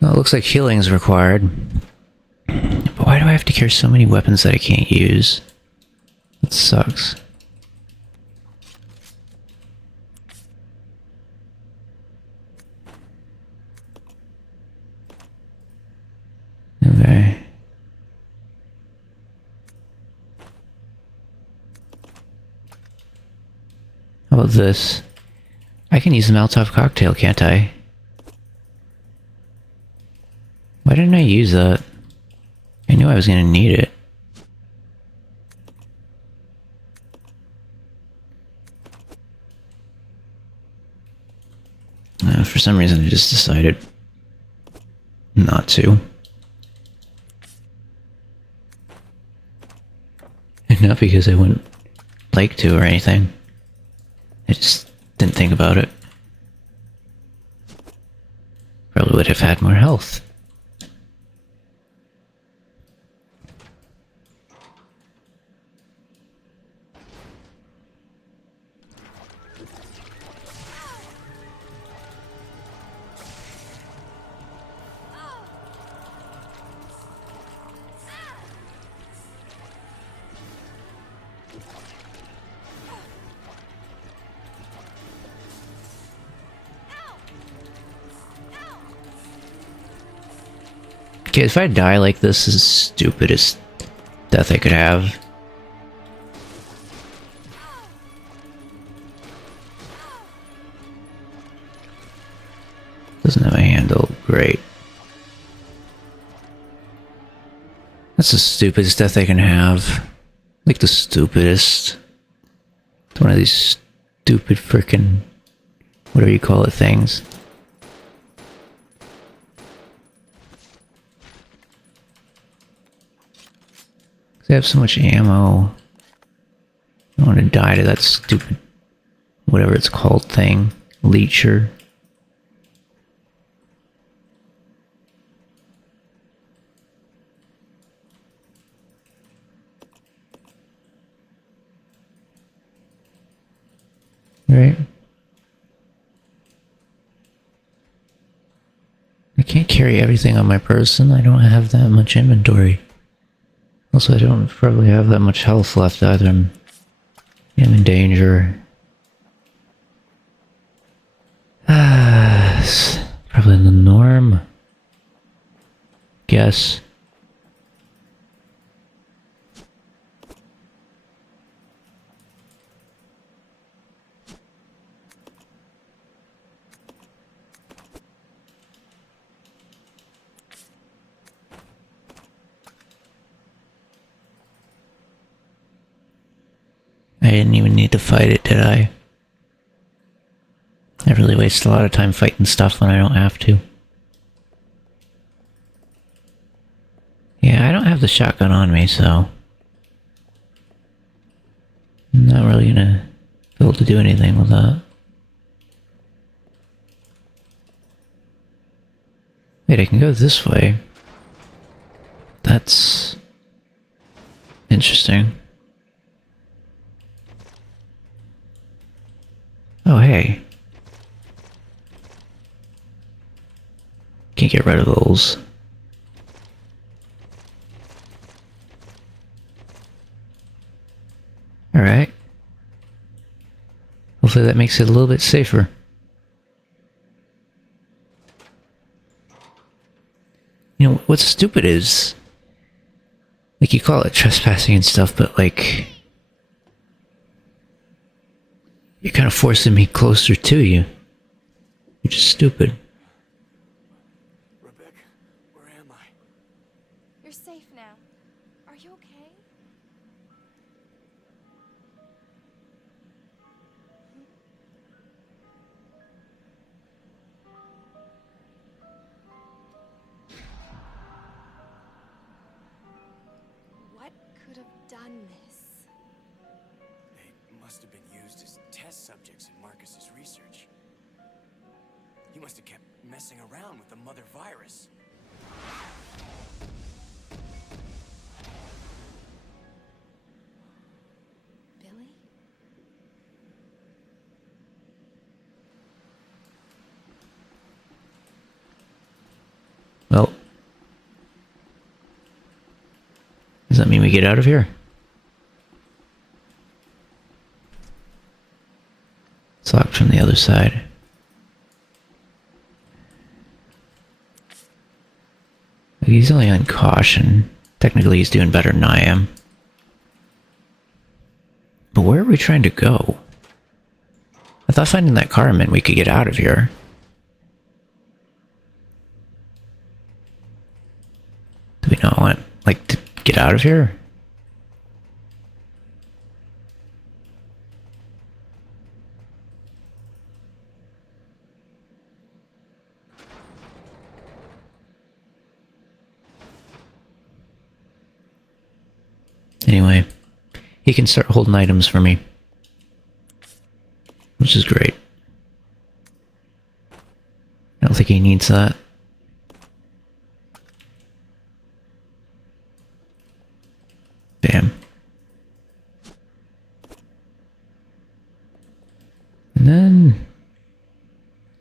Well, it looks like healing is required. But why do I have to carry so many weapons that I can't use? That sucks. Okay. How about this? I can use the Molotov cocktail, can't I? Why didn't I use that? I knew I was gonna need it. For some reason I just decided not to. And not because I wouldn't like to or anything. I just didn't think about it. Probably would have had more health. Okay, if I die like this is the stupidest death I could have. Doesn't have a handle. Great. That's the stupidest death I can have. Like the stupidest. It's one of these stupid frickin' whatever you call it things. I have so much ammo. I want to die to that stupid whatever it's called thing. Leecher. Right. I can't carry everything on my person. I don't have that much inventory. Also, I don't probably have that much health left either. I'm in danger. It's probably the norm. Guess. I didn't even need to fight it, did I? I really waste a lot of time fighting stuff when I don't have to. Yeah, I don't have the shotgun on me, so... I'm not really gonna be able to do anything with that. Wait, I can go this way. That's... interesting. Oh, hey. Can't get rid of those. Alright. Hopefully that makes it a little bit safer. You know, what's stupid is... like, you call it trespassing and stuff, but like... you're kind of forcing me closer to you. Which is stupid. Rebecca, where am I? You're safe now. Are you okay? What could have done this? They must have been used as test subjects in Marcus's research. He must have kept messing around with the mother virus. Billy? Well... does that mean we get out of here? It's locked from the other side. He's only on caution. Technically he's doing better than I am. But where are we trying to go? I thought finding that car meant we could get out of here. Do we not want, like, to get out of here? Anyway, he can start holding items for me. Which is great. I don't think he needs that. Bam. And then...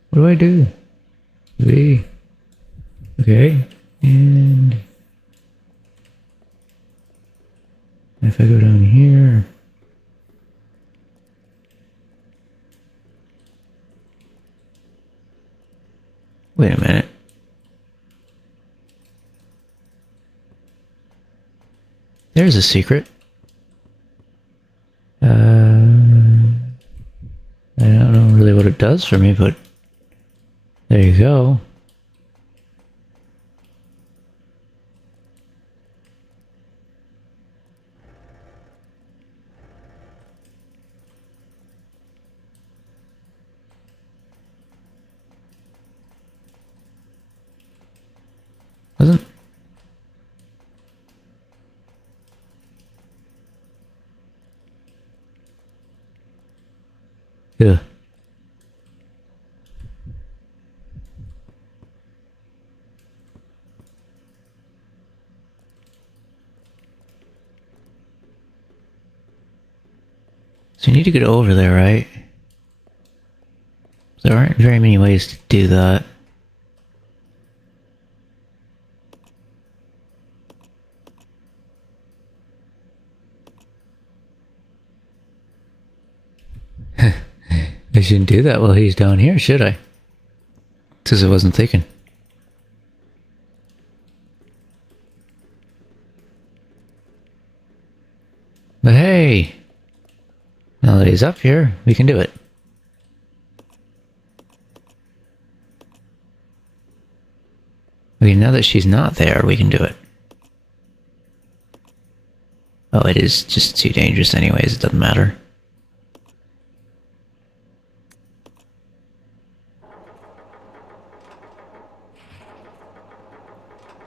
what do I do? Okay. And... if I go down here... wait a minute. There's a secret. I don't know really what it does for me, but There you go. Wasn't... Yeah. So you need to get over there, right? There aren't very many ways to do that. I shouldn't do that while he's down here, should I? Because I wasn't thinking. But hey! Now that he's up here, we can do it. Okay, now that she's not there, we can do it. Oh, it is just too dangerous anyways, it doesn't matter.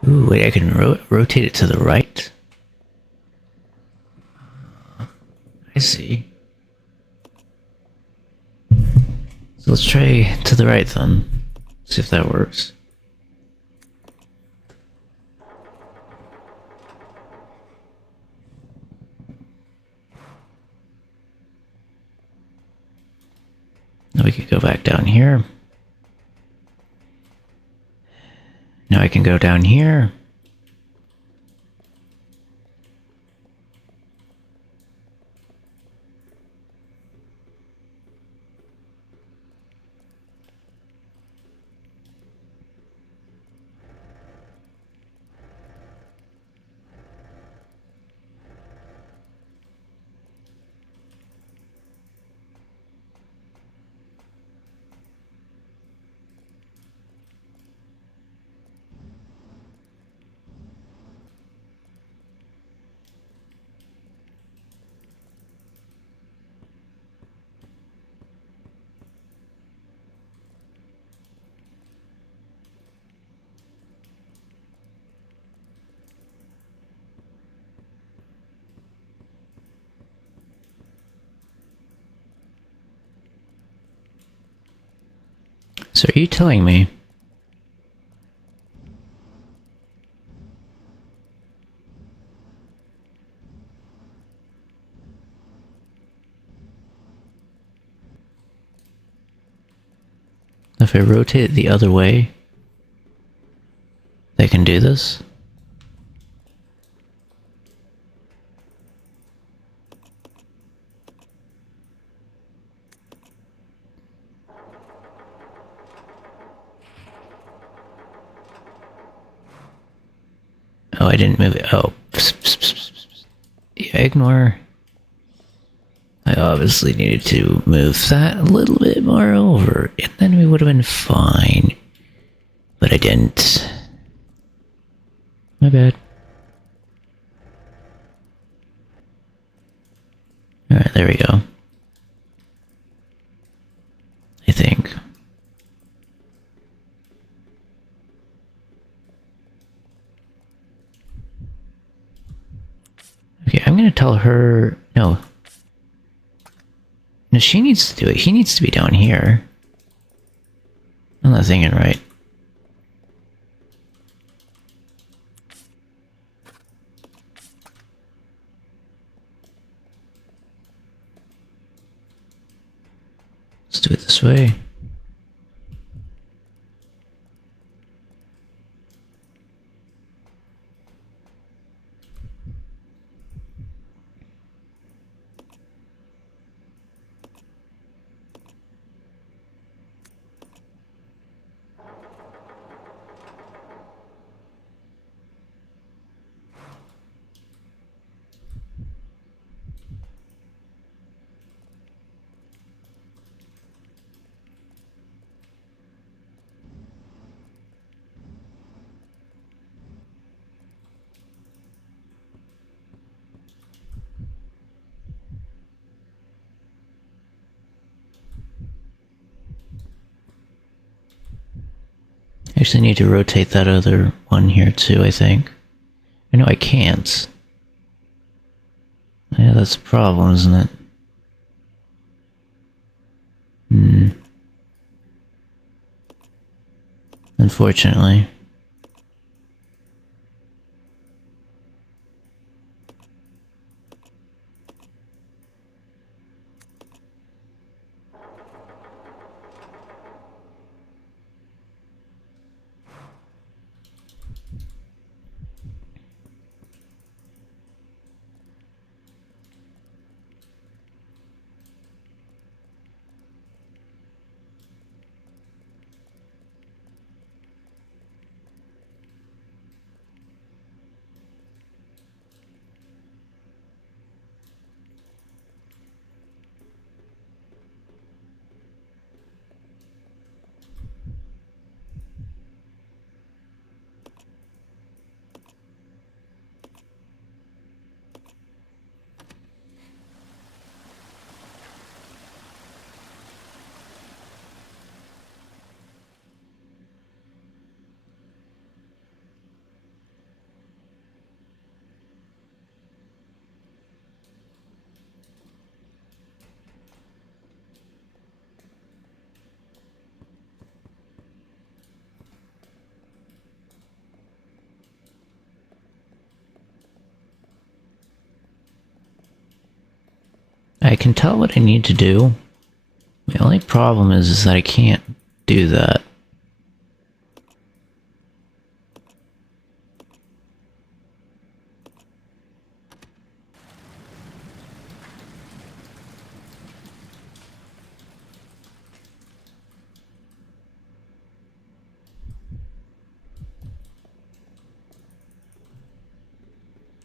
Ooh, wait, I can rotate it to the right? I see. So let's try to the right then. See if that works. Now we could go back down here. Now I can go down here. So are you telling me if I rotate it the other way, they can do this? Oh, I didn't move it. Oh. Yeah, ignore. I obviously needed to move that a little bit more over, and then we would have been fine. But I didn't. My bad. Alright, there we go. I think. Okay, I'm gonna tell her... No. No, she needs to do it. He needs to be down here. I'm not thinking right. Let's do it this way. actually need to rotate that other one here too, I think. I know I can't. Yeah, that's a problem, isn't it? Unfortunately. I can tell what I need to do. The only problem is that I can't do that.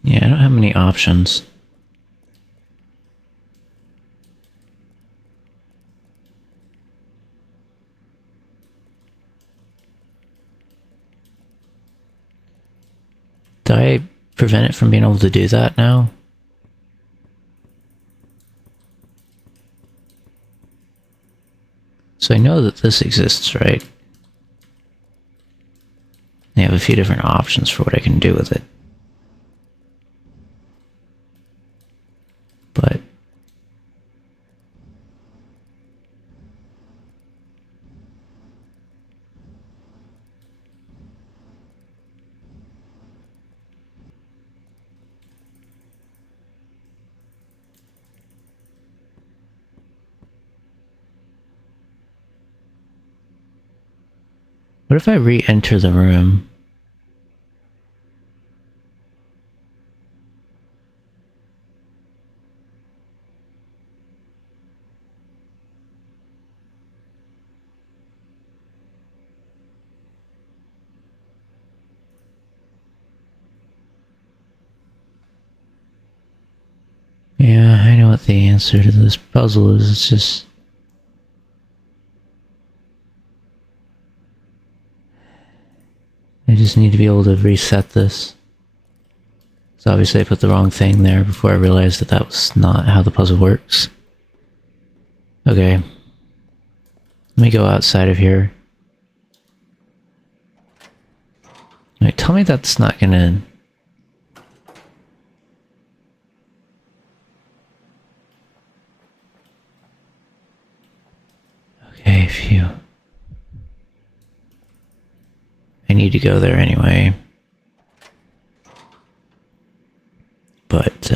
Yeah, I don't have many options. Do I prevent it from being able to do that now? So I know that this exists, right? I have a few different options for what I can do with it. But what if I re-enter the room? Yeah, I know what the answer to this puzzle is. It's just... I just need to be able to reset this. So obviously I put the wrong thing there before I realized that that was not how the puzzle works. Okay. Let me go outside of here. Wait, tell me that's not gonna... Okay, phew. I need to go there anyway. But,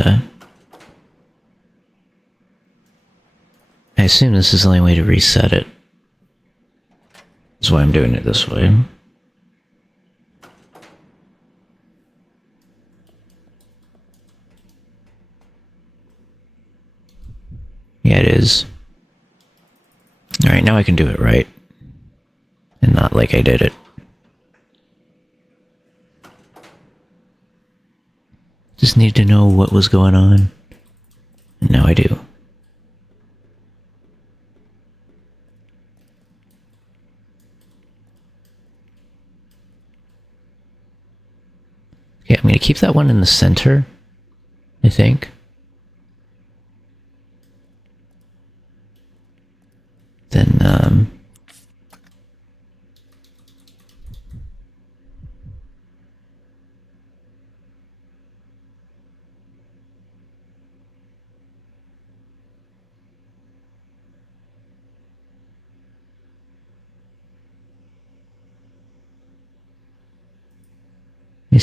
I assume this is the only way to reset it. That's why I'm doing it this way. Yeah, it is. Alright, now I can do it right. And not like I did it. Just need to know what was going on. And now I do. Okay, I'm gonna keep that one in the center, I think. Then,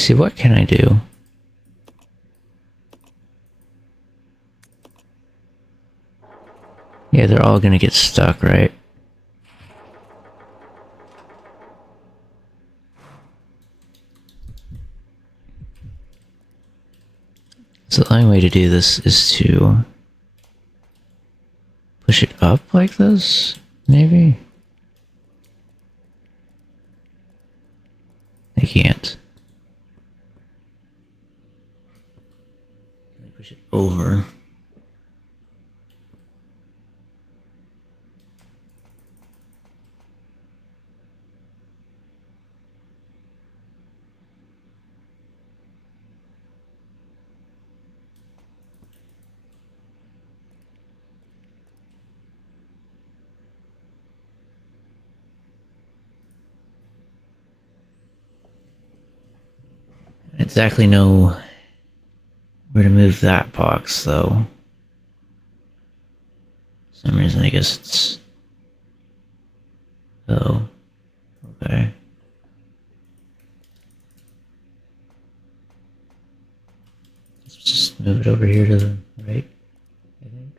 see, what can I do? Yeah, they're all gonna get stuck, right? So the only way to do this is to push it up like this, maybe? I can't. Can I push it over? I don't exactly know where to move that box, though. For some reason, I guess it's... Oh. Okay. Let's just move it over here to the right, I think.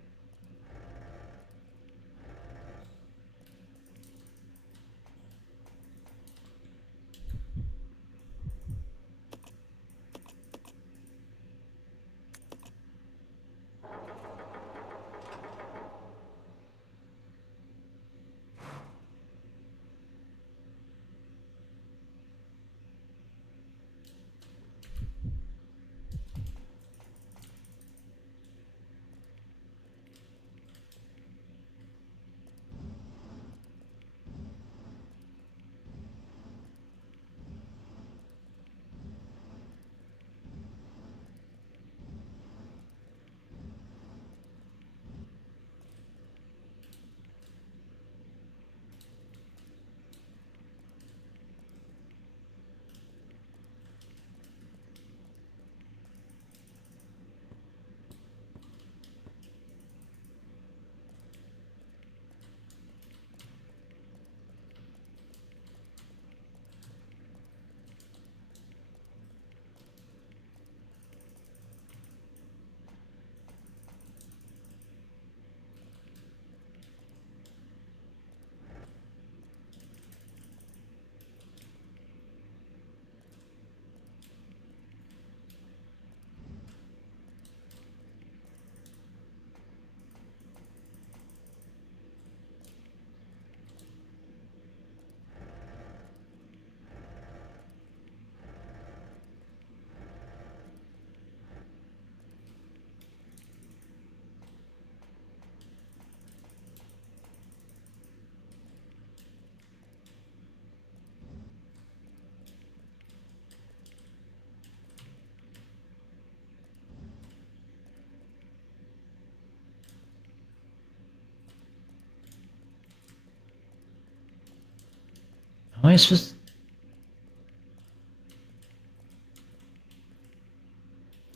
How am I supposed to...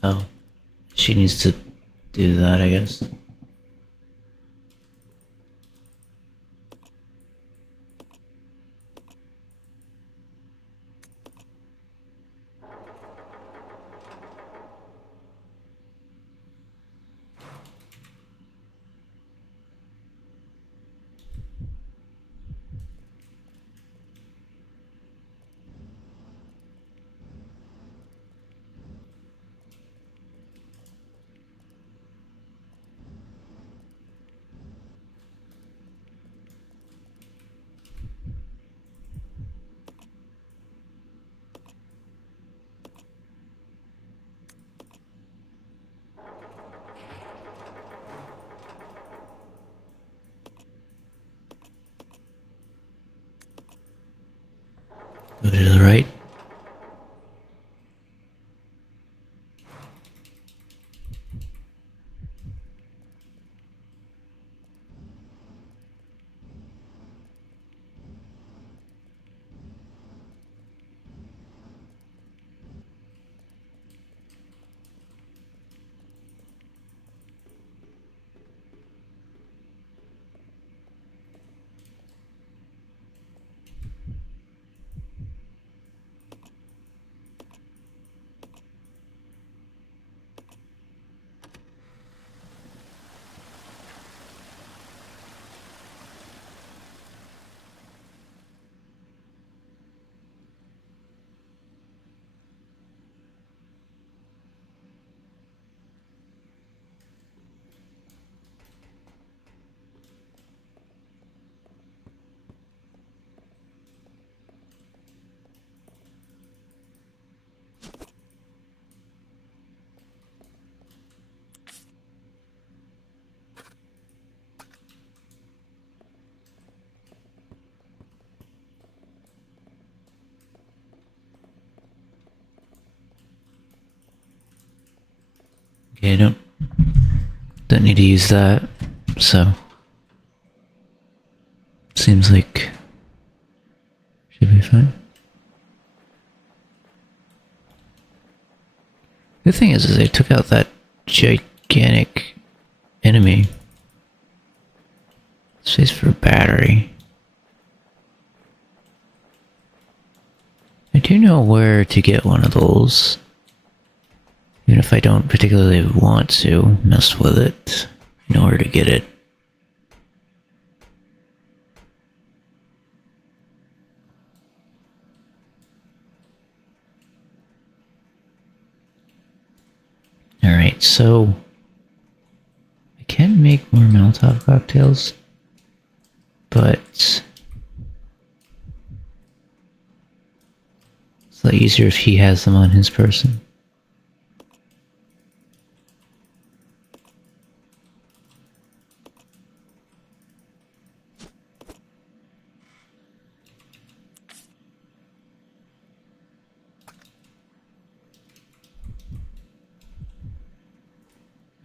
Oh. She needs to do that, I guess. Go to the right. Okay, don't need to use that, so seems like should be fine. The thing is they took out that gigantic enemy. Space for a battery. I do know where to get one of those. Even if I don't particularly want to mess with it, I know where to get it. Alright, so I can make more Molotov cocktails, but it's a lot easier if he has them on his person.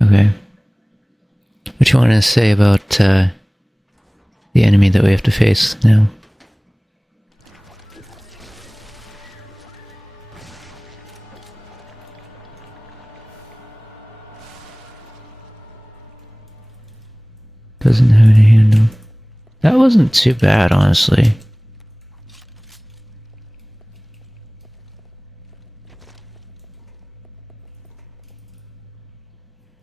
Okay. What you want to say about the enemy that we have to face now? Doesn't have any handle. That wasn't too bad, honestly.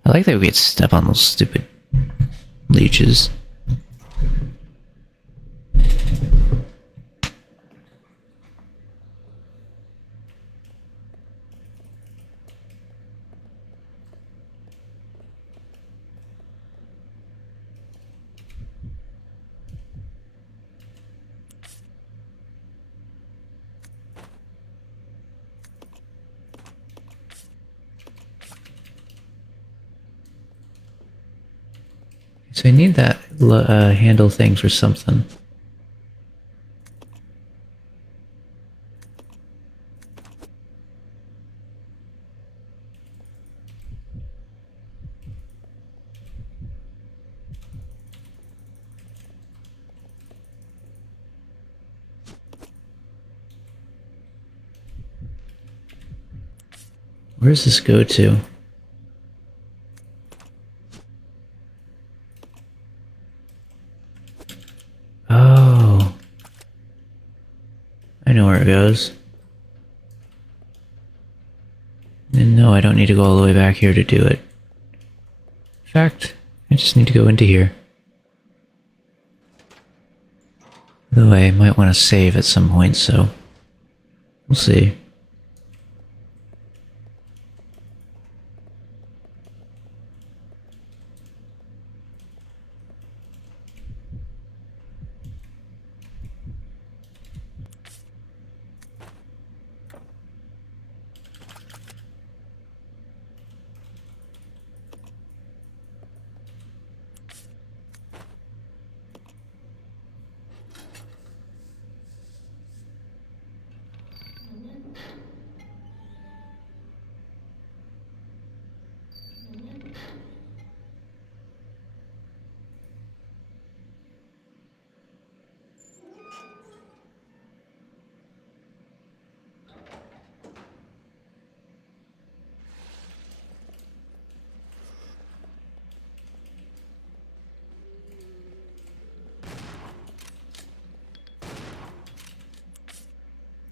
I like that we could step on those stupid leeches. So I need that handle thing for something. Where does this go to? Oh. I know where it goes. And no, I don't need to go all the way back here to do it. In fact, I just need to go into here. Though I might want to save at some point, so we'll see.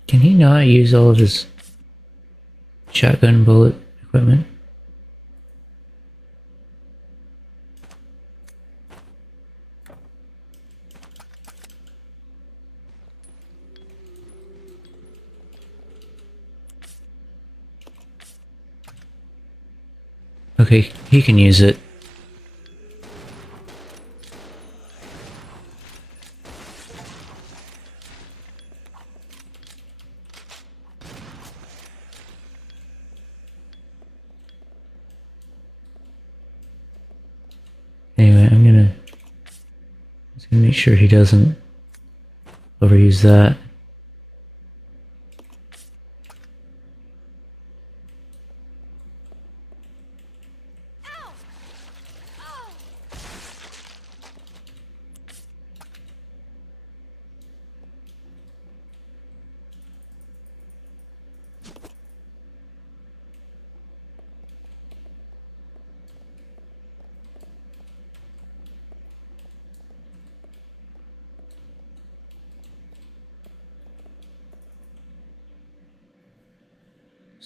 Can he not use all of his shotgun bullet equipment? Okay, he can use it. Anyway, just gonna make sure he doesn't overuse that.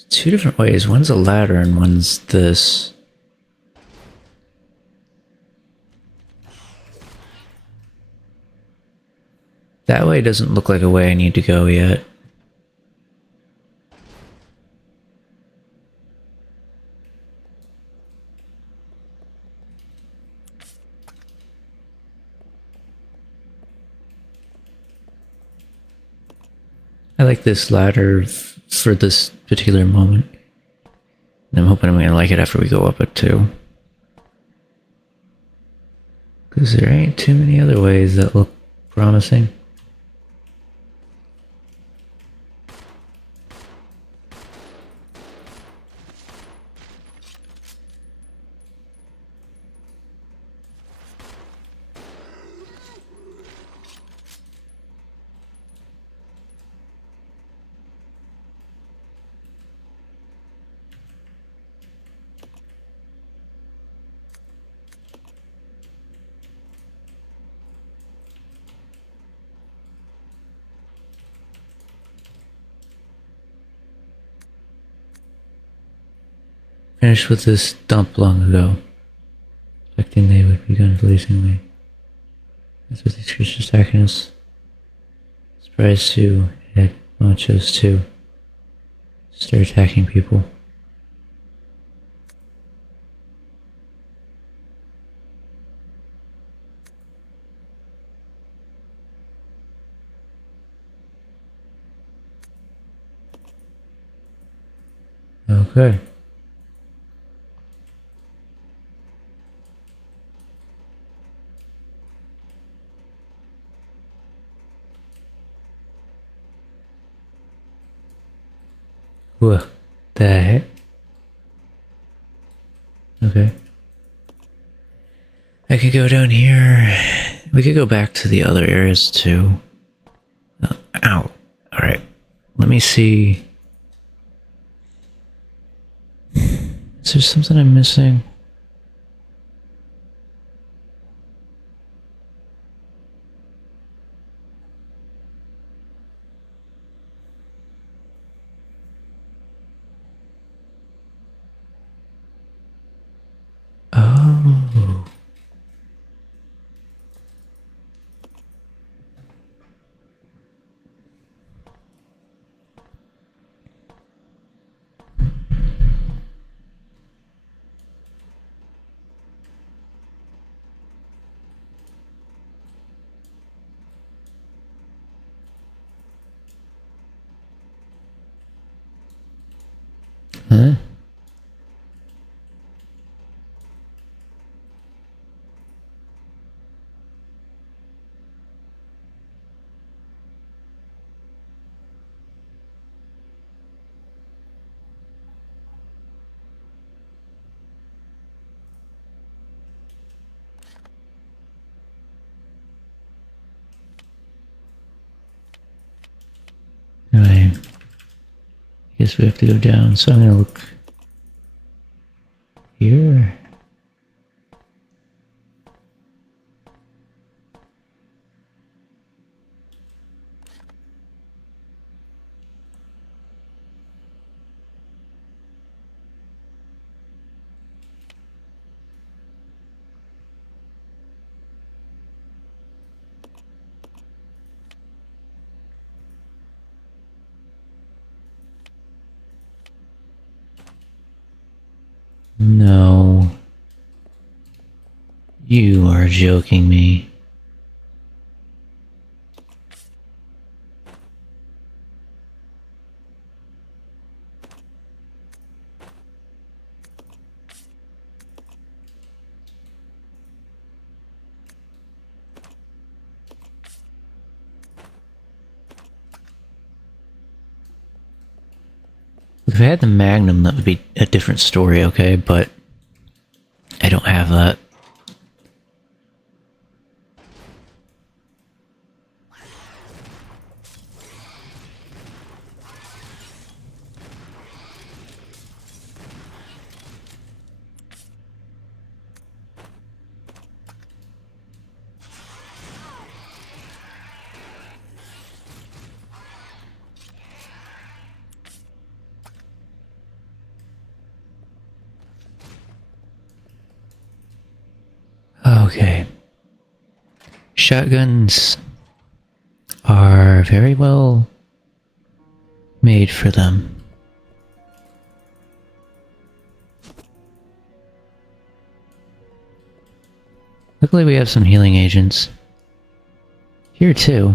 Two different ways. One's a ladder and one's this. That way doesn't look like a way I need to go yet. I like this ladder for this particular moment. I'm hoping I'm going to like it after we go up it too. Because there ain't too many other ways that look promising. Finished with this dump long ago, expecting they would be done blazingly. That's what these creatures attacking us. Surprised too, had machos too. Start attacking people. Okay. What the heck? Okay. I could go down here. We could go back to the other areas too. Ow. Alright. Let me see. Is there something I'm missing? Oh. Huh? Anyway, I guess we have to go down, so I'm gonna look here. No. You are joking me. If I had the Magnum, that would be a different story, okay? But I don't have that. shotguns are very well made for them. Luckily we have some healing agents. Here too.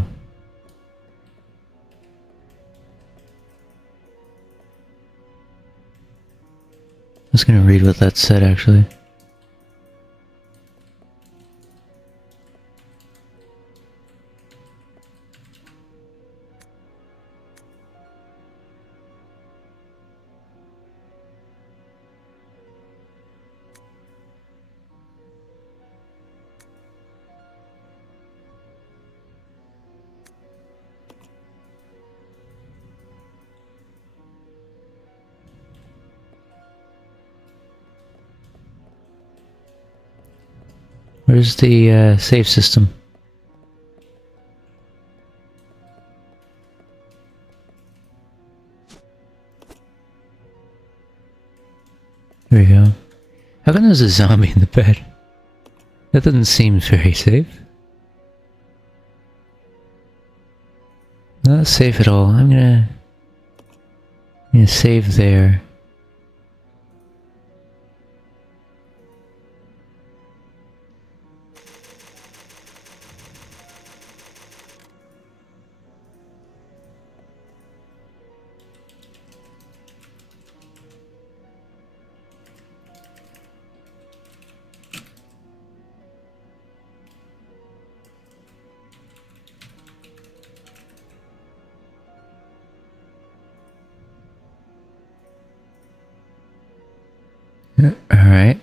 I was gonna read what that said actually. Where's the save system? There we go. How come there's a zombie in the bed? That doesn't seem very safe. Not safe at all. I'm gonna save there. Alright.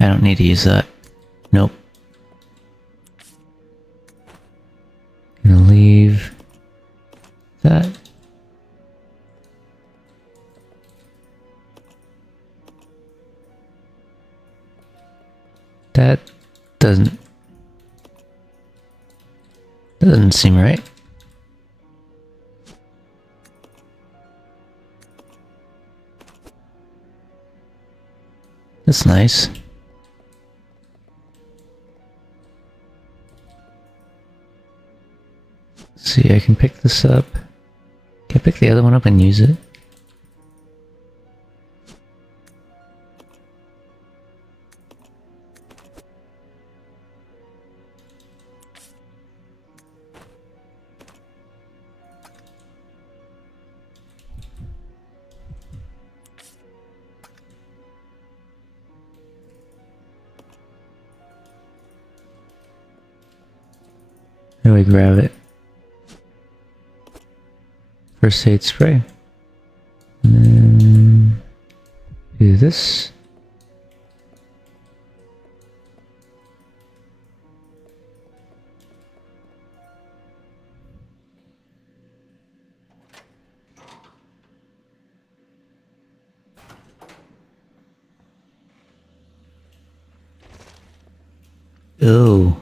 I don't need to use that. Nope. Gonna leave that. That doesn't seem right. That's nice. Let's see, I can pick this up. Can I pick the other one up and use it? How do we grab it? First aid spray. And then do this. Oh.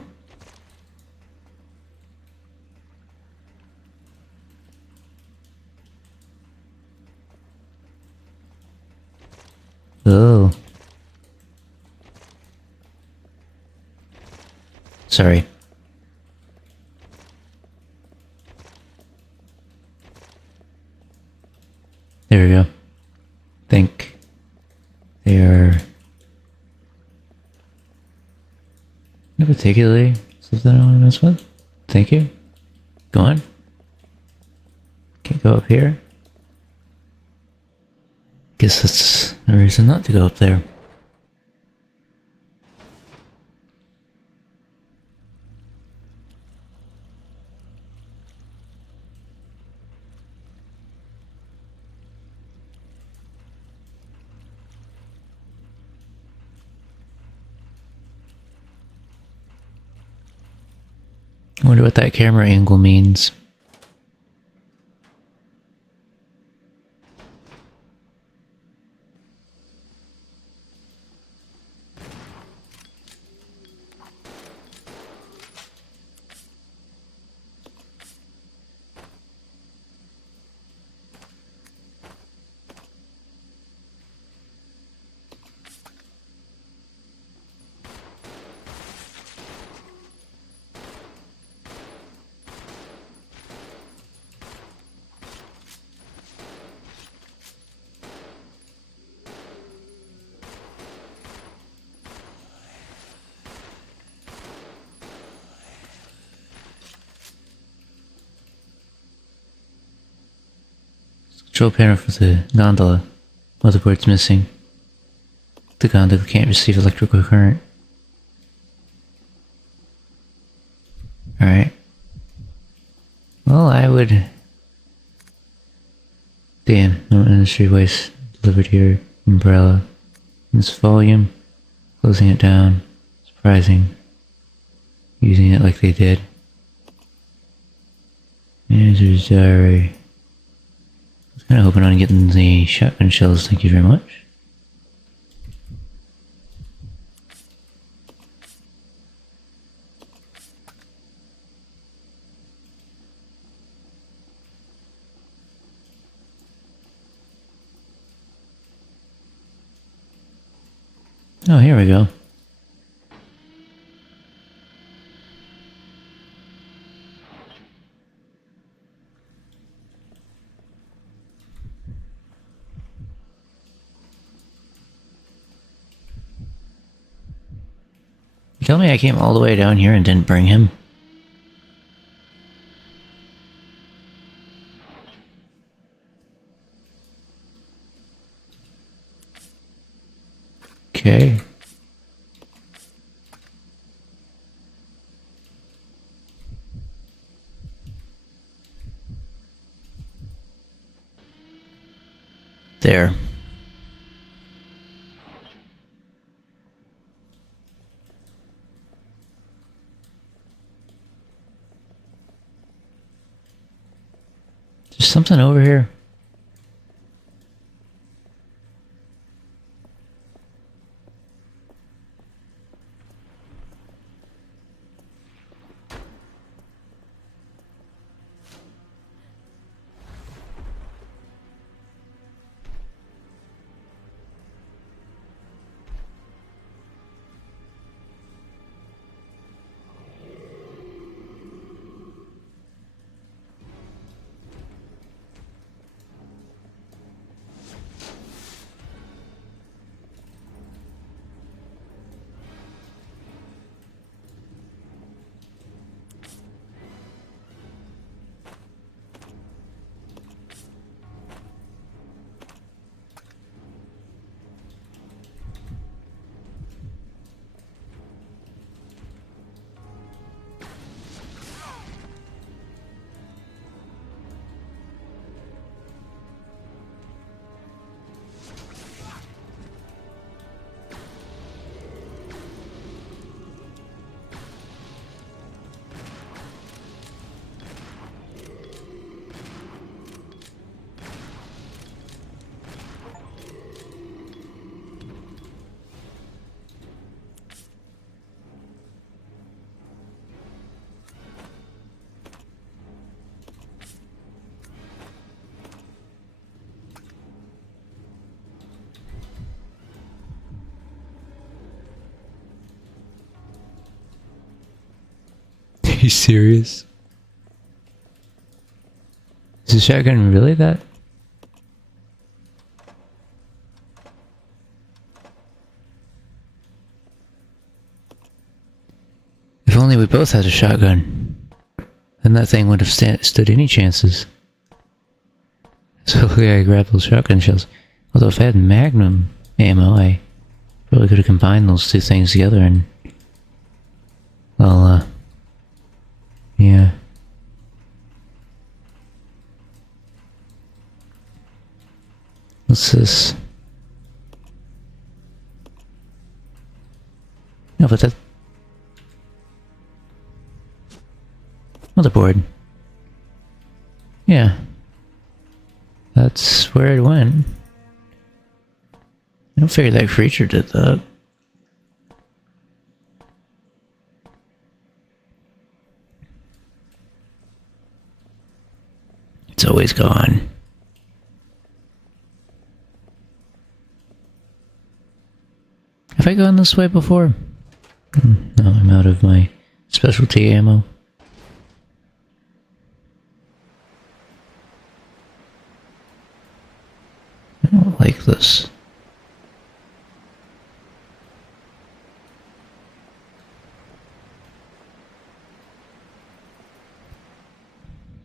Oh. Sorry. There we go. Think they are not particularly something I want to mess with. Thank you. Go on. Can't go up here. Guess that's a reason not to go up there. I wonder what that camera angle means. Control panel for the gondola. Motherboard's missing. The gondola can't receive electrical current. Alright. Well, I would... Damn, no industry waste delivered here. Umbrella. This volume. Closing it down. Surprising. Using it like they did. Manager's diary. I was kind of hoping on getting the shotgun shells, thank you very much. Oh, here we go. You tell me I came all the way down here and didn't bring him? Okay. There. There's something over here. Are you serious? Is the shotgun really that? If only we both had a shotgun, then that thing would have stood any chances. So yeah, I grabbed those shotgun shells. Although if I had magnum ammo, I probably could have combined those two things together and... Well, yeah. What's this? No, but that... Motherboard. Yeah. That's where it went. I don't figure that creature did that. It's always gone. Have I gone this way before? No, I'm out of my specialty ammo. I don't like this.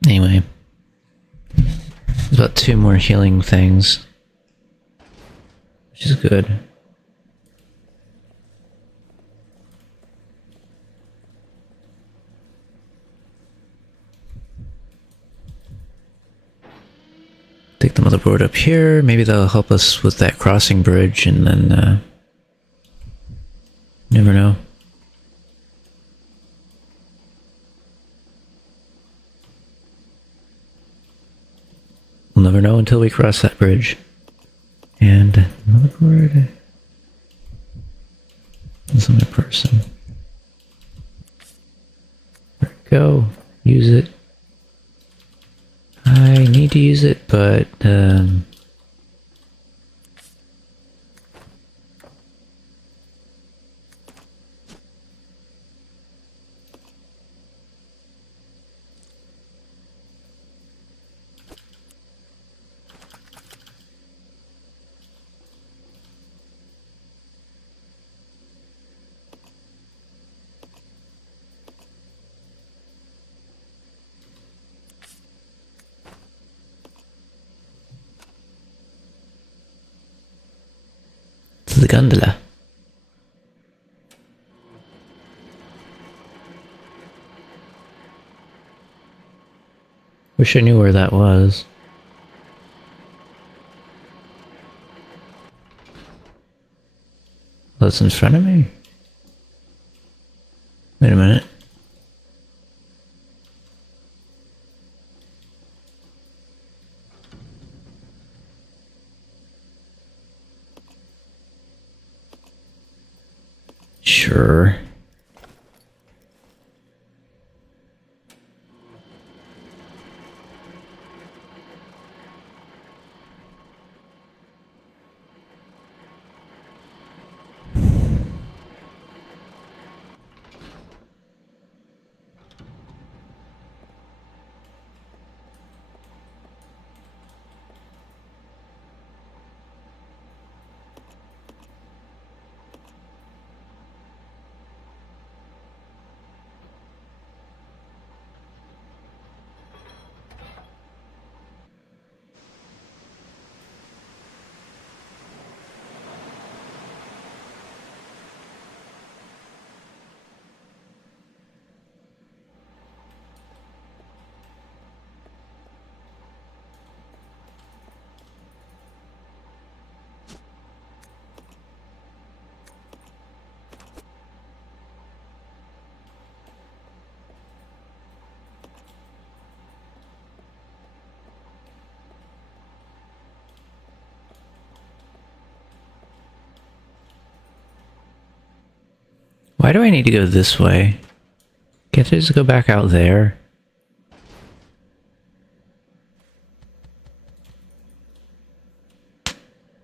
Anyway. I was about about 2 more healing things, which is good. Take the motherboard up here. Maybe that'll help us with that crossing bridge, and then never know. We'll never know until we cross that bridge. And motherboard. There's another person. There we go. Use it. I need to use it, but to the gondola. Wish I knew where that was. That's in front of me? Wait a minute. Sure. Why do I need to go this way? Can't I just go back out there?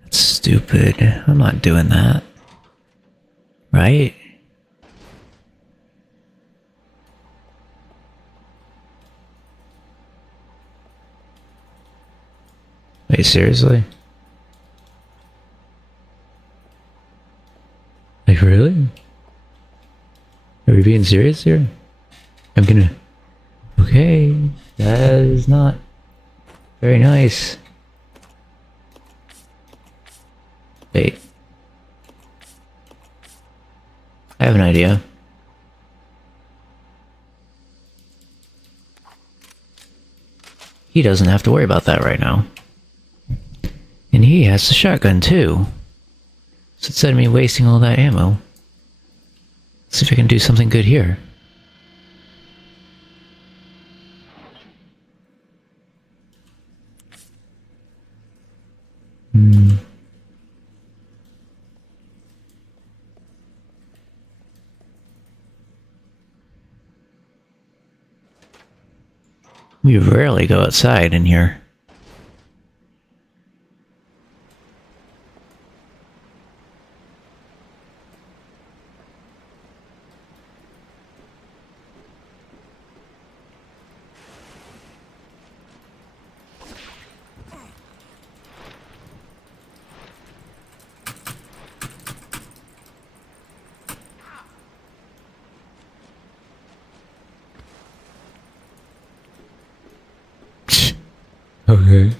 That's stupid. I'm not doing that. Right? Wait, seriously? Like, really? Are we being serious here? I'm gonna... Okay, that is not very nice. Wait. I have an idea. He doesn't have to worry about that right now. And he has the shotgun too. So instead of me wasting all that ammo, see if I can do something good here. We rarely go outside in here. Okay.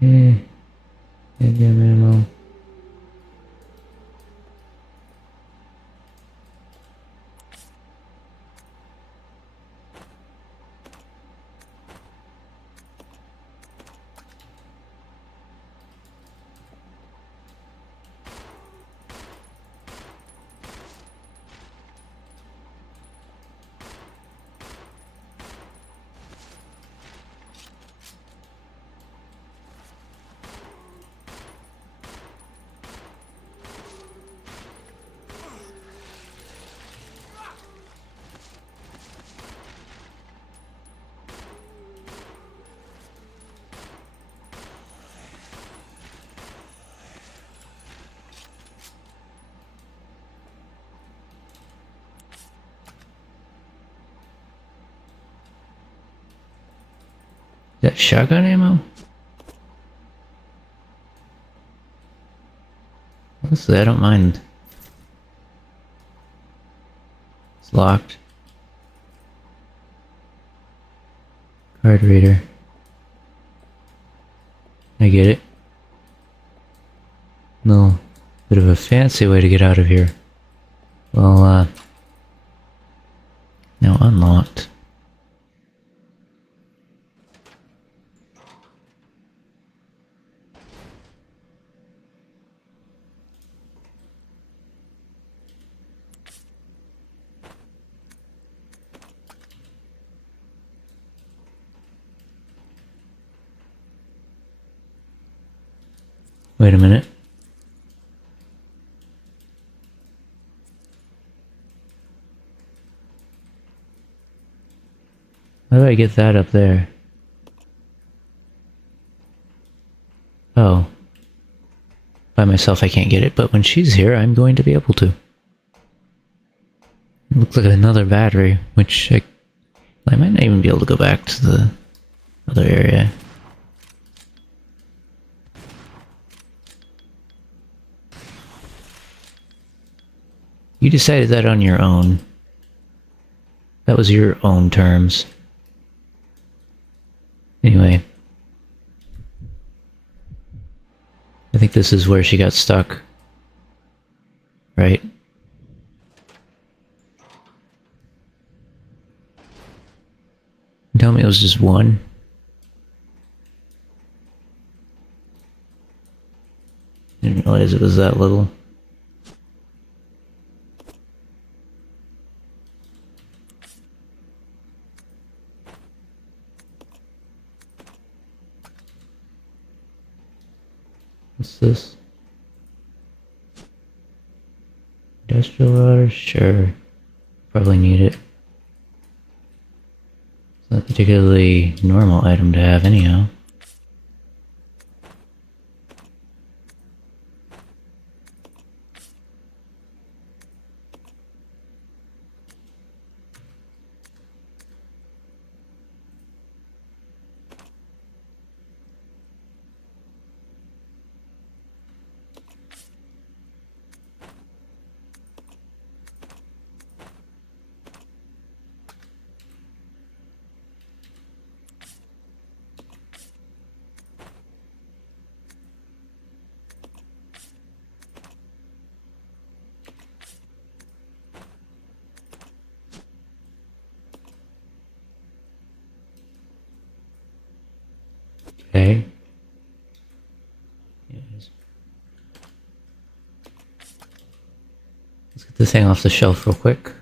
Medium ammo. Is that shotgun ammo? Honestly, I don't mind. It's locked. Card reader. I get it. No. Bit of a fancy way to get out of here. Well, now unlocked. Wait a minute. How do I get that up there? Oh. By myself I can't get it, but when she's here I'm going to be able to. It looks like another battery, which I might not even be able to go back to the other area. You decided that on your own. That was your own terms. Anyway. I think this is where she got stuck. Right? Tell me it was just one. Didn't realize it was that little. What's this? Industrial water? Sure. Probably need it. It's not a particularly normal item to have anyhow. Okay. Yes. Let's get this thing off the shelf real quick.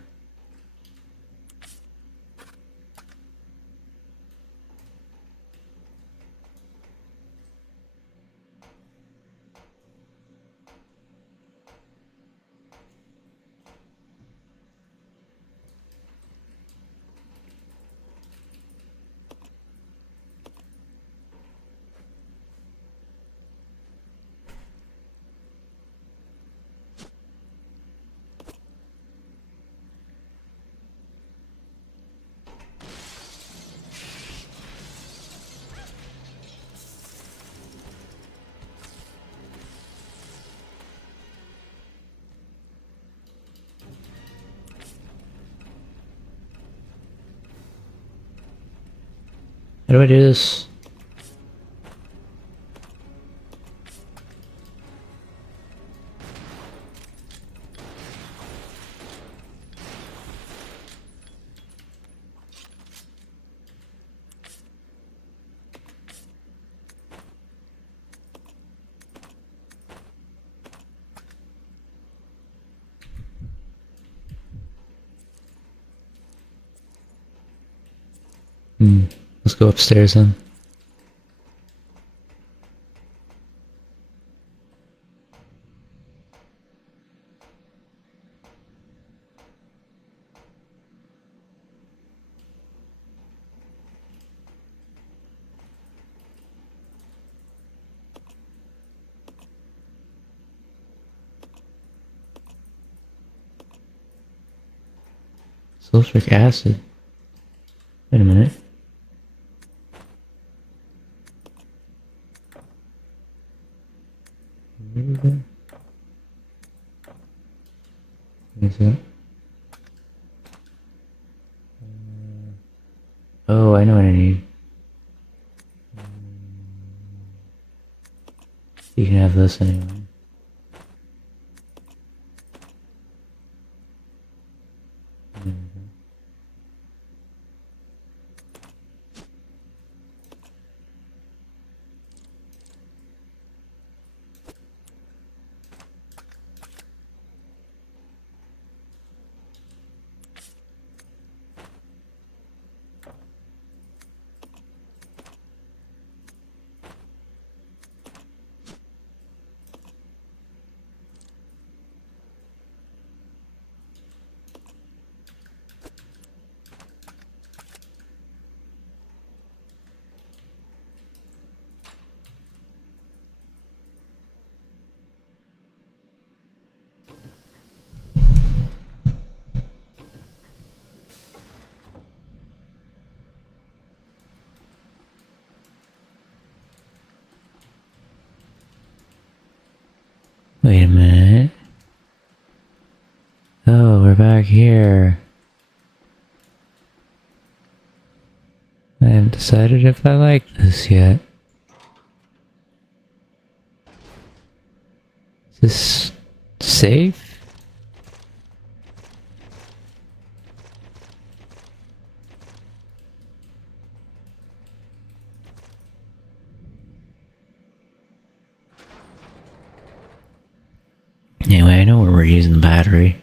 How do I do this? Let's go upstairs then. Sulfuric acid. Wait a minute. Where is that? What is that? Oh, I know what I need. You can have this anyway. Wait a minute. Oh, we're back here. I haven't decided if I like this yet. Is this safe? Anyway, I know where we're using the battery.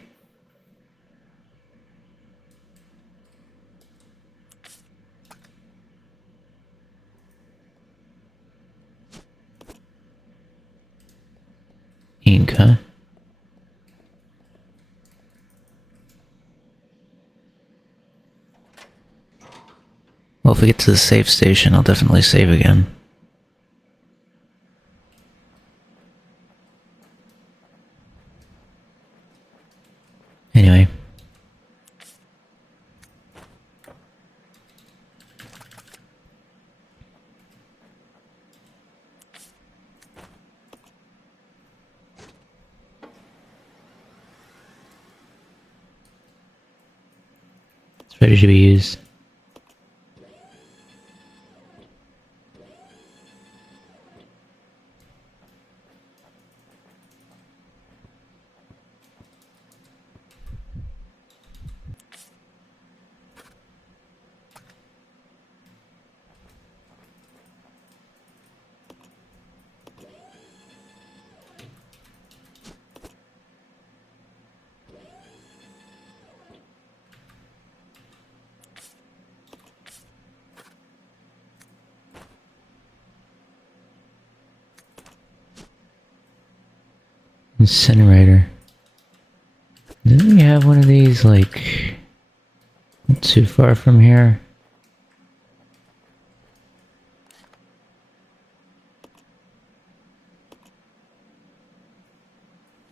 Ink, huh? Well, if we get to the safe station, I'll definitely save again. Anyway. It's ready to be used. Incinerator. Didn't we have one of these, like, not too far from here?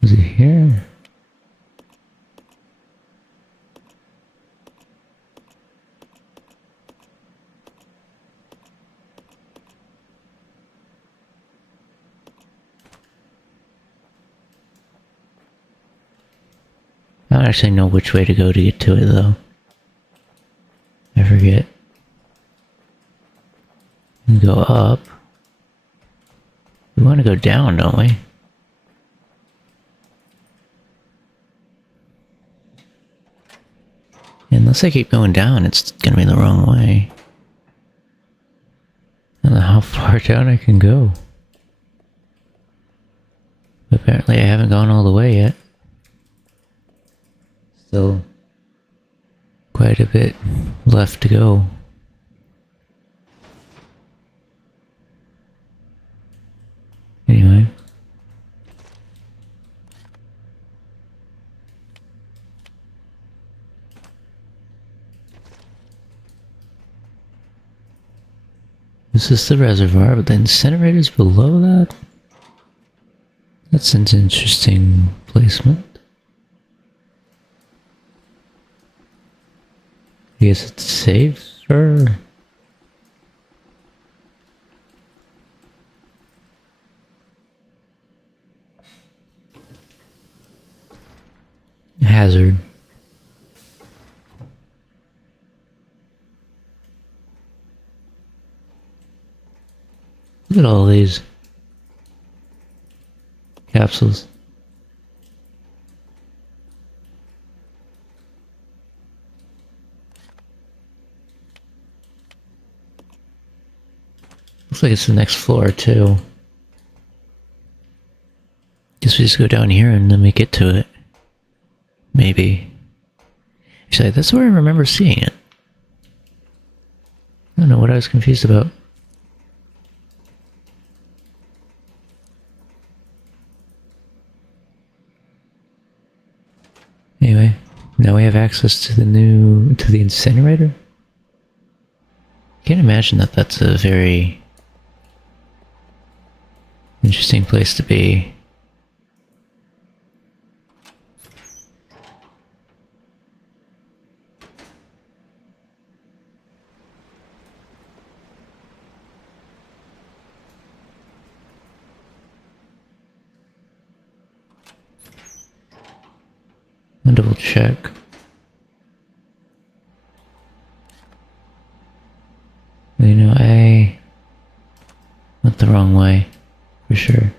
Was it here? I don't actually know which way to go to get to it, though. I forget. We go up. We want to go down, don't we? Unless I keep going down, it's gonna be the wrong way. I don't know how far down I can go. But apparently I haven't gone all the way yet. Still quite a bit left to go. This is the reservoir, but the incinerator's below that? That's an interesting placement. I guess it's safer. Hazard. Look at all these capsules. Looks like it's the next floor too. Guess we just go down here and then we get to it. Maybe. Actually, that's where I remember seeing it. I don't know what I was confused about. Anyway, now we have access to the incinerator. Can't imagine that that's a very interesting place to be. I'll double check. You know, I went the wrong way, for sure.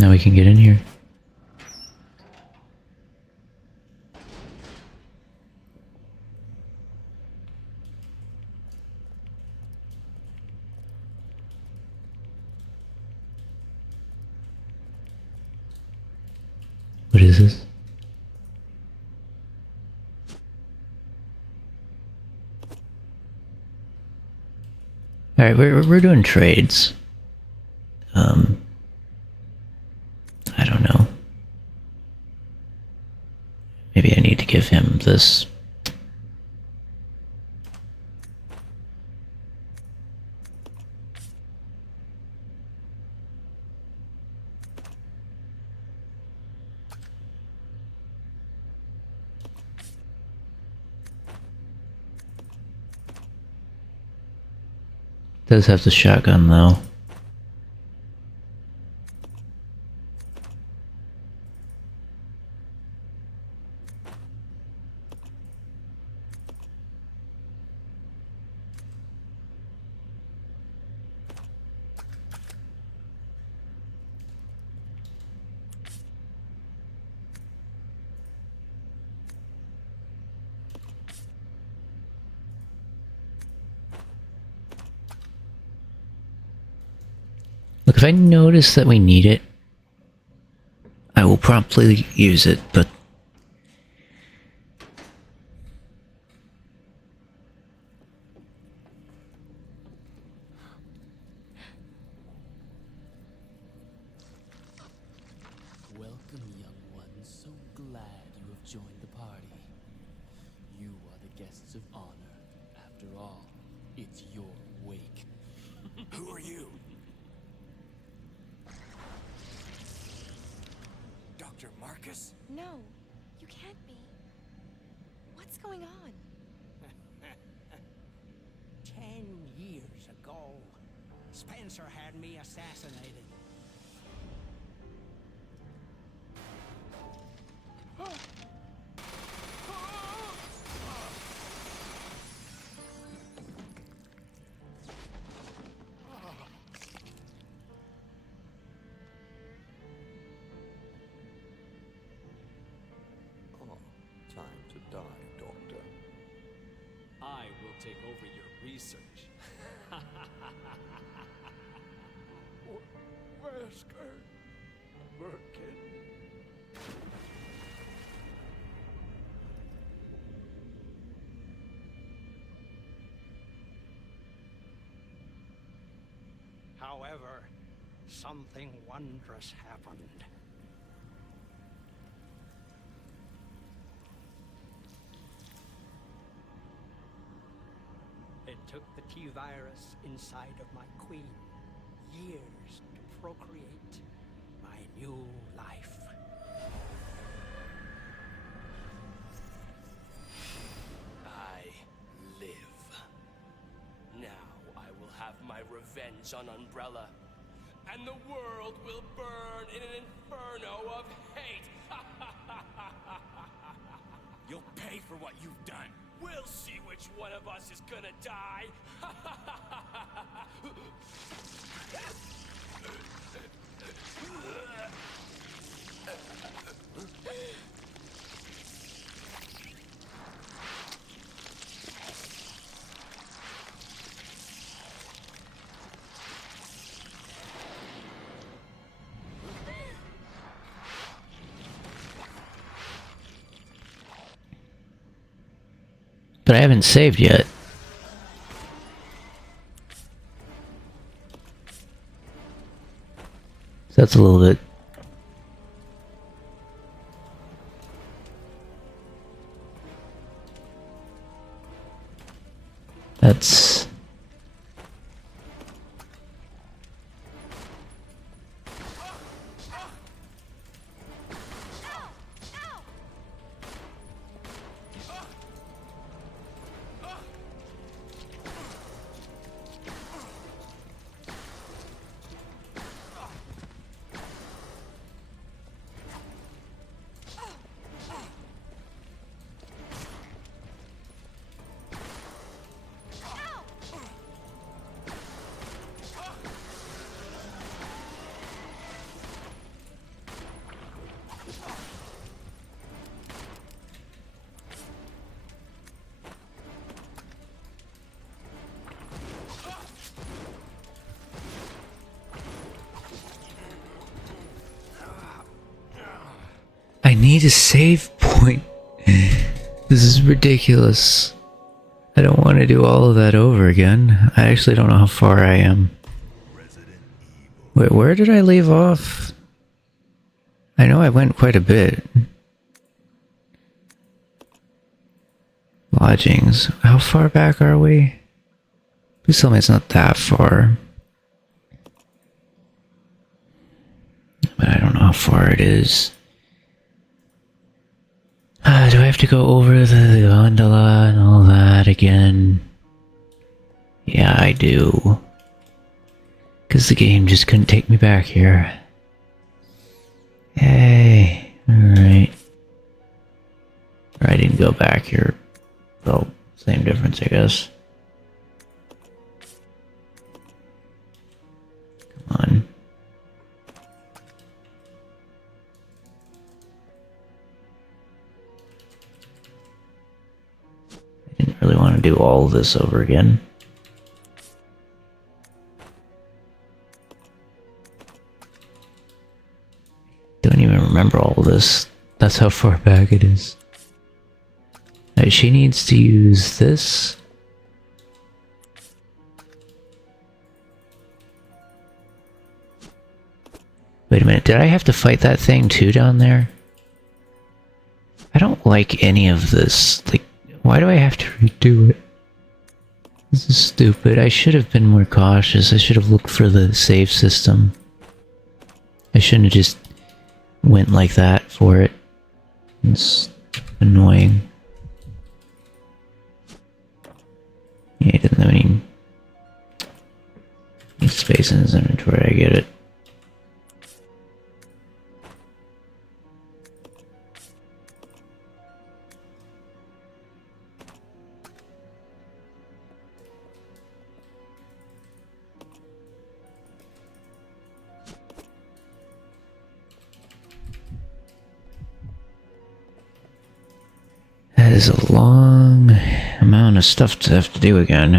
Now we can get in here. What is this? Alright, we're doing trades. I don't know. Maybe I need to give him this. Does have the shotgun though. Look, if I notice that we need it, I will promptly use it, but Welcome, young one. So glad you have joined the party. You are the guests of honor. After all, it's your wake. Who are you? Dr. Marcus? No, you can't be. What's going on? 10 years ago, Spencer had me assassinated. Time to die, Doctor. I will take over your research. Wesker. working. However, something wondrous happened. It took the T-virus inside of my queen years to procreate my new life. I live. Now I will have my revenge on Umbrella, and the world will burn in an inferno of hate. You'll pay for what you've done. We'll see which one of us is gonna die. But I haven't saved yet. So that's a little bit... That's... I need a save point. This is ridiculous. I don't want to do all of that over again. I actually don't know how far I am. Wait, where did I leave off? I know I went quite a bit. Lodgings. How far back are we? Please tell me it's not that far. But I don't know how far it is. Do I have to go over the gondola and all that again? Yeah, I do. Because the game just couldn't take me back here. Hey, alright. Or I didn't go back here. Well, same difference, I guess. Come on. I didn't really want to do all of this over again. Don't even remember all of this. That's how far back it is. Now, she needs to use this. Wait a minute, did I have to fight that thing too down there? I don't like any of this. Like, why do I have to redo it? This is stupid. I should have been more cautious. I should have looked for the save system. I shouldn't have just went like that for it. It's annoying. Yeah, he doesn't have any space in his inventory, I get it. That is a long amount of stuff to have to do again.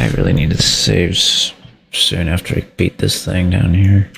I really need to save soon after I beat this thing down here.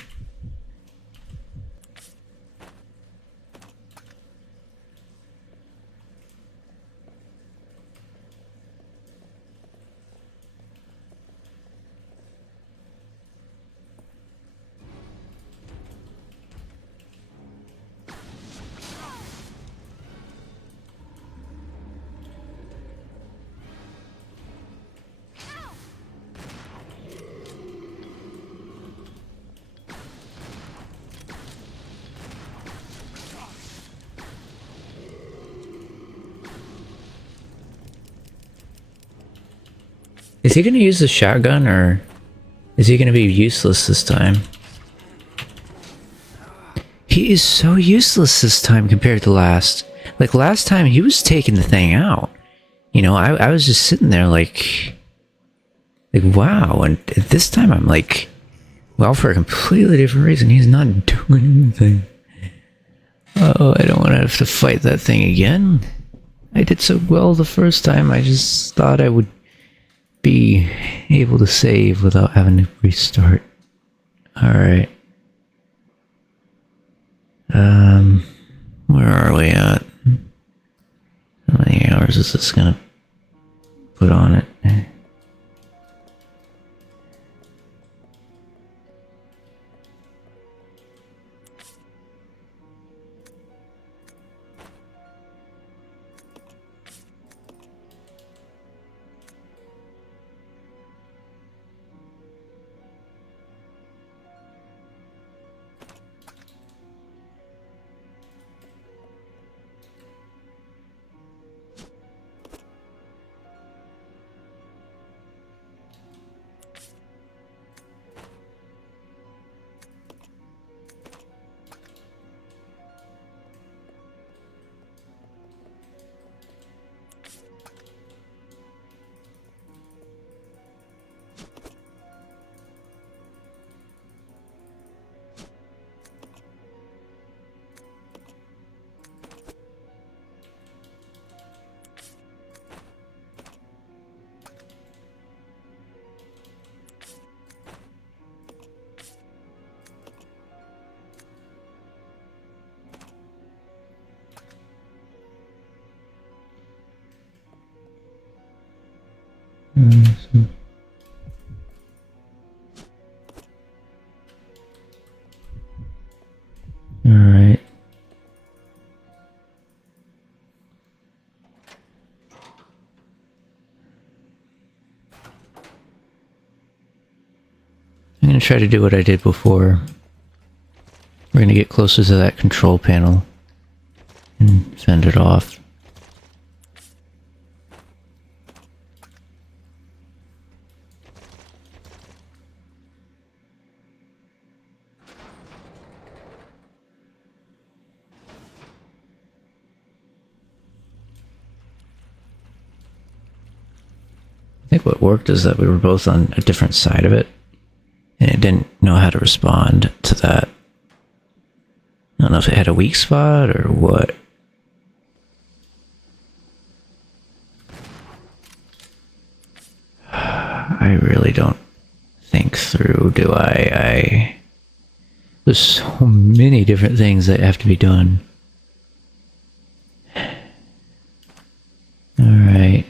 Is he going to use the shotgun, or is he going to be useless this time? He is so useless this time compared to last. Like, last time he was taking the thing out. You know, I was just sitting there like, wow. And this time I'm like, well, for a completely different reason, he's not doing anything. Oh, I don't want to have to fight that thing again. I did so well the first time, I just thought I would be able to save without having to restart. Alright. Where are we at? How many hours is this gonna put on it? Alright. I'm gonna try to do what I did before. We're gonna get closer to that control panel and fend it off. I think what worked is that we were both on a different side of it, and it didn't know how to respond to that. I don't know if it had a weak spot or what. I really don't think through, do I? There's so many different things that have to be done. Alright.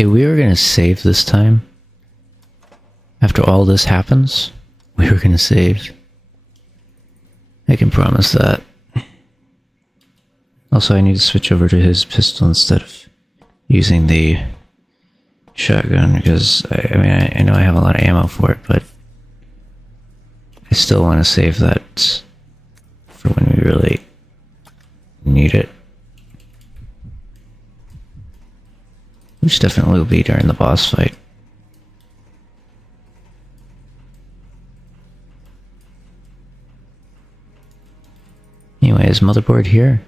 Okay, we were gonna save this time. After all this happens, we were gonna save. I can promise that. Also, I need to switch over to his pistol instead of using the shotgun, because, I mean, I know I have a lot of ammo for it, but I still want to save that for when we really need it. Which definitely will be during the boss fight. Anyway, is motherboard here?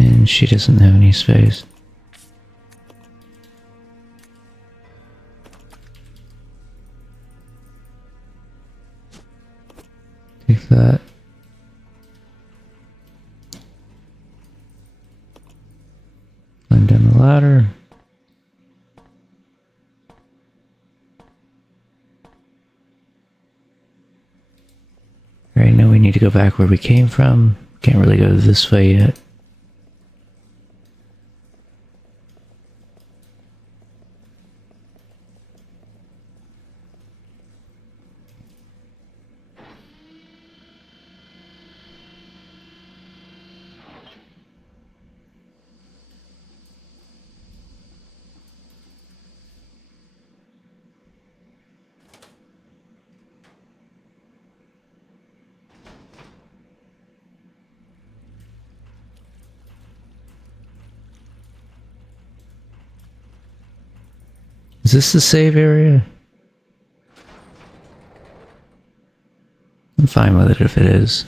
And she doesn't have any space. Take that. Climb down the ladder. Alright, now we need to go back where we came from. Can't really go this way yet. Is this the save area? I'm fine with it if it is.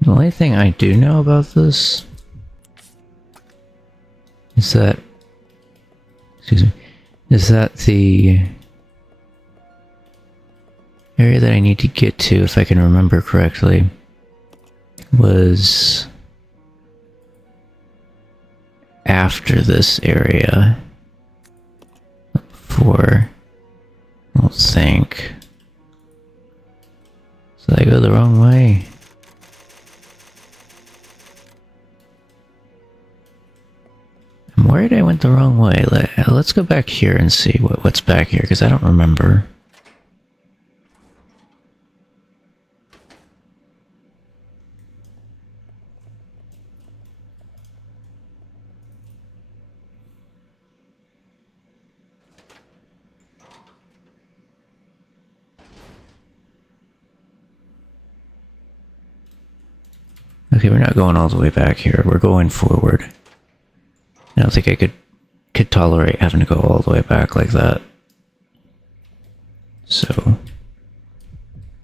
The only thing I do know about this is that, excuse me, is that the area that I need to get to, if I can remember correctly, was after this area. Before, I don't think. So I go the wrong way. I'm worried I went the wrong way. Let's go back here and see what's back here, because I don't remember. Okay, we're not going all the way back here. We're going forward. I don't think I could tolerate having to go all the way back like that. So,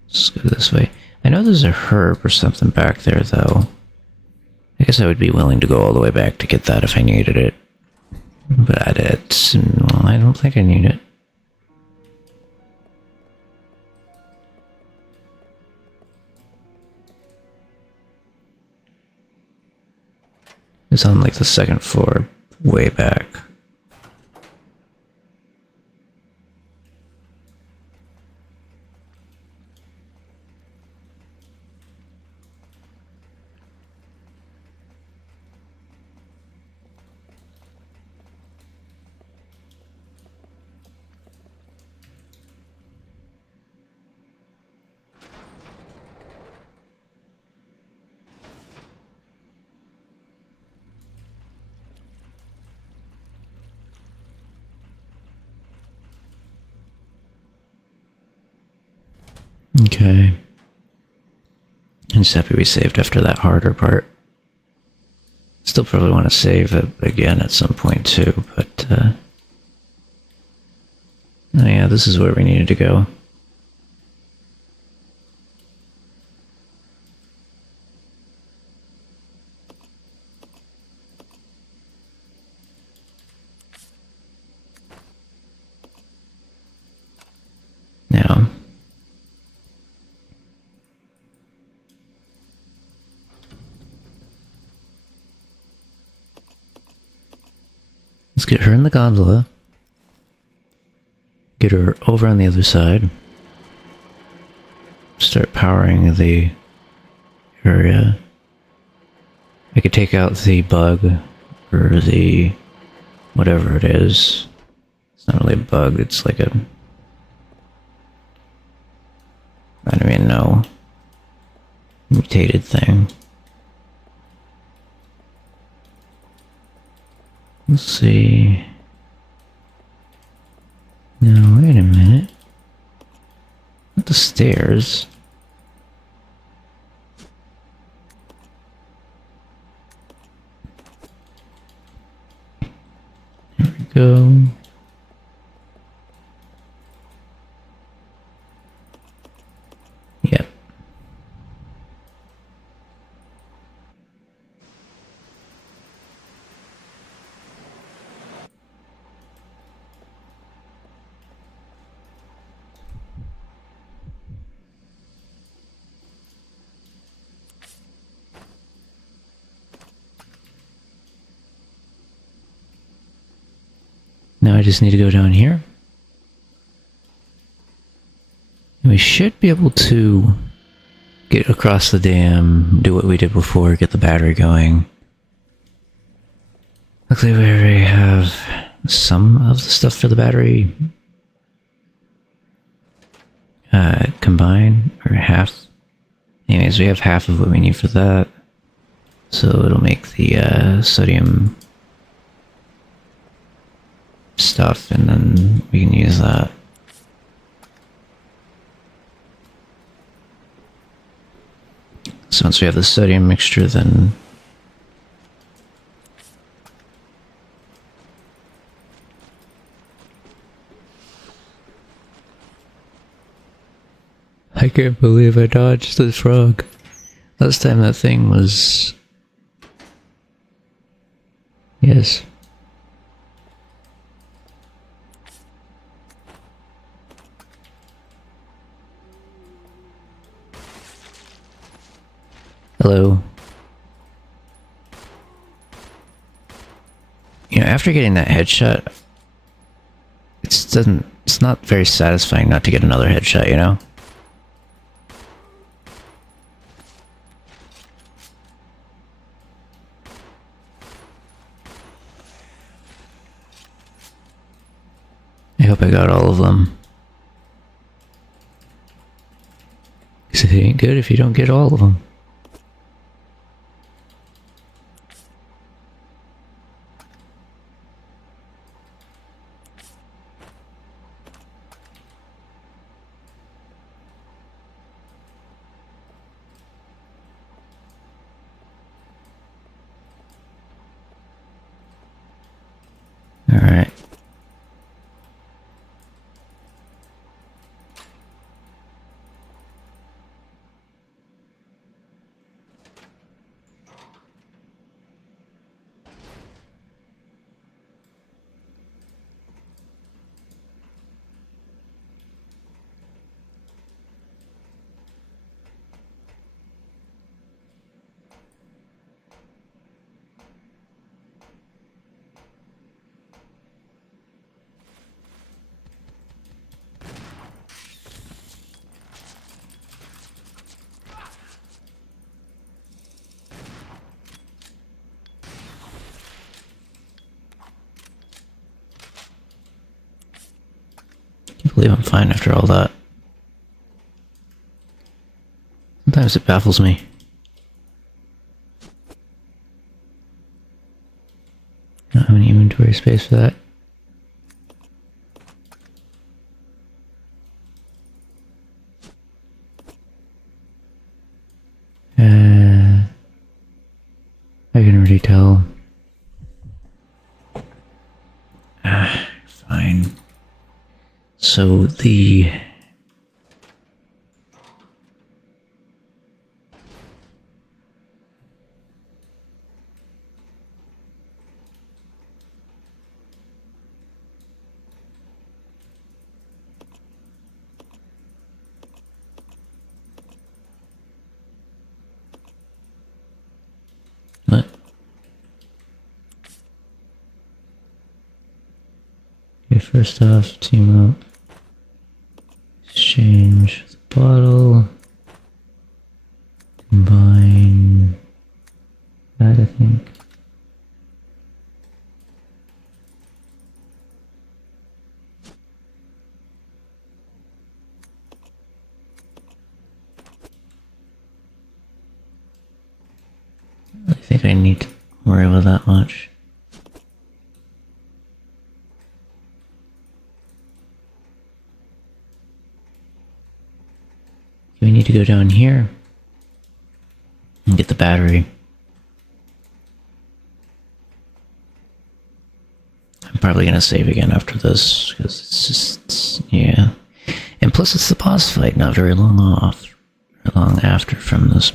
let's go this way. I know there's a herb or something back there, though. I guess I would be willing to go all the way back to get that if I needed it. But well, I don't think I need it. It's on like the second floor, way back. Okay. I'm just happy we saved after that harder part. Still probably want to save it again at some point too, but oh yeah, this is where we needed to go. Now, Let's get her in the gondola. Get her over on the other side. Start powering the area. I could take out the bug, or the whatever it is. It's not really a bug, it's like a... I don't even know. Mutated thing. Let's see... No, wait a minute. Not the stairs. There we go. Yep. Now I just need to go down here. And we should be able to get across the dam, do what we did before, get the battery going. Looks like we already have some of the stuff for the battery combined, or half. Anyways, we have half of what we need for that. So it'll make the sodium stuff, and then we can use that. So once we have the sodium mixture, then I can't believe I dodged the frog. Last time that thing was... Yes. Hello. You know, after getting that headshot, it's not very satisfying not to get another headshot, you know? I hope I got all of them. Because it ain't good if you don't get all of them. Alright. Can't believe I'm fine after all that. Sometimes it baffles me. Don't have any inventory space for that. I can already tell. Fine. So the... What? First off, team up. Exchange the bottle. Combine that, I think. I think I need to worry about that much. We need to go down here and get the battery. I'm probably gonna save again after this because it's just, yeah. And plus, it's the boss fight, not very long after from this.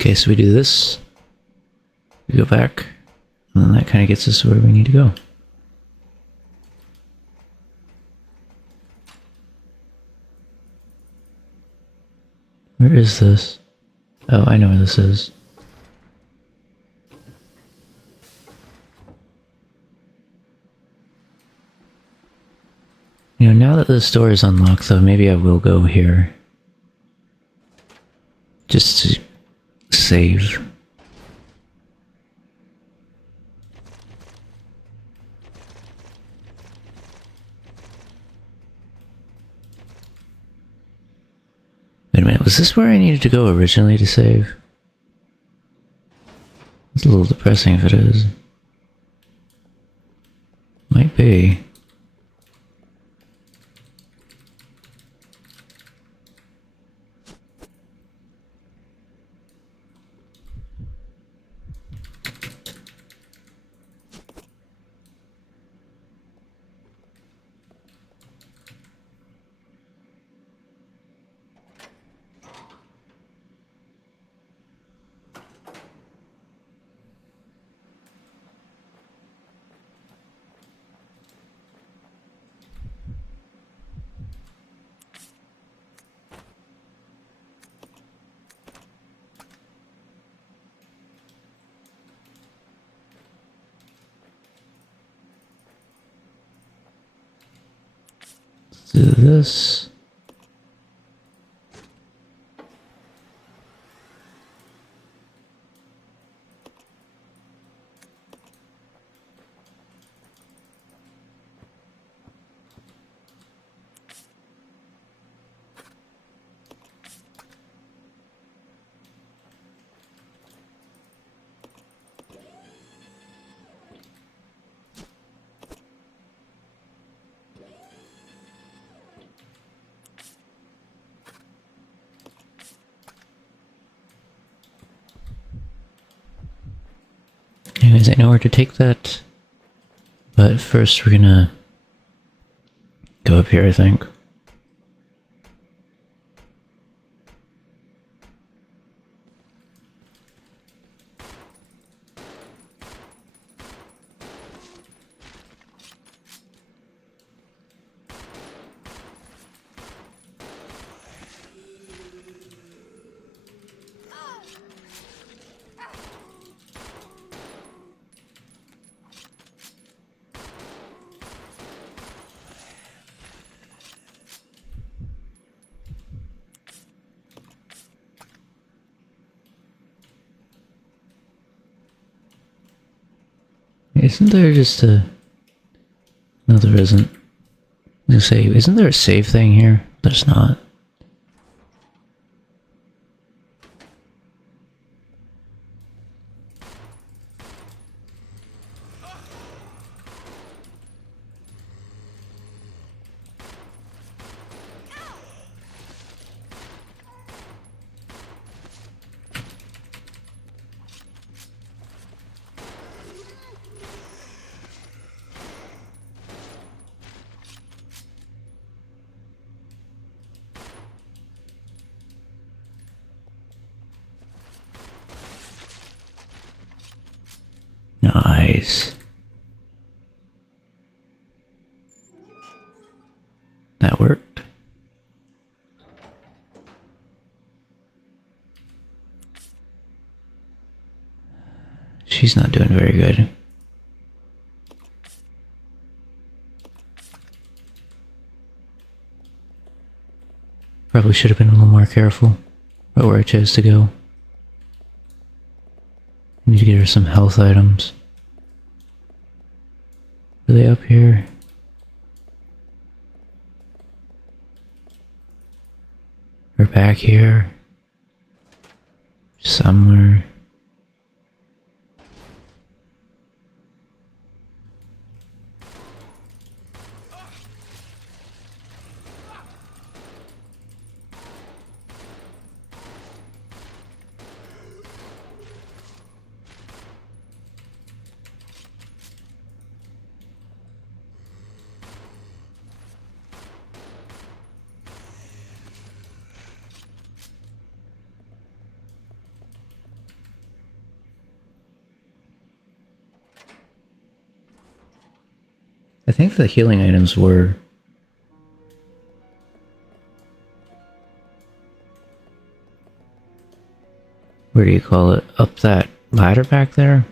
Okay, so we do this, we go back, and then that kind of gets us where we need to go. Where is this? Oh, I know where this is. You know, now that the store is unlocked, though, maybe I will go here. Just to save. Wait a minute, was this where I needed to go originally to save? It's a little depressing if it is. Might be. Do this. Anyways, I know where to take that, but first we're gonna go up here, I think. Isn't there just a No, there isn't. I was gonna say, isn't there a save thing here? There's not. Nice. That worked. She's not doing very good. Probably should have been a little more careful about where I chose to go. I need to get her some health items. Are they up here? Or back here? Somewhere. I think the healing items were... Where do you call it? Up that ladder back there?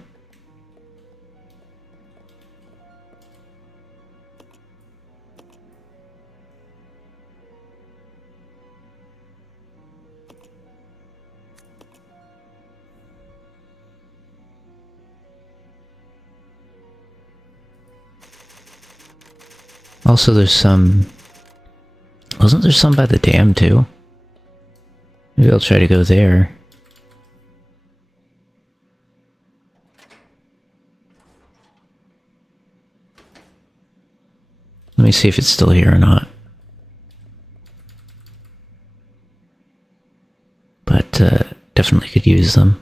Also, there's some... Wasn't there some by the dam, too? Maybe I'll try to go there. Let me see if it's still here or not. But, definitely could use them.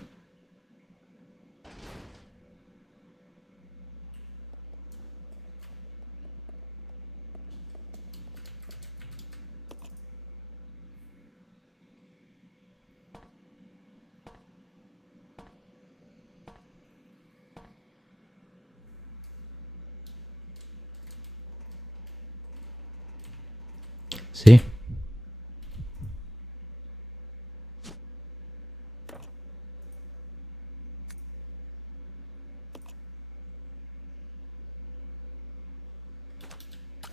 See?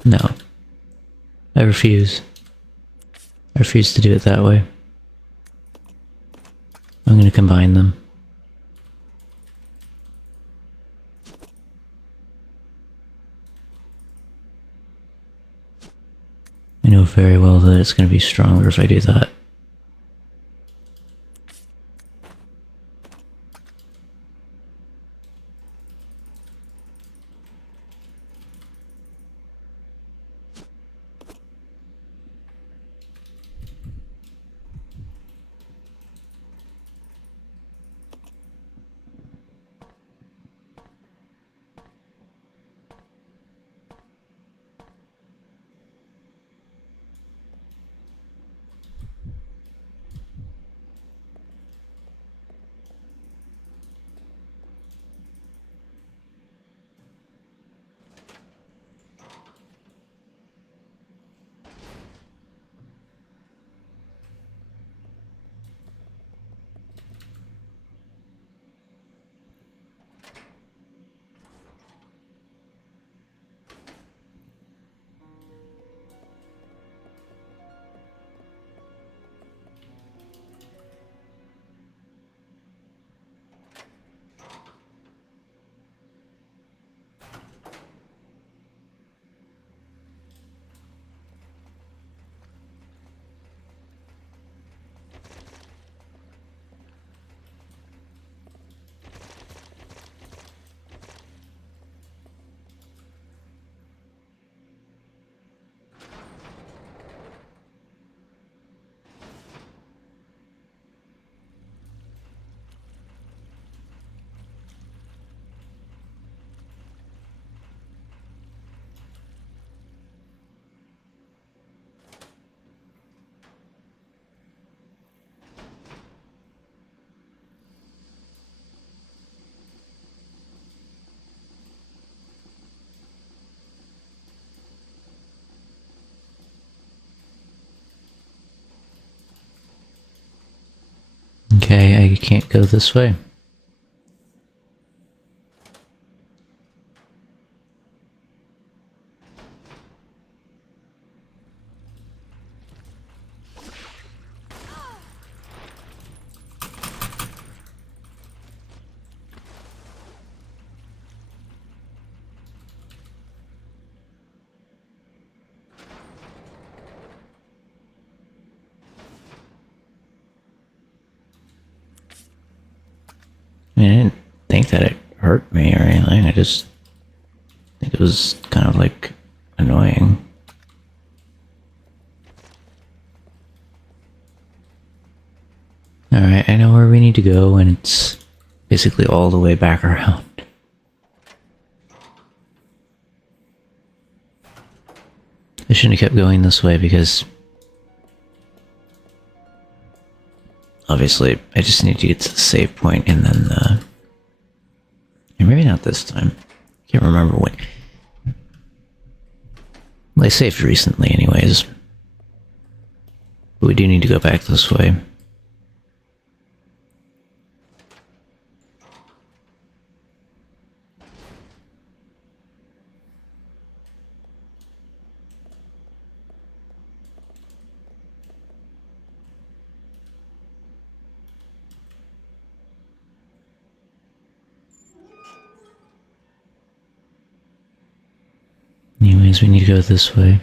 No. I refuse. I refuse to do it that way. I'm gonna combine them. I know very well that it's gonna be stronger if I do that. Okay, I can't go this way. I mean, I didn't think that it hurt me or anything. I just think it was kind of like annoying. Alright, I know where we need to go, and it's basically all the way back around. I shouldn't have kept going this way because obviously I just need to get to the save point and then or maybe not this time. Can't remember when. Well, I saved recently anyways. But we do need to go back this way. Anyways, we need to go this way.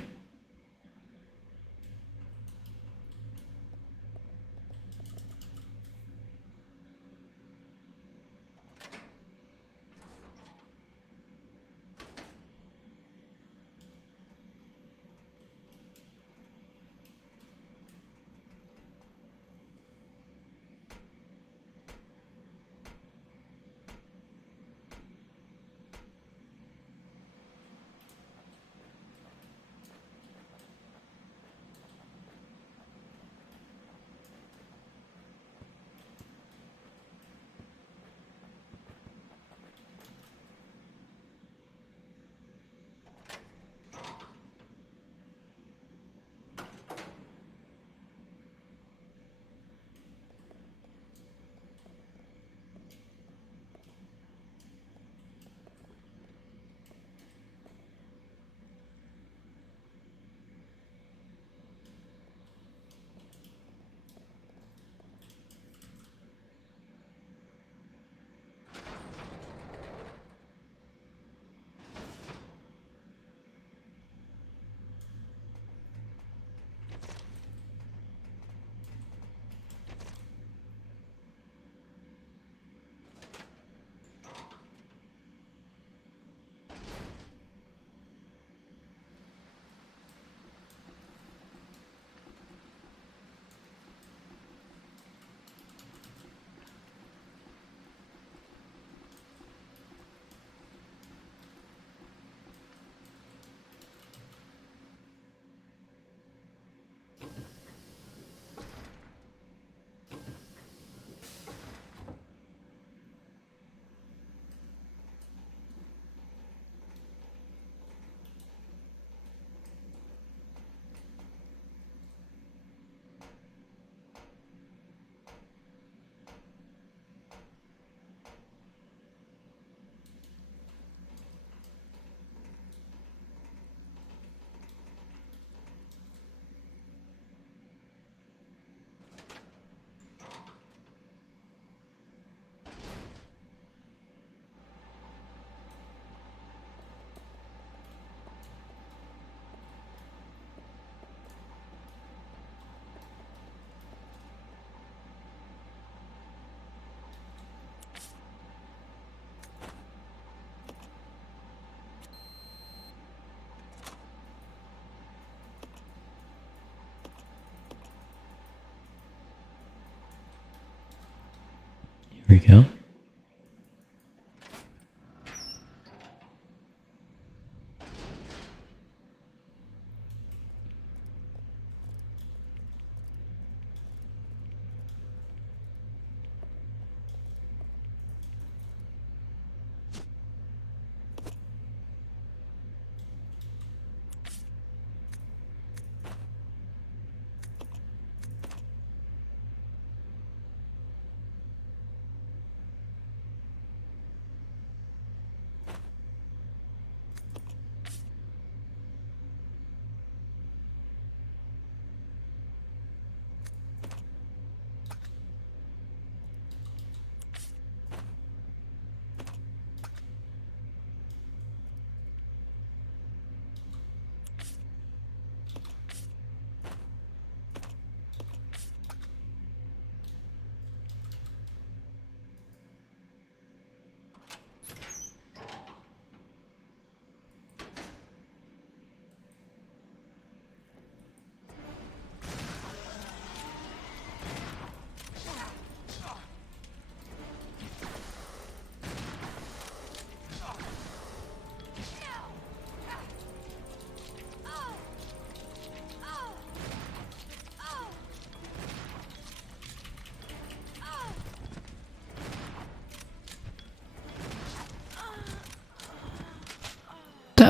Here we go.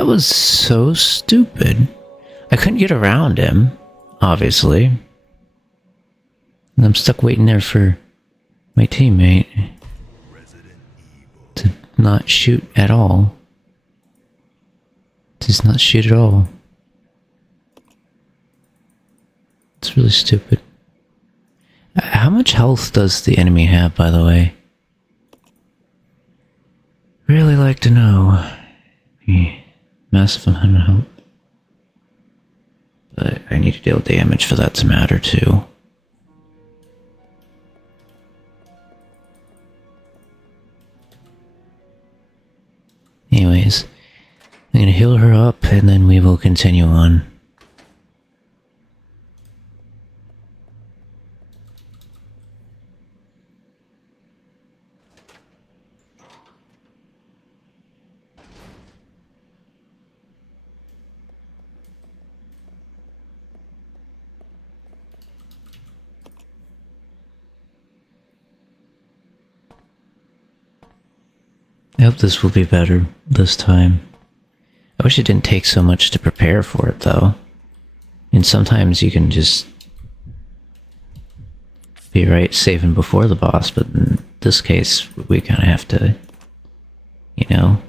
That was so stupid. I couldn't get around him, obviously. And I'm stuck waiting there for my teammate to not shoot at all. Just not shoot at all. It's really stupid. How much health does the enemy have, by the way? Really like to know. Massive amount of health. But I need to deal damage for that to matter too. Anyways, I'm gonna heal her up and then we will continue on. I hope this will be better this time. I wish it didn't take so much to prepare for it, though. And sometimes you can just be right saving before the boss, but in this case, we kind of have to, you know.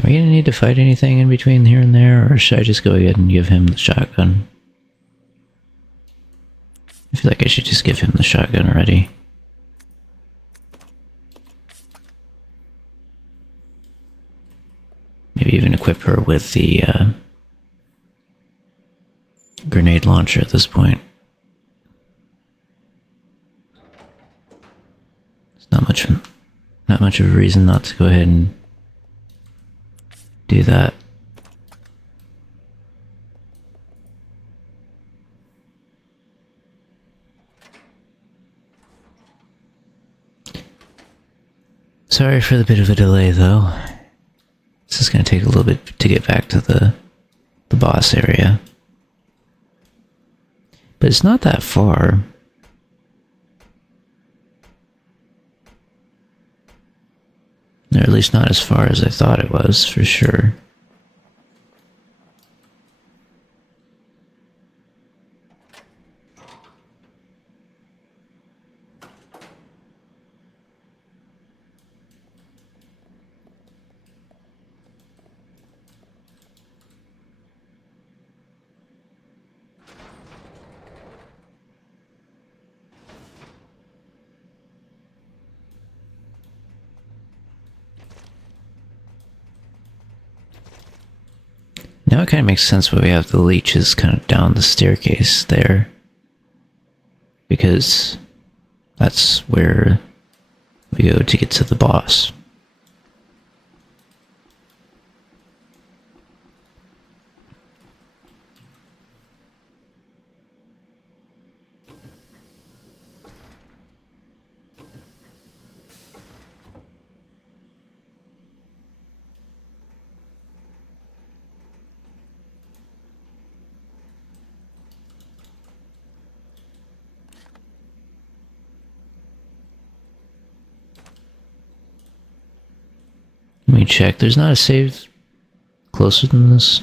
Are we gonna need to fight anything in between here and there, or should I just go ahead and give him the shotgun? I feel like I should just give him the shotgun already. Maybe even equip her with the grenade launcher at this point. There's not much of a reason not to go ahead and do that. Sorry for the bit of a delay, though. This is going to take a little bit to get back to the boss area. But it's not that far. Or at least not as far as I thought it was, for sure. Now it kind of makes sense why we have the leeches kind of down the staircase there. Because that's where we go to get to the boss. Let me check. There's not a save closer than this.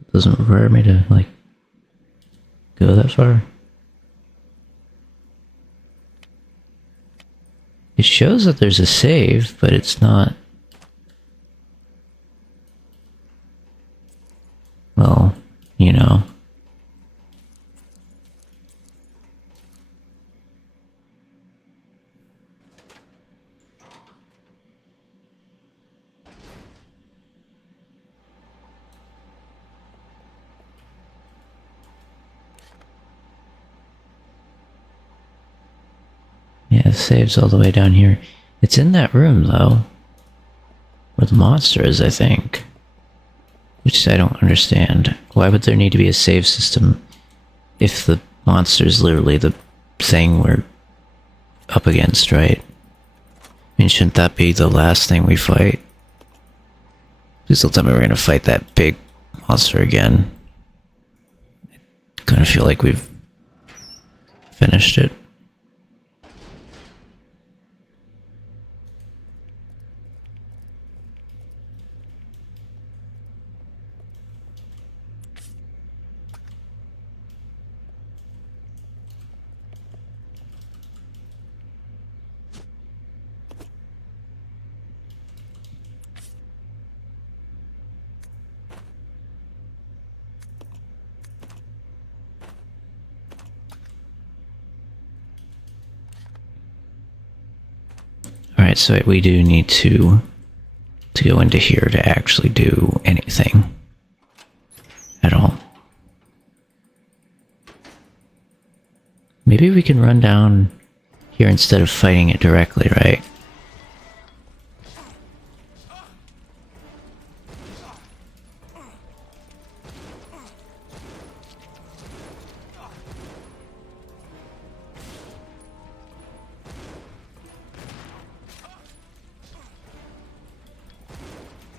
It doesn't require me to, like, go that far. It shows that there's a save, but it's not... Well, you know. Yeah, the save's all the way down here. It's in that room, though. Where the monster is, I think. Which I don't understand. Why would there need to be a save system if the monster is literally the thing we're up against, right? I mean, shouldn't that be the last thing we fight? Please don't tell me we're gonna fight that big monster again. I kind of feel like we've finished it. Alright, so we do need to go into here to actually do anything at all. Maybe we can run down here instead of fighting it directly, right?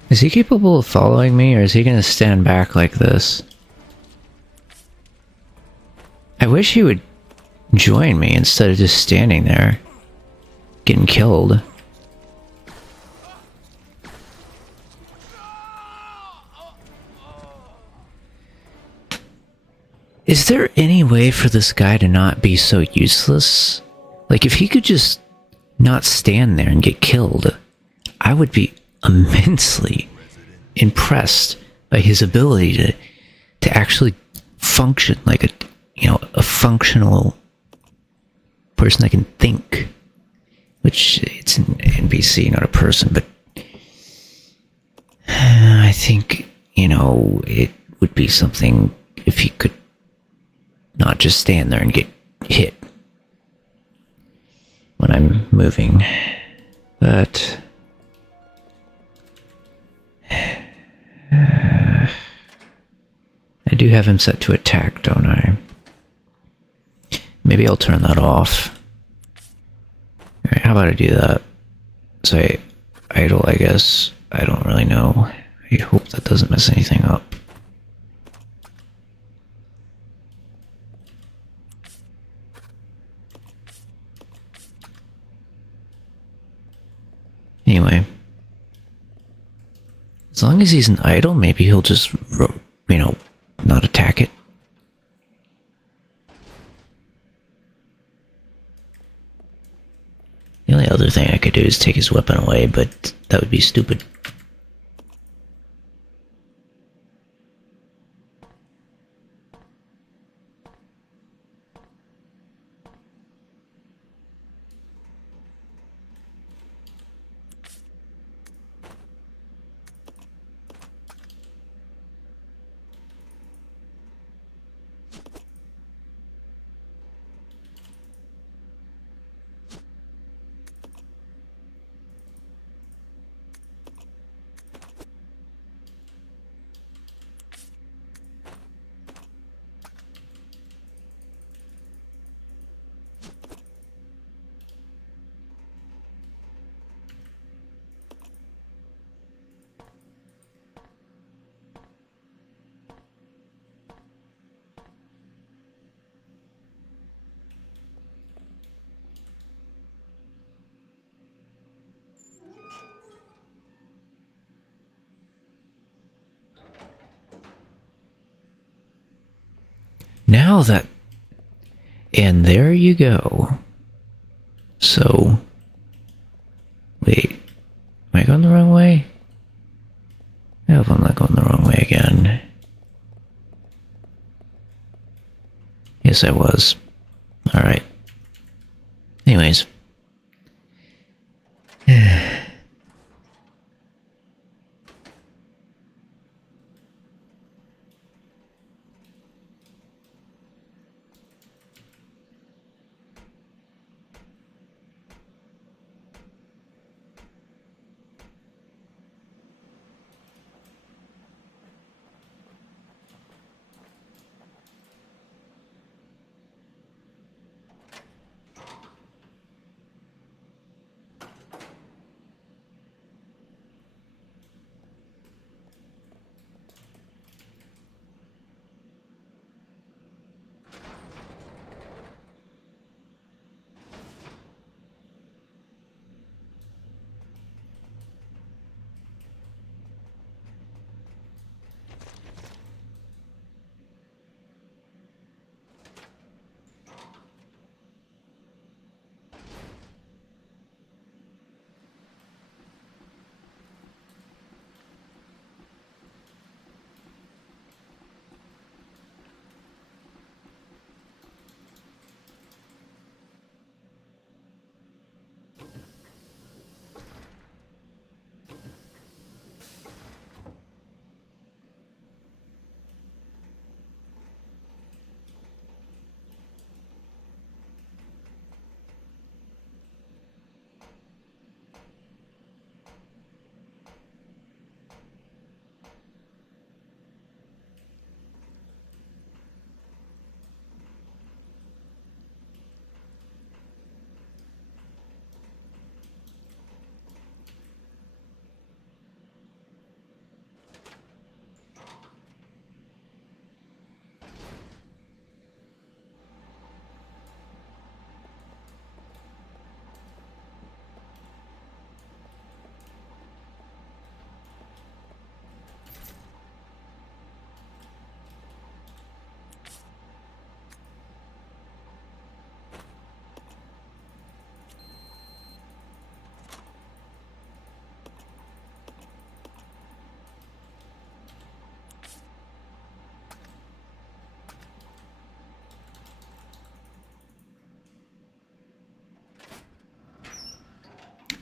Is he capable of following me, or is he gonna stand back like this? I wish he would join me instead of just standing there, getting killed. Is there any way for this guy to not be so useless? Like, if he could just not stand there and get killed, I would be immensely impressed by his ability to actually function like a functional person that can think. Which, it's an NPC, not a person, but I think, it would be something if he could not just stand there and get hit when I'm moving. But I do have him set to attack, don't I? Maybe I'll turn that off. Alright, how about I do that? Say idle, I guess. I don't really know. I hope that doesn't mess anything up. Anyway. As long as he's an idle, maybe he'll just, not attack it. The only other thing I could do is take his weapon away, but that would be stupid. Now that... And there you go. So... Wait. Am I going the wrong way? I hope I'm not going the wrong way again. Yes, I was. Alright. Anyways.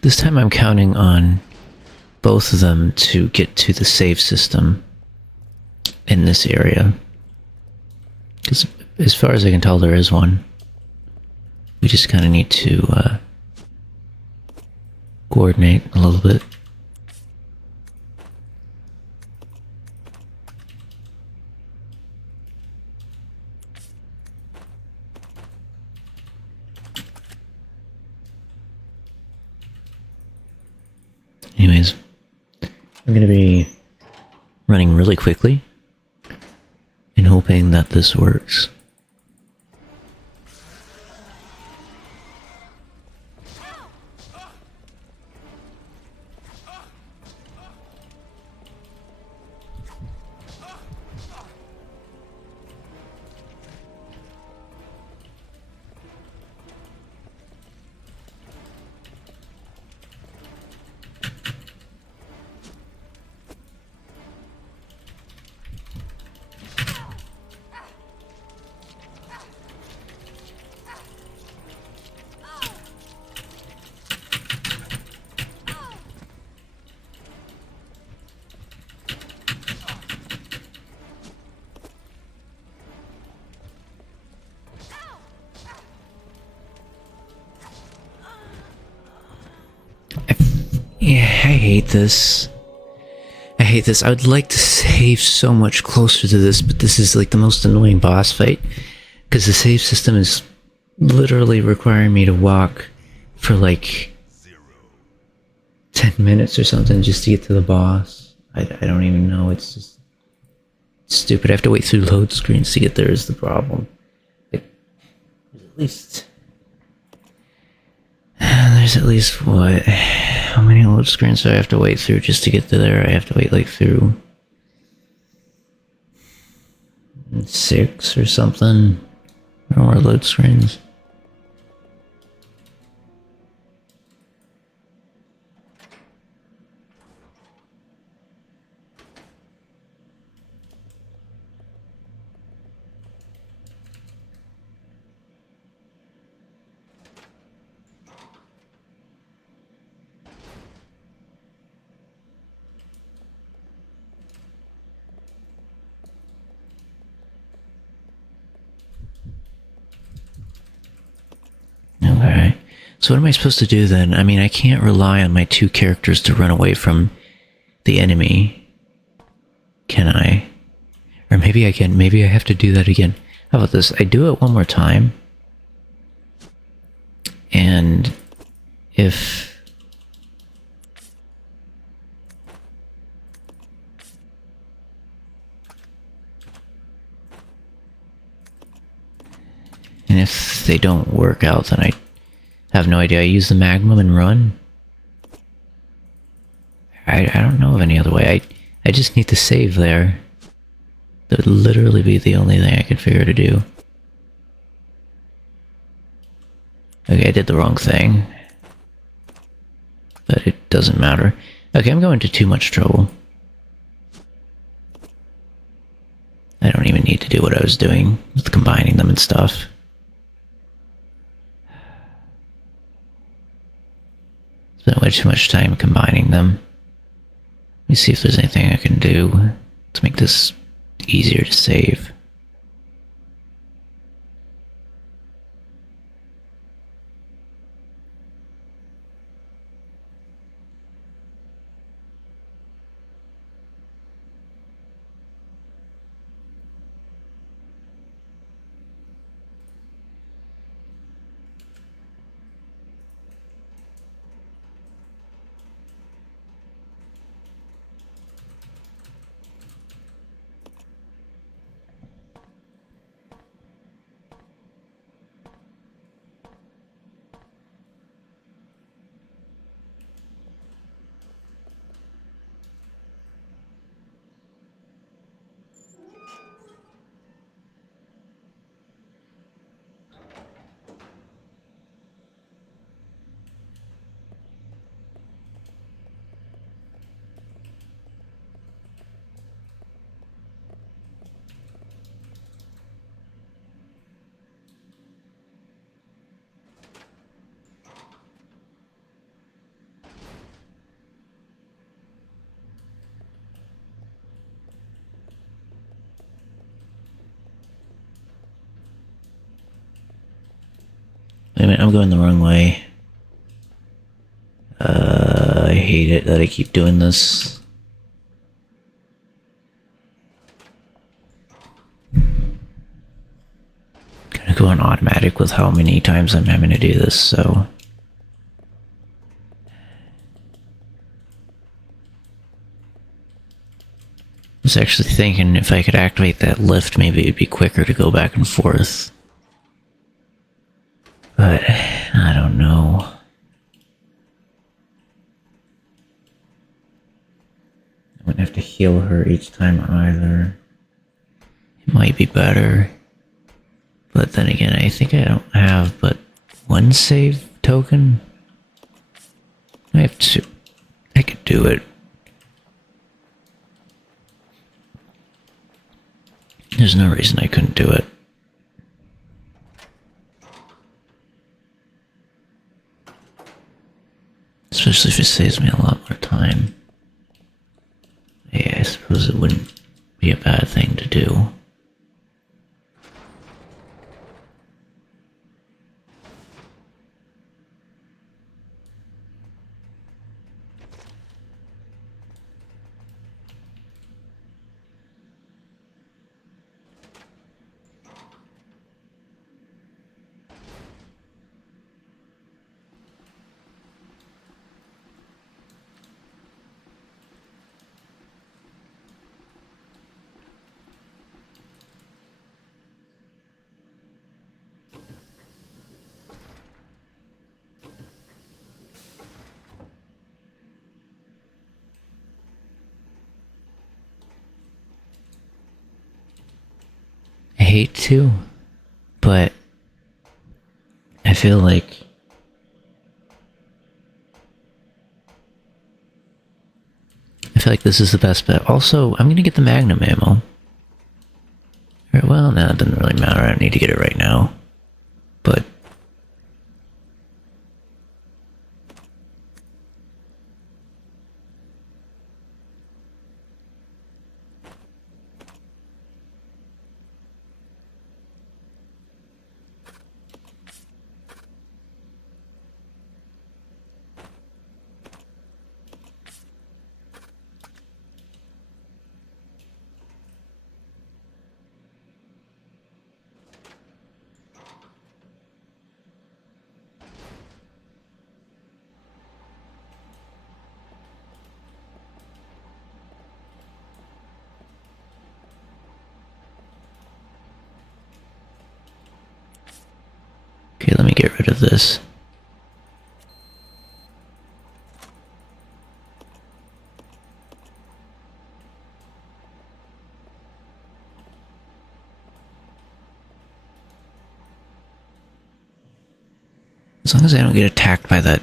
This time I'm counting on both of them to get to the save system in this area. Because as far as I can tell, there is one. We just kind of need to coordinate a little bit. Anyways, I'm going to be running really quickly and hoping that this works. Yeah, I hate this. I hate this. I would like to save so much closer to this, but this is like the most annoying boss fight. Because the save system is literally requiring me to walk for like 10 minutes or something just to get to the boss. I don't even know. It's just stupid. I have to wait through load screens to get there is the problem. Like, there's at least what? How many load screens do I have to wait through just to get to there? I have to wait like through 6 or something. Or more load screens. Okay. So what am I supposed to do then? I mean, I can't rely on my 2 characters to run away from the enemy. Can I? Or maybe I can. Maybe I have to do that again. How about this? I do it one more time. And if... And if they don't work out, then I have no idea. I use the magnum and run? I don't know of any other way. I just need to save there. That would literally be the only thing I could figure to do. Okay, I did the wrong thing. But it doesn't matter. Okay, I'm going to too much trouble. I don't even need to do what I was doing with combining them and stuff. Spent way too much time combining them. Let me see if there's anything I can do to make this easier to save. going the wrong way. I hate it that I keep doing this. Gonna go on automatic with how many times I'm having to do this, so... I was actually thinking if I could activate that lift, maybe it'd be quicker to go back and forth. But, I don't know. I wouldn't have to heal her each time either. It might be better. But then again, I think I don't have but one save token. I have two. I could do it. There's no reason I couldn't do it. Especially if it saves me a lot more time. Yeah, I suppose it wouldn't be a bad thing to do. I hate to, but I feel like this is the best bet. Also, I'm gonna get the Magnum ammo. Well, no, it doesn't really matter. I don't need to get it right now. But okay, let me get rid of this. As long as I don't get attacked by that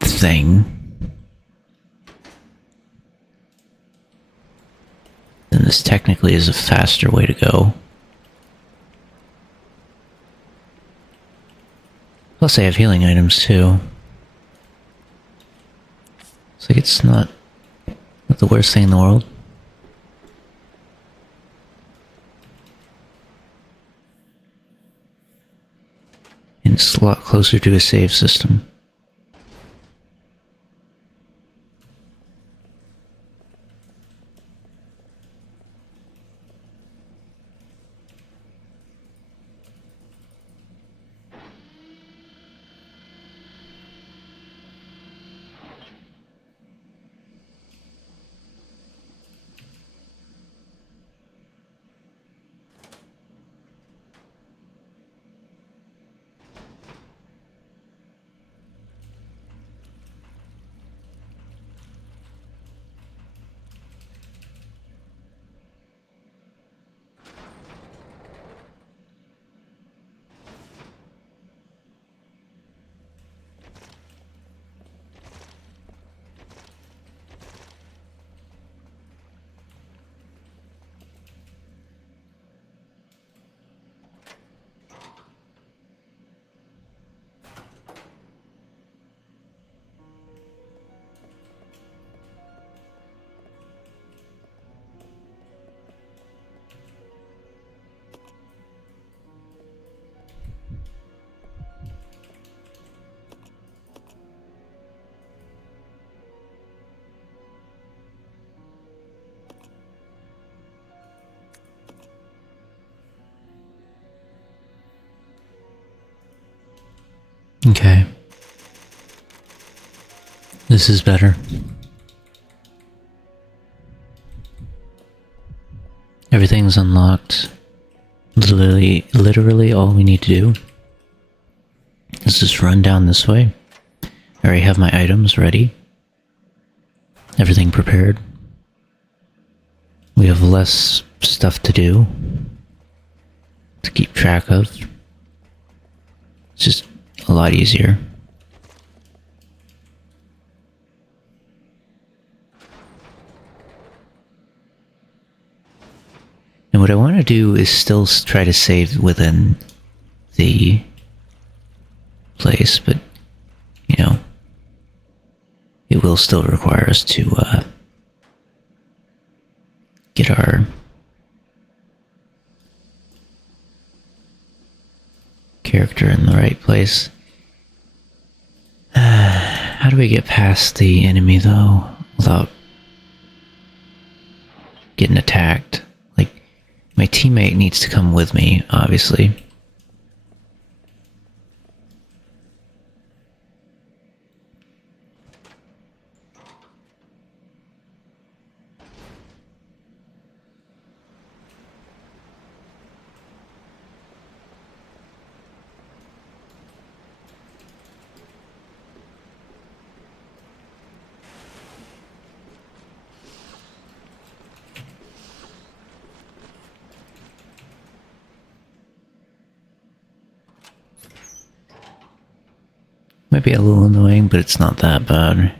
thing, then this technically is a faster way to go. Plus I have healing items too. It's like it's not the worst thing in the world. And it's a lot closer to a save system. Okay. This is better. Everything's unlocked. Literally all we need to do is just run down this way. I already have my items ready. Everything prepared. We have less stuff to do, to keep track of. It's just a lot easier. And what I want to do is still try to save within the place, but, you know, it will still require us to get our character in the right place. How do we get past the enemy, though, without getting attacked? Like, my teammate needs to come with me, obviously. Might be a little annoying, but it's not that bad.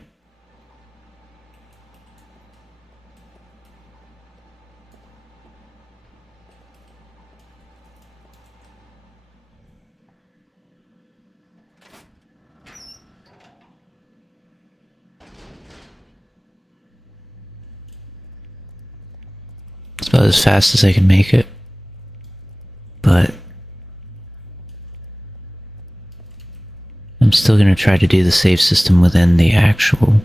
It's about as fast as I can make it, but I'm still gonna try to do the save system within the actual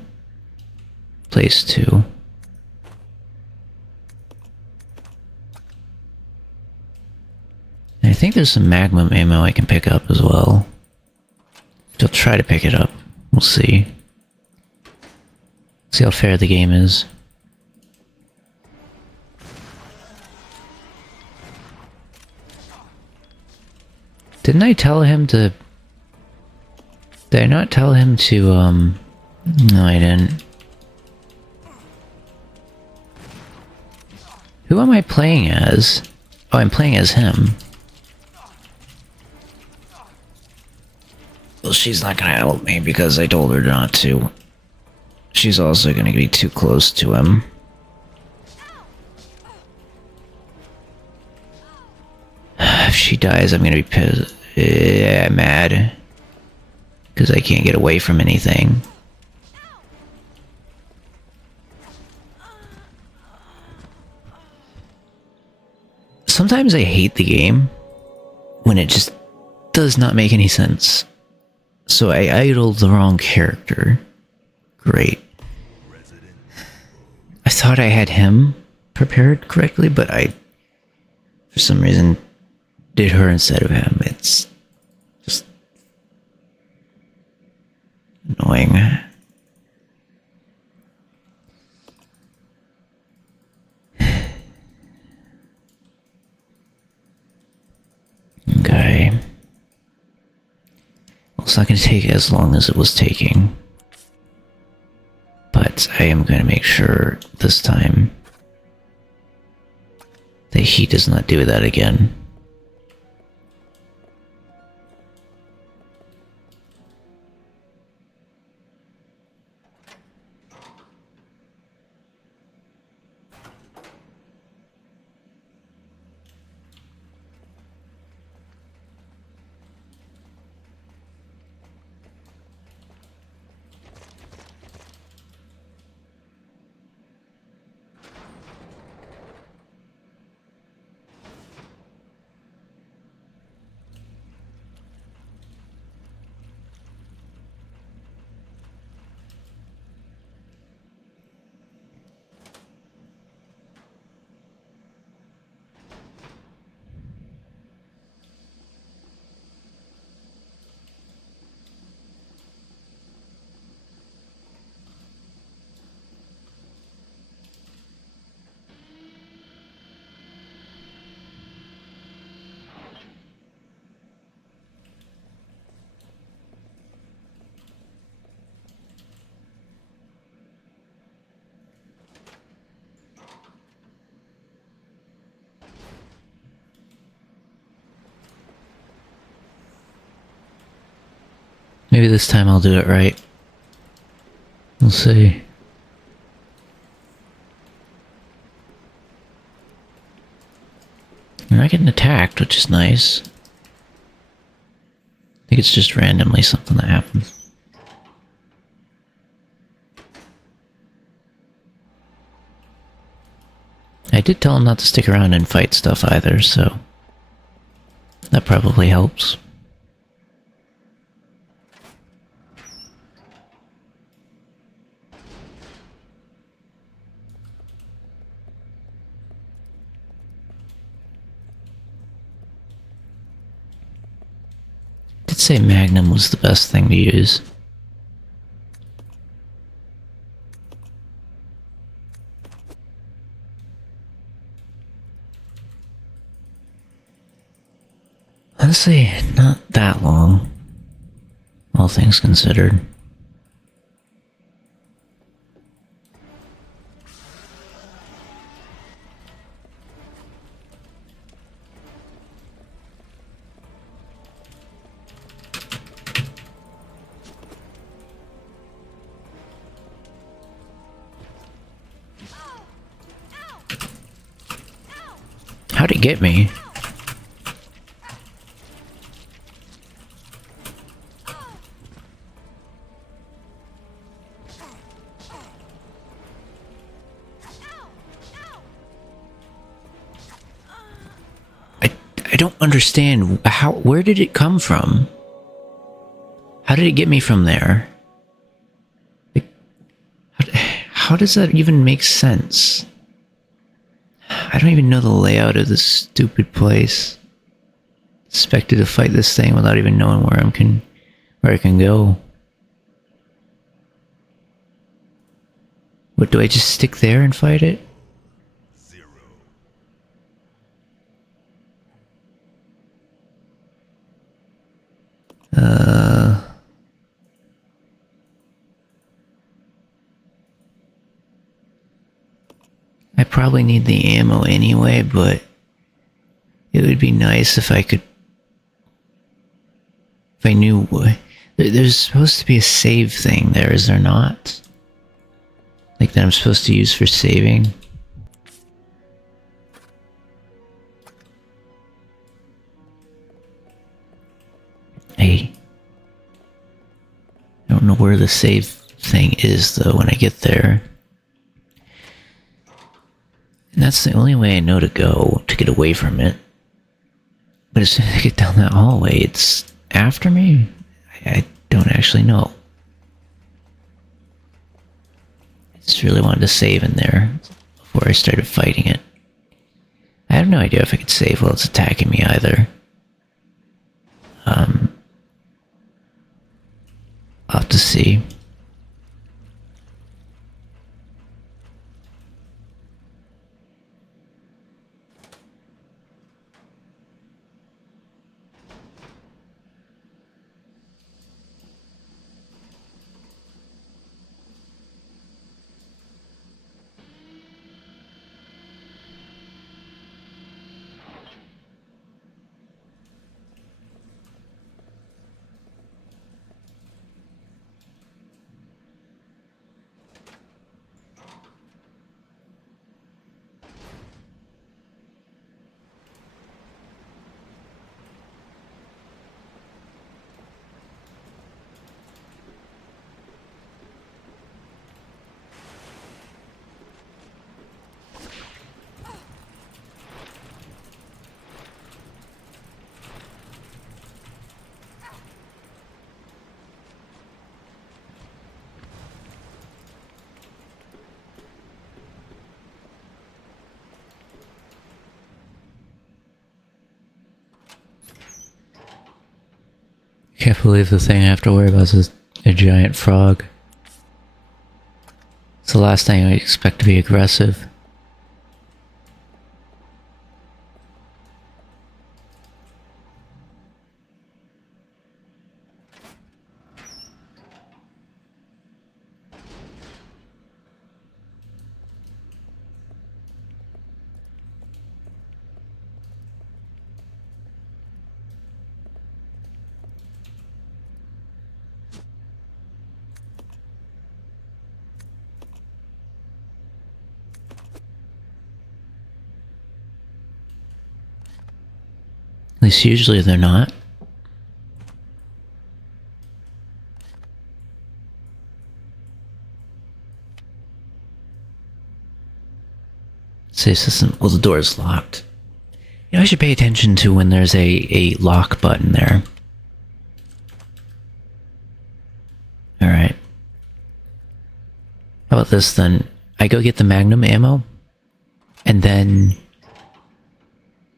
place too. And I think there's some magnum ammo I can pick up as well. I'll try to pick it up. We'll see. See how fair the game is. Didn't I tell him to... Did I not tell him to, No, I didn't. Who am I playing as? Oh, I'm playing as him. Well, she's not gonna help me because I told her not to. She's also gonna be too close to him. If she dies, I'm gonna be pissed. Mad. Because I can't get away from anything. Sometimes I hate the game when it just does not make any sense. So I idled the wrong character. Great. I thought I had him prepared correctly, but I, for some reason, did her instead of him. It's just annoying. Okay. Well, it's not going to take as long as it was taking. But I am going to make sure this time that he does not do that again. Maybe this time I'll do it right. We'll see. I'm not getting attacked, which is nice. I think it's just randomly something that happens. I did tell him not to stick around and fight stuff either, so that probably helps. Did say Magnum was the best thing to use. Honestly, not that long, all things considered. How'd it get me? I don't understand where did it come from? How did it get me from there? Like, how does that even make sense? I don't even know the layout of this stupid place. Expected to fight this thing without even knowing where I can go. What, do I just stick there and fight it? I probably need the ammo anyway, but it would be nice if I could... If I knew what... There's supposed to be a save thing there, is there not? Like that I'm supposed to use for saving? I don't know where the save thing is though when I get there. And that's the only way I know to go to get away from it. But as soon as I get down that hallway, it's after me? I don't actually know. I just really wanted to save in there before I started fighting it. I have no idea if I could save while it's attacking me either. I'll have to see. Can't believe the thing I have to worry about is a giant frog. It's the last thing I expect to be aggressive. least usually they're not. Say system. Well, the door is locked. You know, I should pay attention to when there's a lock button there. Alright. How about this then? I go get the magnum ammo, and then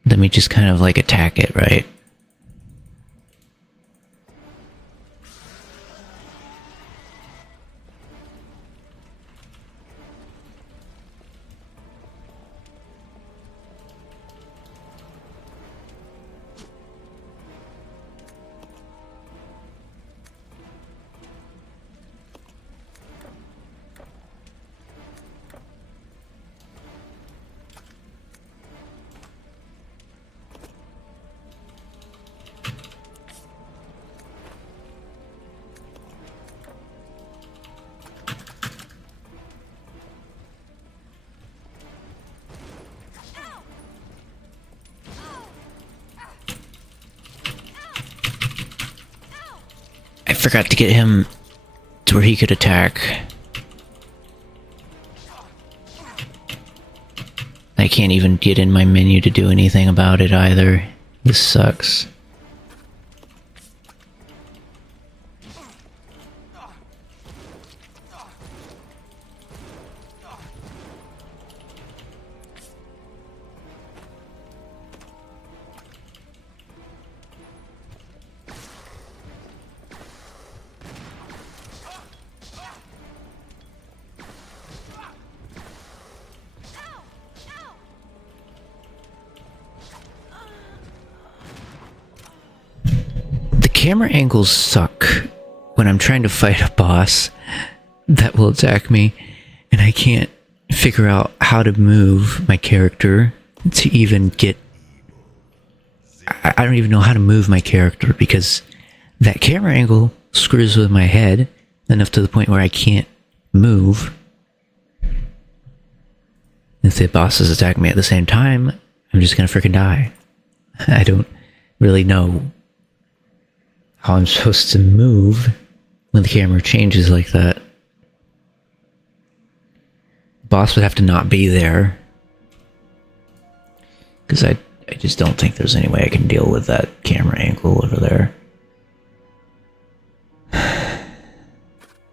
let me just kind of like attack it, right? I forgot to get him to where he could attack. I can't even get in my menu to do anything about it either. This sucks. Camera angles suck when I'm trying to fight a boss that will attack me, and I can't figure out how to move my character to even get... I don't even know how to move my character because that camera angle screws with my head enough to the point where I can't move. If the bosses attack me at the same time, I'm just gonna freaking die. I don't really know how I'm supposed to move when the camera changes like that. Boss would have to not be there. Because I just don't think there's any way I can deal with that camera angle over there.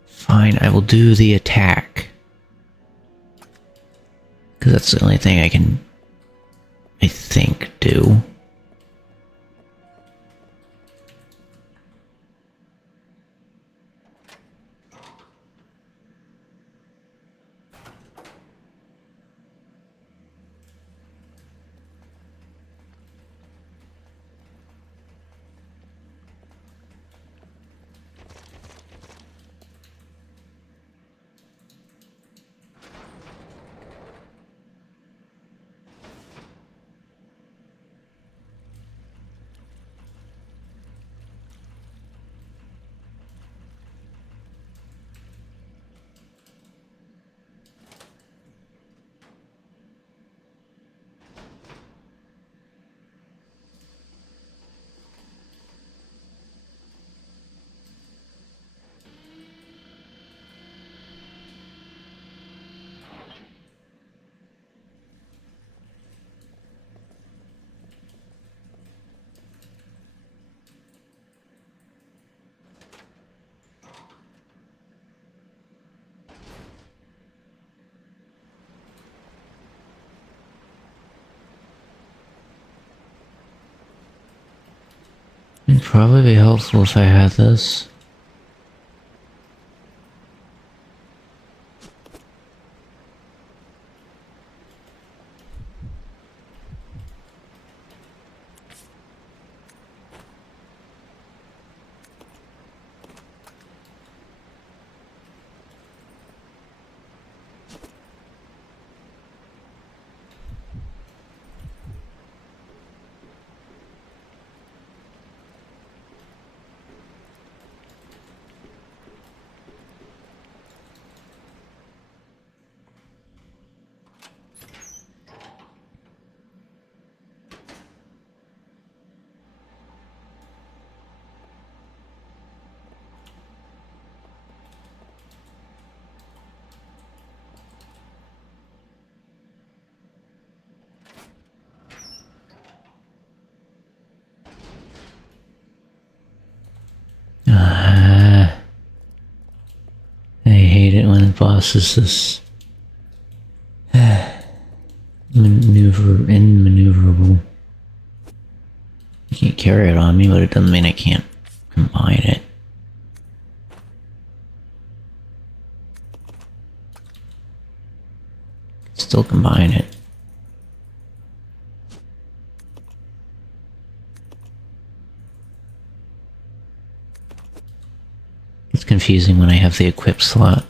Fine, I will do the attack. Because that's the only thing I can, I think, do. It'd probably be helpful if I had this. it when the boss is this maneuverable. You can't carry it on me, but it doesn't mean I can't combine it. Still combine it. It's confusing when I have the equip slot.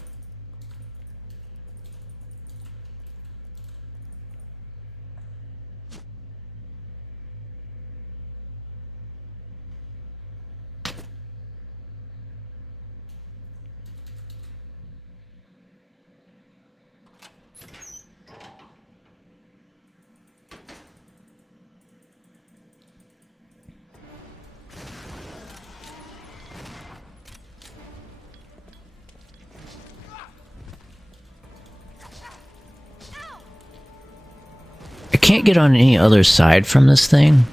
I can't get on any other side from this thing.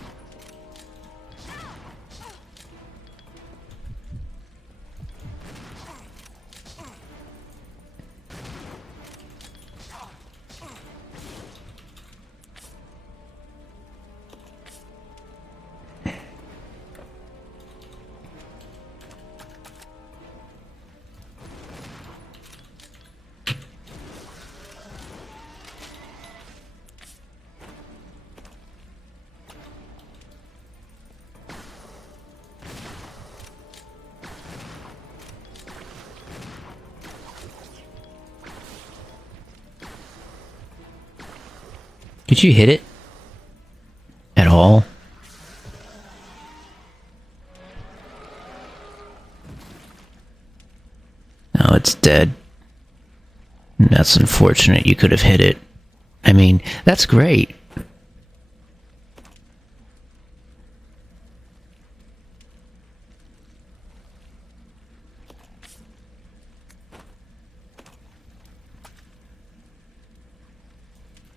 Did you hit it? At all? No, it's dead. That's unfortunate. You could have hit it. I mean, that's great.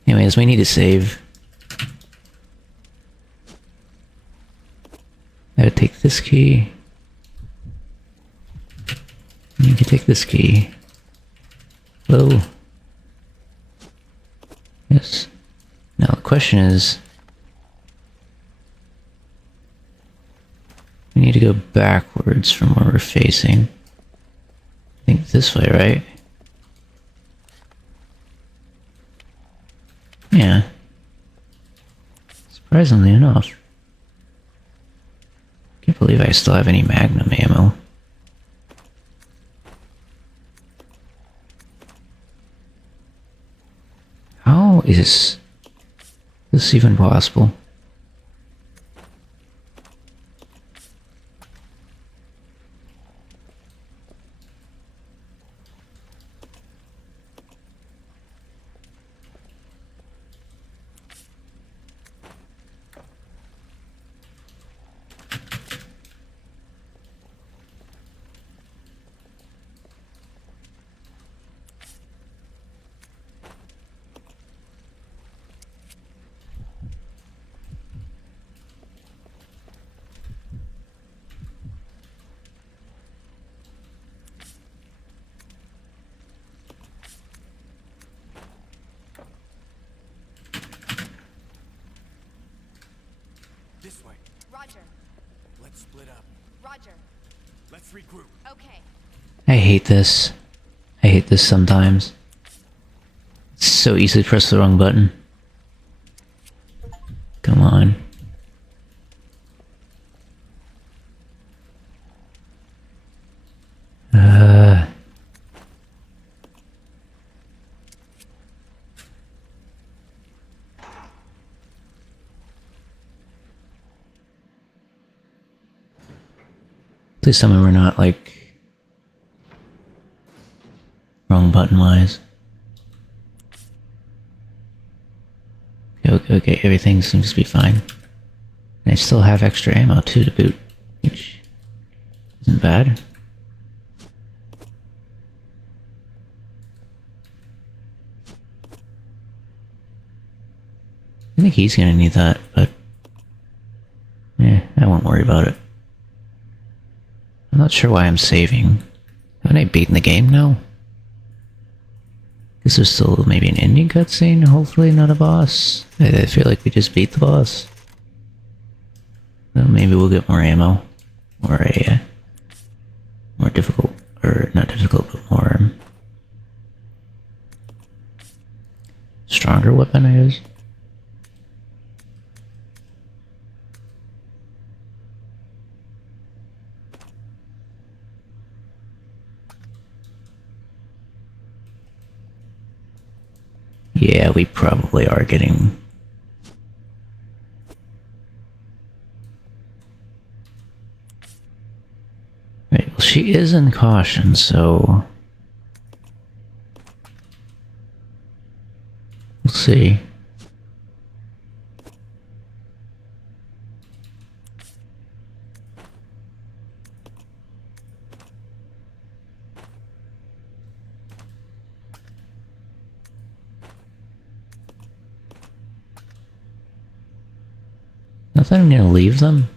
Anyways, we need to save. I gotta take this key. You can take this key. Hello. Yes. Now the question is, we need to go backwards from where we're facing. I think this way, right? Yeah. Surprisingly enough. Can't believe I still have any Magnum ammo. How is this even possible? This way. Roger. Let's split up. Roger. Let's regroup. Okay. I hate this. I hate this sometimes. It's so easy to press the wrong button. Come on. Please tell me we're not, like, wrong button-wise. Okay, everything seems to be fine. And I still have extra ammo, too, to boot, which isn't bad. I think he's gonna need that, but yeah, I won't worry about it. I'm not sure why I'm saving. Haven't I beaten the game now? This is still maybe an ending cutscene, hopefully not a boss. I feel like we just beat the boss. Well, maybe we'll get more ammo. Or a more difficult, or not difficult, but more stronger weapon, I guess. Yeah, we probably are getting... Right, well, she is in caution, so... We'll see. Not that I'm gonna leave them.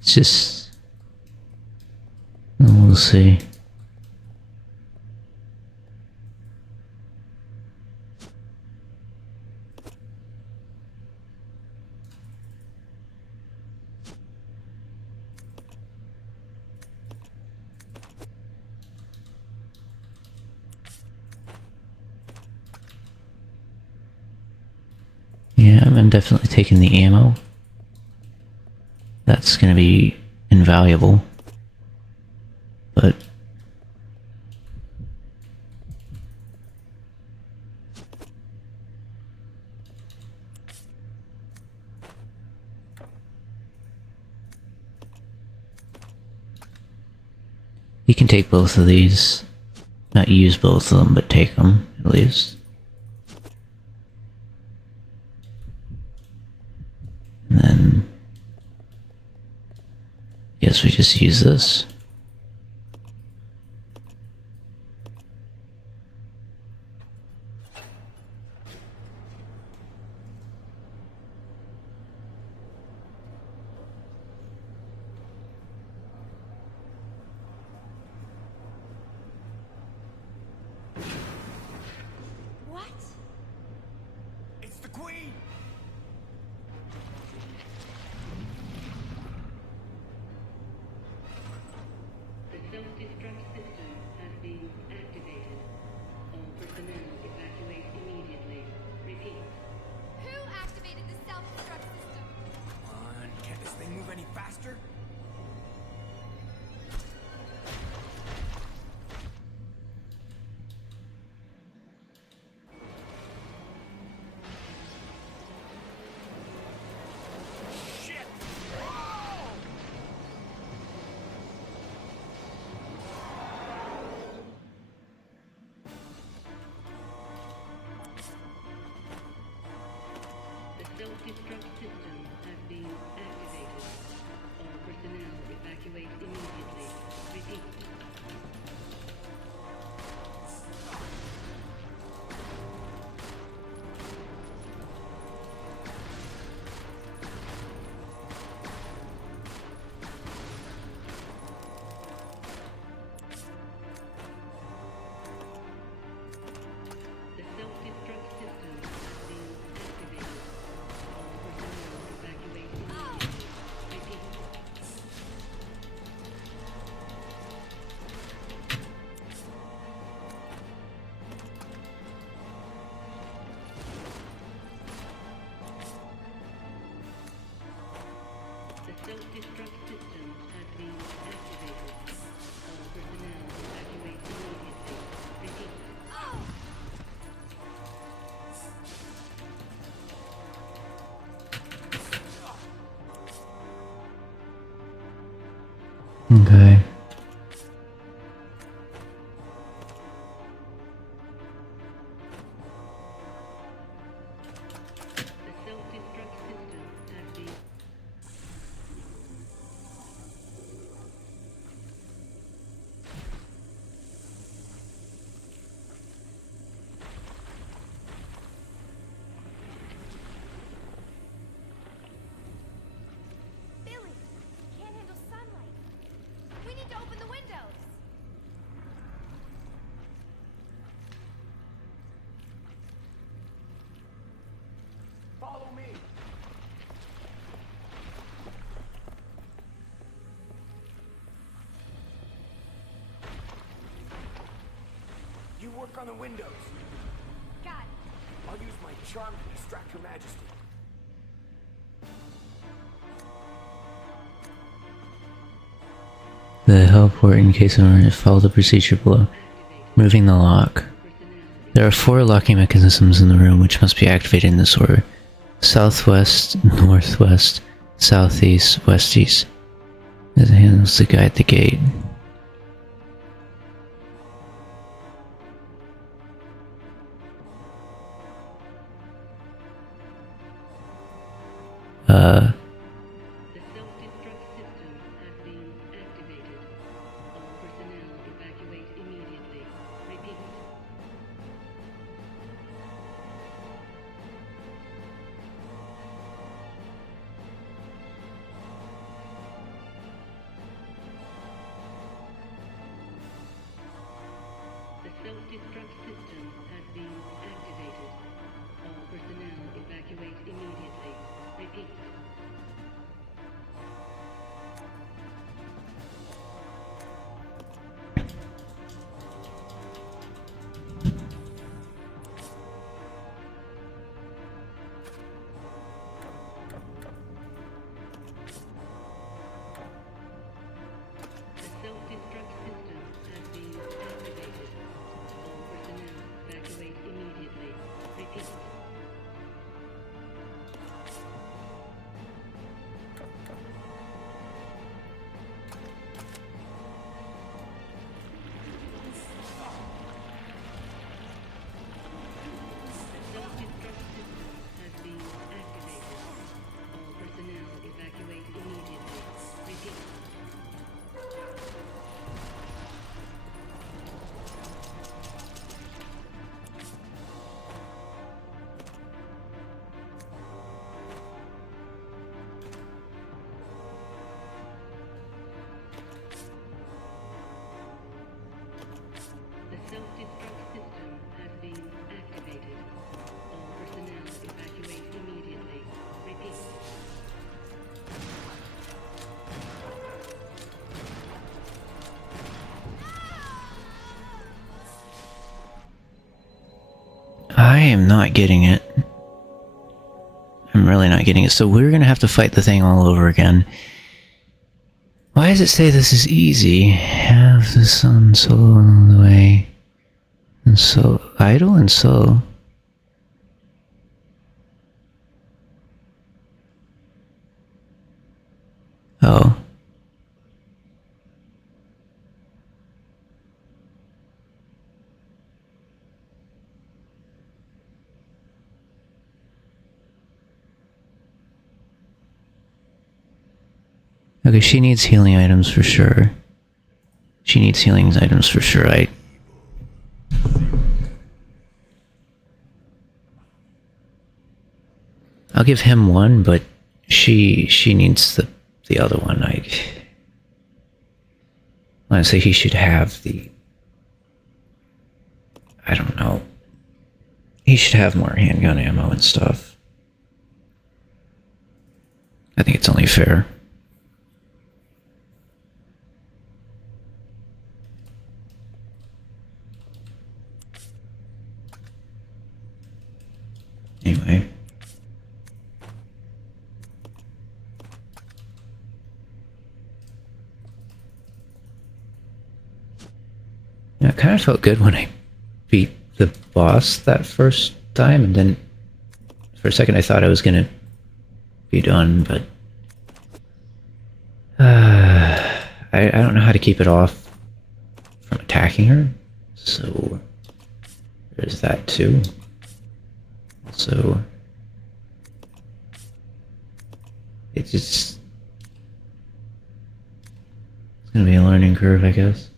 It's just... We'll see. Yeah, I'm definitely taking the ammo. That's gonna be invaluable. But... You can take both of these. Not use both of them, but take them, at least. And then... Guess we just use this. What? It's the Queen! The self-destruct system has been activated. All personnel evacuate immediately. Repeat. Who activated the self-destruct system? Come on, can't this thing move any faster? Shit! Oh! The self-destruct system has been activated. All personnel evacuate immediately. Repeat. The self-destruct system has been activated. All personnel evacuate immediately. Repeat. The self-destruct system has been activated. All personnel evacuate immediately. Repeat. Okay. The self-destruct system has been... Billy! Can't handle sunlight. We work on the windows. Got it. I'll use my charm to distract Her Majesty. The heliport in case of emergency. Follow the procedure below. Moving the lock. There are 4 locking mechanisms in the room which must be activated in this order. Southwest, northwest, southeast, west-east. It handles to guide the gate. The self-destruct system has been activated. All personnel evacuate immediately. Repeat. The self-destruct system has been activated. All personnel evacuate immediately. Repeat. The self-destruct system has been activated. All personnel evacuate immediately. Repeat. The self-destruct system has been activated. All personnel evacuate immediately. Repeat. The self-destruct system has been activated. All personnel evacuate immediately. Repeat. I am not getting it. I'm really not getting it. So we're gonna have to fight the thing all over again. Why does it say this is easy? Have the sun solo on the way. And so idle and solo. Oh. Okay, she needs healing items for sure. She needs healing items for sure. I'll give him one, but she needs the other one. I say he should have the. I don't know. He should have more handgun ammo and stuff. I think it's only fair. Anyway. Yeah, it kind of felt good when I beat the boss that first time, and then for a second I thought I was gonna be done, but I don't know how to keep it off from attacking her, so there's that too. So it's gonna be a learning curve, I guess.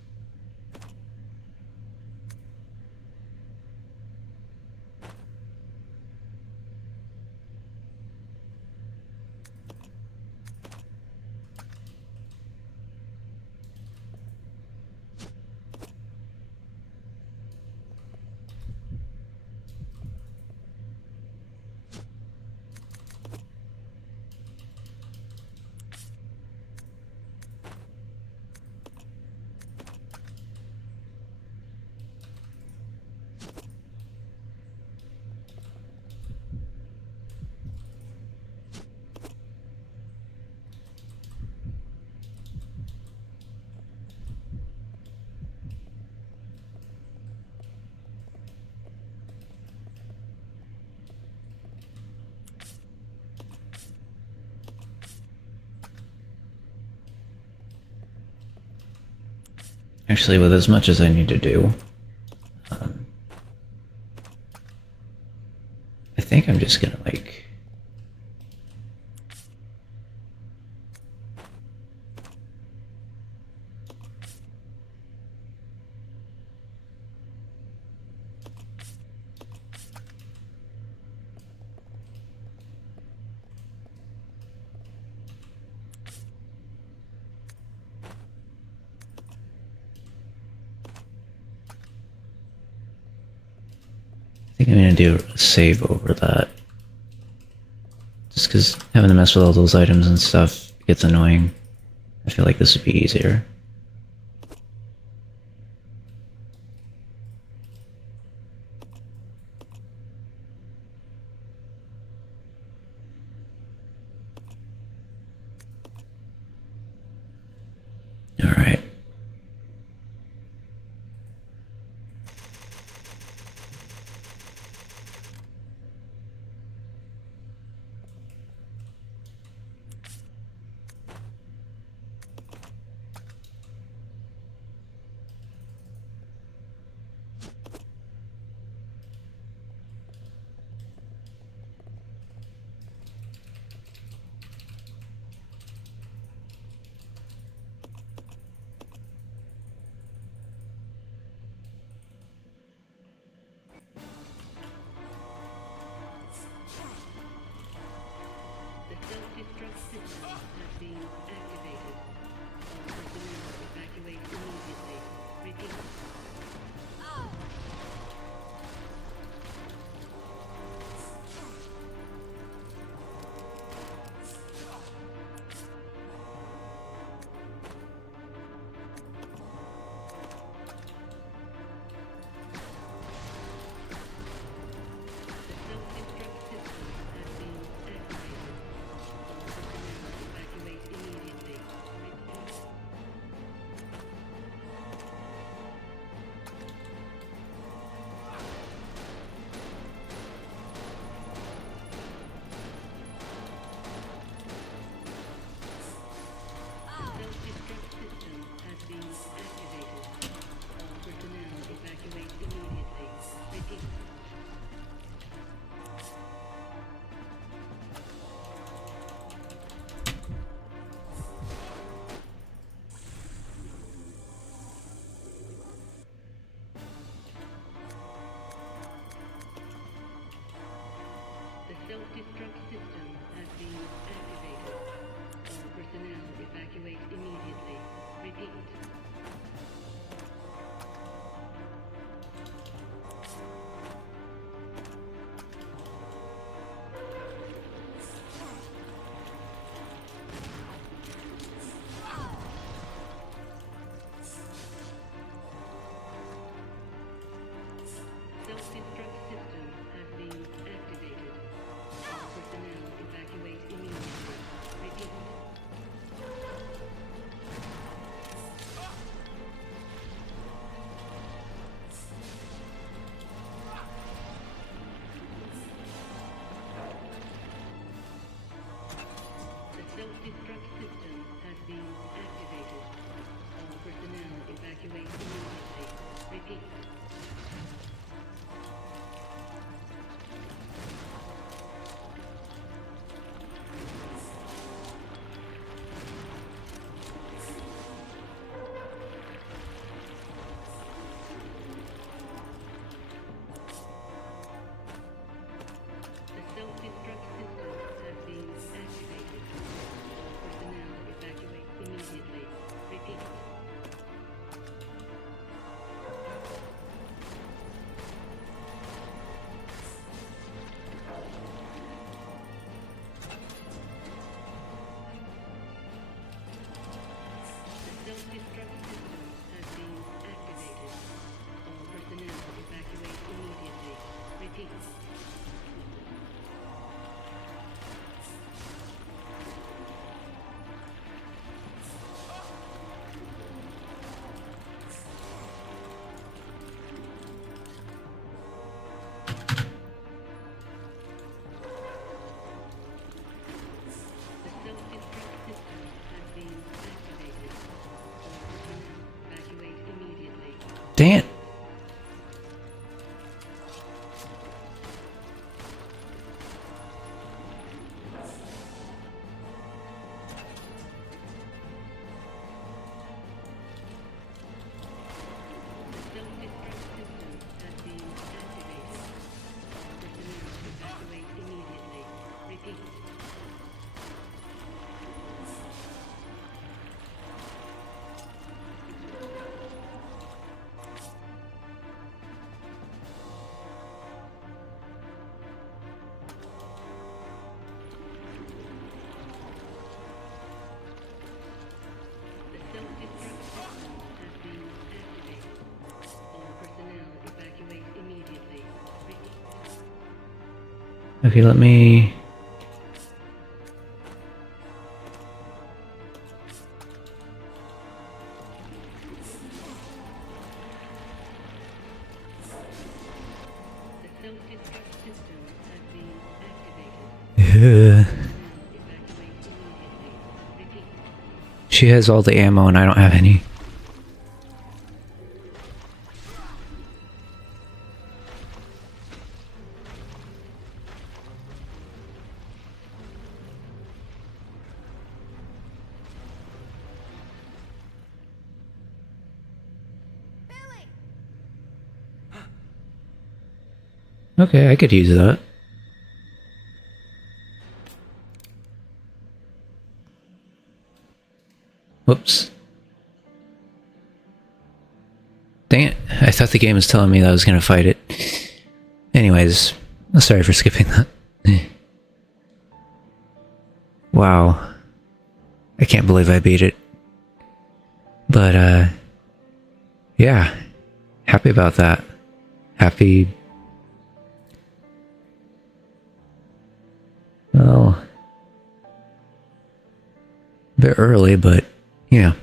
Actually, with as much as I need to do, I think I'm just gonna, like... I think I'm gonna do a save over that. Just because having to mess with all those items and stuff gets annoying. I feel like this would be easier. Alright. The self-destruct system has been activated. All personnel evacuate immediately. Repeat. The self-destruct system has been activated. All personnel evacuate immediately. Repeat. The self-destruct system has been activated. All personnel evacuate immediately. Repeat. The self-destruct system has been activated. All personnel evacuate immediately. Repeat. Self-destruct system has been activated. All personnel evacuate immediately. Repeat. Dang it. Self-destruct system has been activated. Personnel evacuate immediately. Repeat. The self-destruct system has been activated. All personnel evacuate immediately. Repeat. Okay, let me... The self-destruct system has been activated. Yeah. Personnel evacuate immediately. Repeat. She has all the ammo and I don't have any. Billy! Okay, I could use that. Whoops. Dang it. I thought the game was telling me that I was going to fight it. Anyways, sorry for skipping that. Wow. I can't believe I beat it. But, yeah. Happy about that. Happy... Well... A bit early, but, yeah.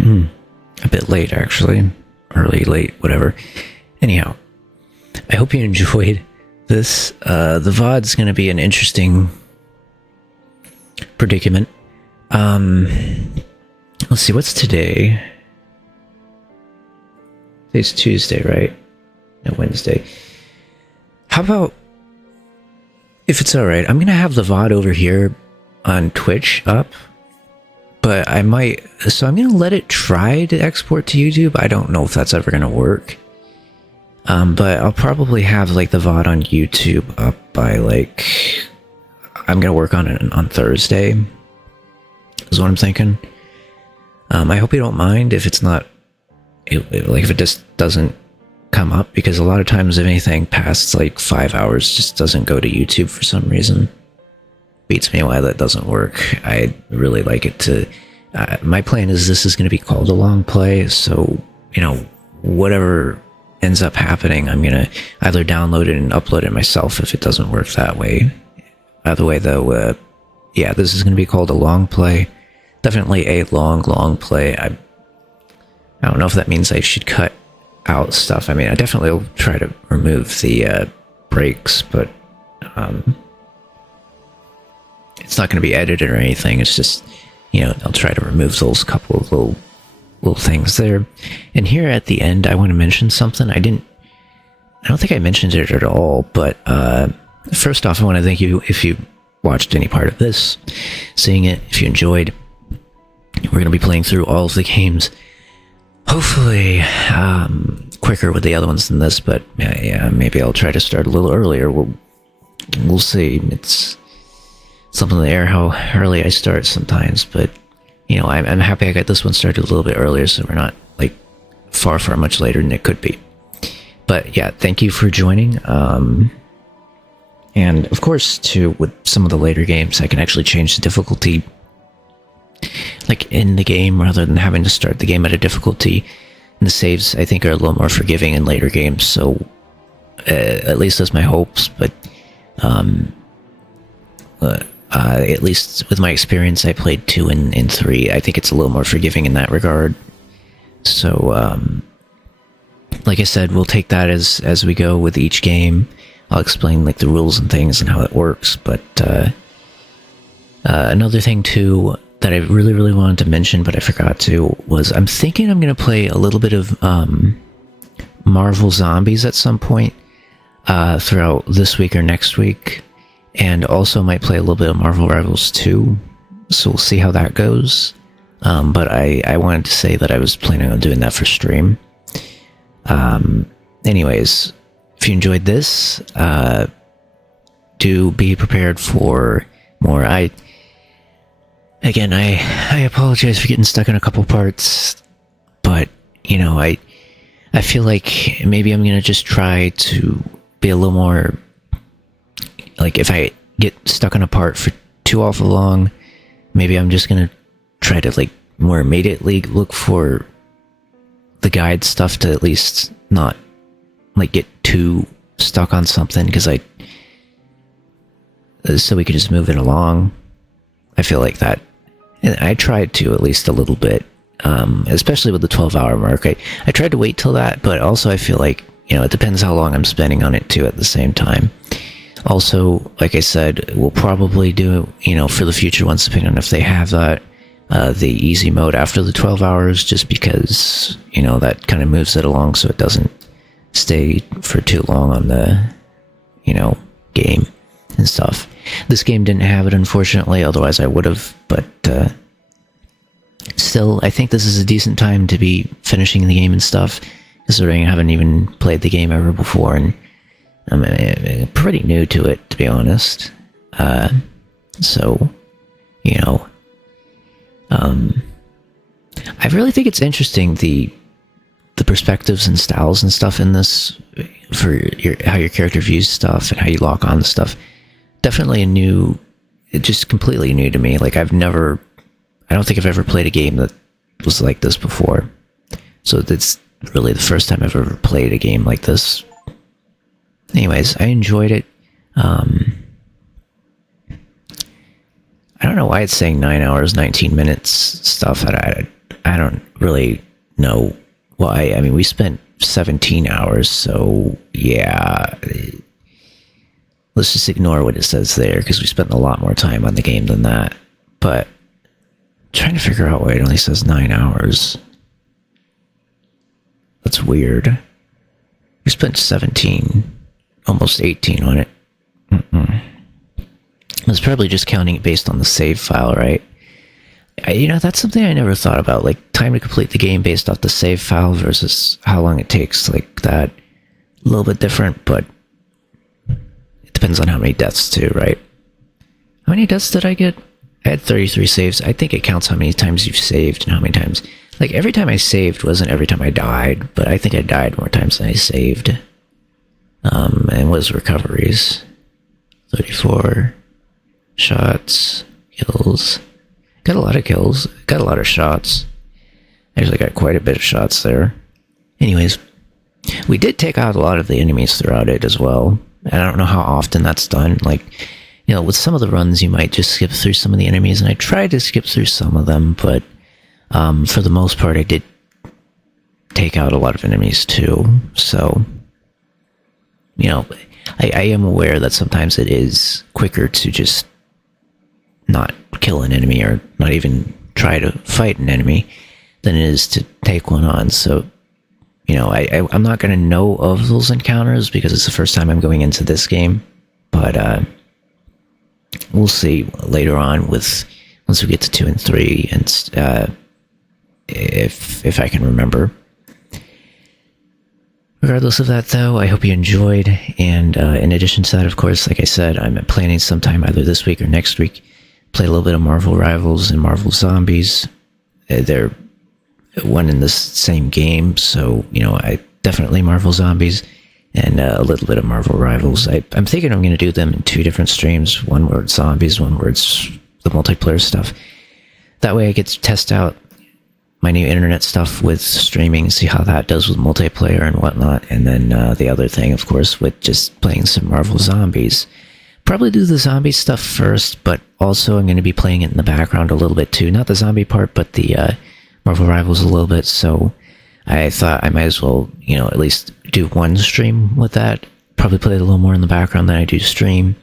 A bit late, actually. Early, late, whatever. Anyhow, I hope you enjoyed this. The VOD's gonna be an interesting predicament. Let's see, what's today? Today's Tuesday, right? No, Wednesday. How about, if it's alright, I'm gonna have the VOD over here on Twitch up. But I might, so I'm gonna let it try to export to YouTube. I don't know if that's ever gonna work. But I'll probably have like the VOD on YouTube up by like, I'm gonna work on it on Thursday, is what I'm thinking. I hope you don't mind if it's not, like if it just doesn't come up, because a lot of times if anything past like 5 hours just doesn't go to YouTube for some reason. Beats me why that doesn't work. I really like it to... my plan is this is going to be called a long play, so, you know, whatever ends up happening, I'm going to either download it and upload it myself if it doesn't work that way. Either way, though, yeah, this is going to be called a long play. Definitely a long play. I don't know if that means I should cut out stuff. I mean, I definitely will try to remove the breaks, but... it's not going to be edited or anything. It's just, you know, I'll try to remove those couple of little things there. And here at the end, I want to mention something. I don't think I mentioned it at all, but first off, I want to thank you if you watched any part of this, seeing it, if you enjoyed. We're going to be playing through all of the games, hopefully quicker with the other ones than this, but yeah, maybe I'll try to start a little earlier. We'll see. It's something in the air how early I start sometimes, but you know, I'm happy I got this one started a little bit earlier, so we're not like far much later than it could be. But yeah, thank you for joining. And of course, too, with some of the later games, I can actually change the difficulty, like in the game, rather than having to start the game at a difficulty. And the saves, I think, are a little more forgiving in later games. So at least that's my hopes. But at least with my experience, I played 2 and 3. I think it's a little more forgiving in that regard. So, like I said, we'll take that as we go with each game. I'll explain like the rules and things and how it works. But another thing too that I really wanted to mention, but I forgot to, was I'm thinking I'm gonna play a little bit of Marvel Zombies at some point throughout this week or next week, and also might play a little bit of Marvel Rivals 2, so we'll see how that goes. But I wanted to say that I was planning on doing that for stream. Anyways, if you enjoyed this, do be prepared for more. I apologize for getting stuck in a couple parts, but you know, I feel like maybe I'm gonna just try to be a little more, like, if I get stuck on a part for too awful long, maybe I'm just gonna try to like more immediately look for the guide stuff to at least not like get too stuck on something, because so we could just move it along. I feel like that, and I tried to at least a little bit, especially with the 12-hour mark. I tried to wait till that, but also I feel like, you know, it depends how long I'm spending on it too at the same time. Also, like I said, we'll probably do, you know, for the future ones, depending on if they have that, the easy mode after the 12 hours, just because, you know, that kind of moves it along so it doesn't stay for too long on the, you know, game and stuff. This game didn't have it, unfortunately, otherwise I would have, but still, I think this is a decent time to be finishing the game and stuff, considering I haven't even played the game ever before, and I'm pretty new to it, to be honest. So, you know, I really think it's interesting, the perspectives and styles and stuff in this, for how your character views stuff and how you lock on to stuff. Definitely just completely new to me. Like, I don't think I've ever played a game that was like this before. So it's really the first time I've ever played a game like this. Anyways, I enjoyed it. I don't know why it's saying 9 hours, 19 minutes stuff. I don't really know why. I mean, we spent 17 hours, so yeah. Let's just ignore what it says there, because we spent a lot more time on the game than that. But I'm trying to figure out why it only says 9 hours. That's weird. We spent 17, almost 18 on it. It's probably just counting it based on the save file, right? You know, that's something I never thought about, like time to complete the game based off the save file versus how long it takes. Like, that, a little bit different, but it depends on how many deaths too, right? How many deaths did I get? I had 33 saves. I think it counts how many times you've saved and how many times. Like, every time I saved wasn't every time I died, but I think I died more times than I saved. And was recoveries. 34 shots, kills. Got a lot of kills, got a lot of shots. Actually got quite a bit of shots there. Anyways, we did take out a lot of the enemies throughout it as well. And I don't know how often that's done. Like, you know, with some of the runs you might just skip through some of the enemies, and I tried to skip through some of them, but for the most part I did take out a lot of enemies too. So, you know, I am aware that sometimes it is quicker to just not kill an enemy or not even try to fight an enemy than it is to take one on. So, you know, I'm not going to know of those encounters because it's the first time I'm going into this game, but we'll see later on once we get to 2 and 3, and if I can remember. Regardless of that, though, I hope you enjoyed, and in addition to that, of course, like I said, I'm planning sometime either this week or next week, play a little bit of Marvel Rivals and Marvel Zombies. They're one in the same game, so, you know, I definitely Marvel Zombies and a little bit of Marvel Rivals. I'm thinking I'm going to do them in 2 different streams, one where it's zombies, one where it's the multiplayer stuff. That way I get to test out my new internet stuff with streaming, see how that does with multiplayer and whatnot, and then the other thing, of course, with just playing some Marvel Zombies. Probably do the zombie stuff first, but also I'm going to be playing it in the background a little bit too. Not the zombie part, but the Marvel Rivals a little bit, so I thought I might as well, you know, at least do one stream with that. Probably play it a little more in the background than I do stream.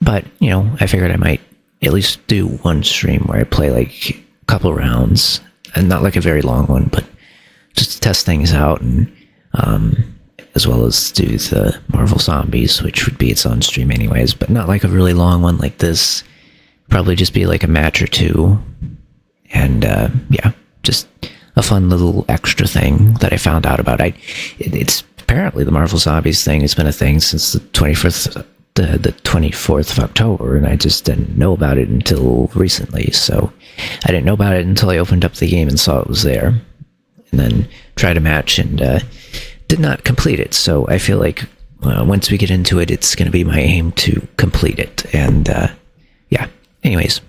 But, you know, I figured I might at least do one stream where I play like a couple rounds, and not like a very long one, but just to test things out and as well as do the Marvel Zombies, which would be its own stream anyways, but not like a really long one like this. Probably just be like a match or two, and yeah, just a fun little extra thing that I found out about. It's apparently the Marvel Zombies thing has been a thing since the 24th of October, and I just didn't know about it until recently. So I didn't know about it until I opened up the game and saw it was there, and then tried a match and did not complete it. So I feel like once we get into it, it's going to be my aim to complete it. And yeah, anyways,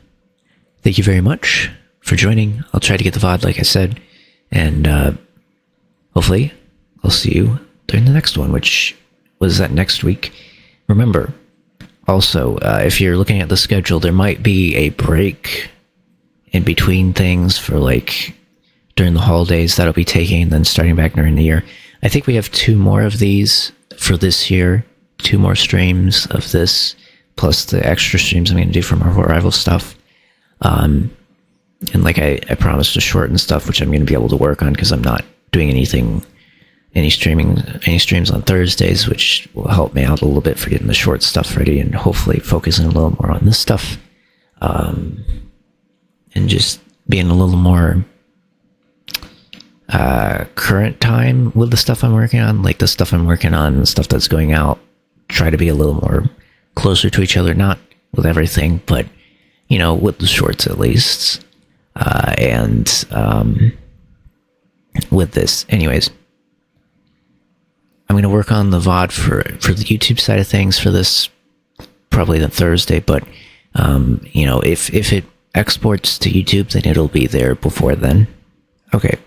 thank you very much for joining. I'll try to get the VOD like I said, and hopefully I'll see you during the next one, which was that next week. Remember, also, if you're looking at the schedule, there might be a break in between things for like during the holidays that I'll be taking, and then starting back during the year. I think we have 2 more of these for this year, 2 more streams of this, plus the extra streams I'm going to do for Marvel Rival stuff. And like I promised to shorten stuff, which I'm going to be able to work on because I'm not doing any streams on Thursdays, which will help me out a little bit for getting the short stuff ready and hopefully focusing a little more on this stuff. And just being a little more current time with the stuff I'm working on, like the stuff I'm working on, the stuff that's going out, try to be a little more closer to each other, not with everything, but, you know, with the shorts at least. And with this, anyways, I'm going to work on the VOD for the YouTube side of things for this, probably the Thursday, but, you know, if it exports to YouTube, then it'll be there before then. Okay.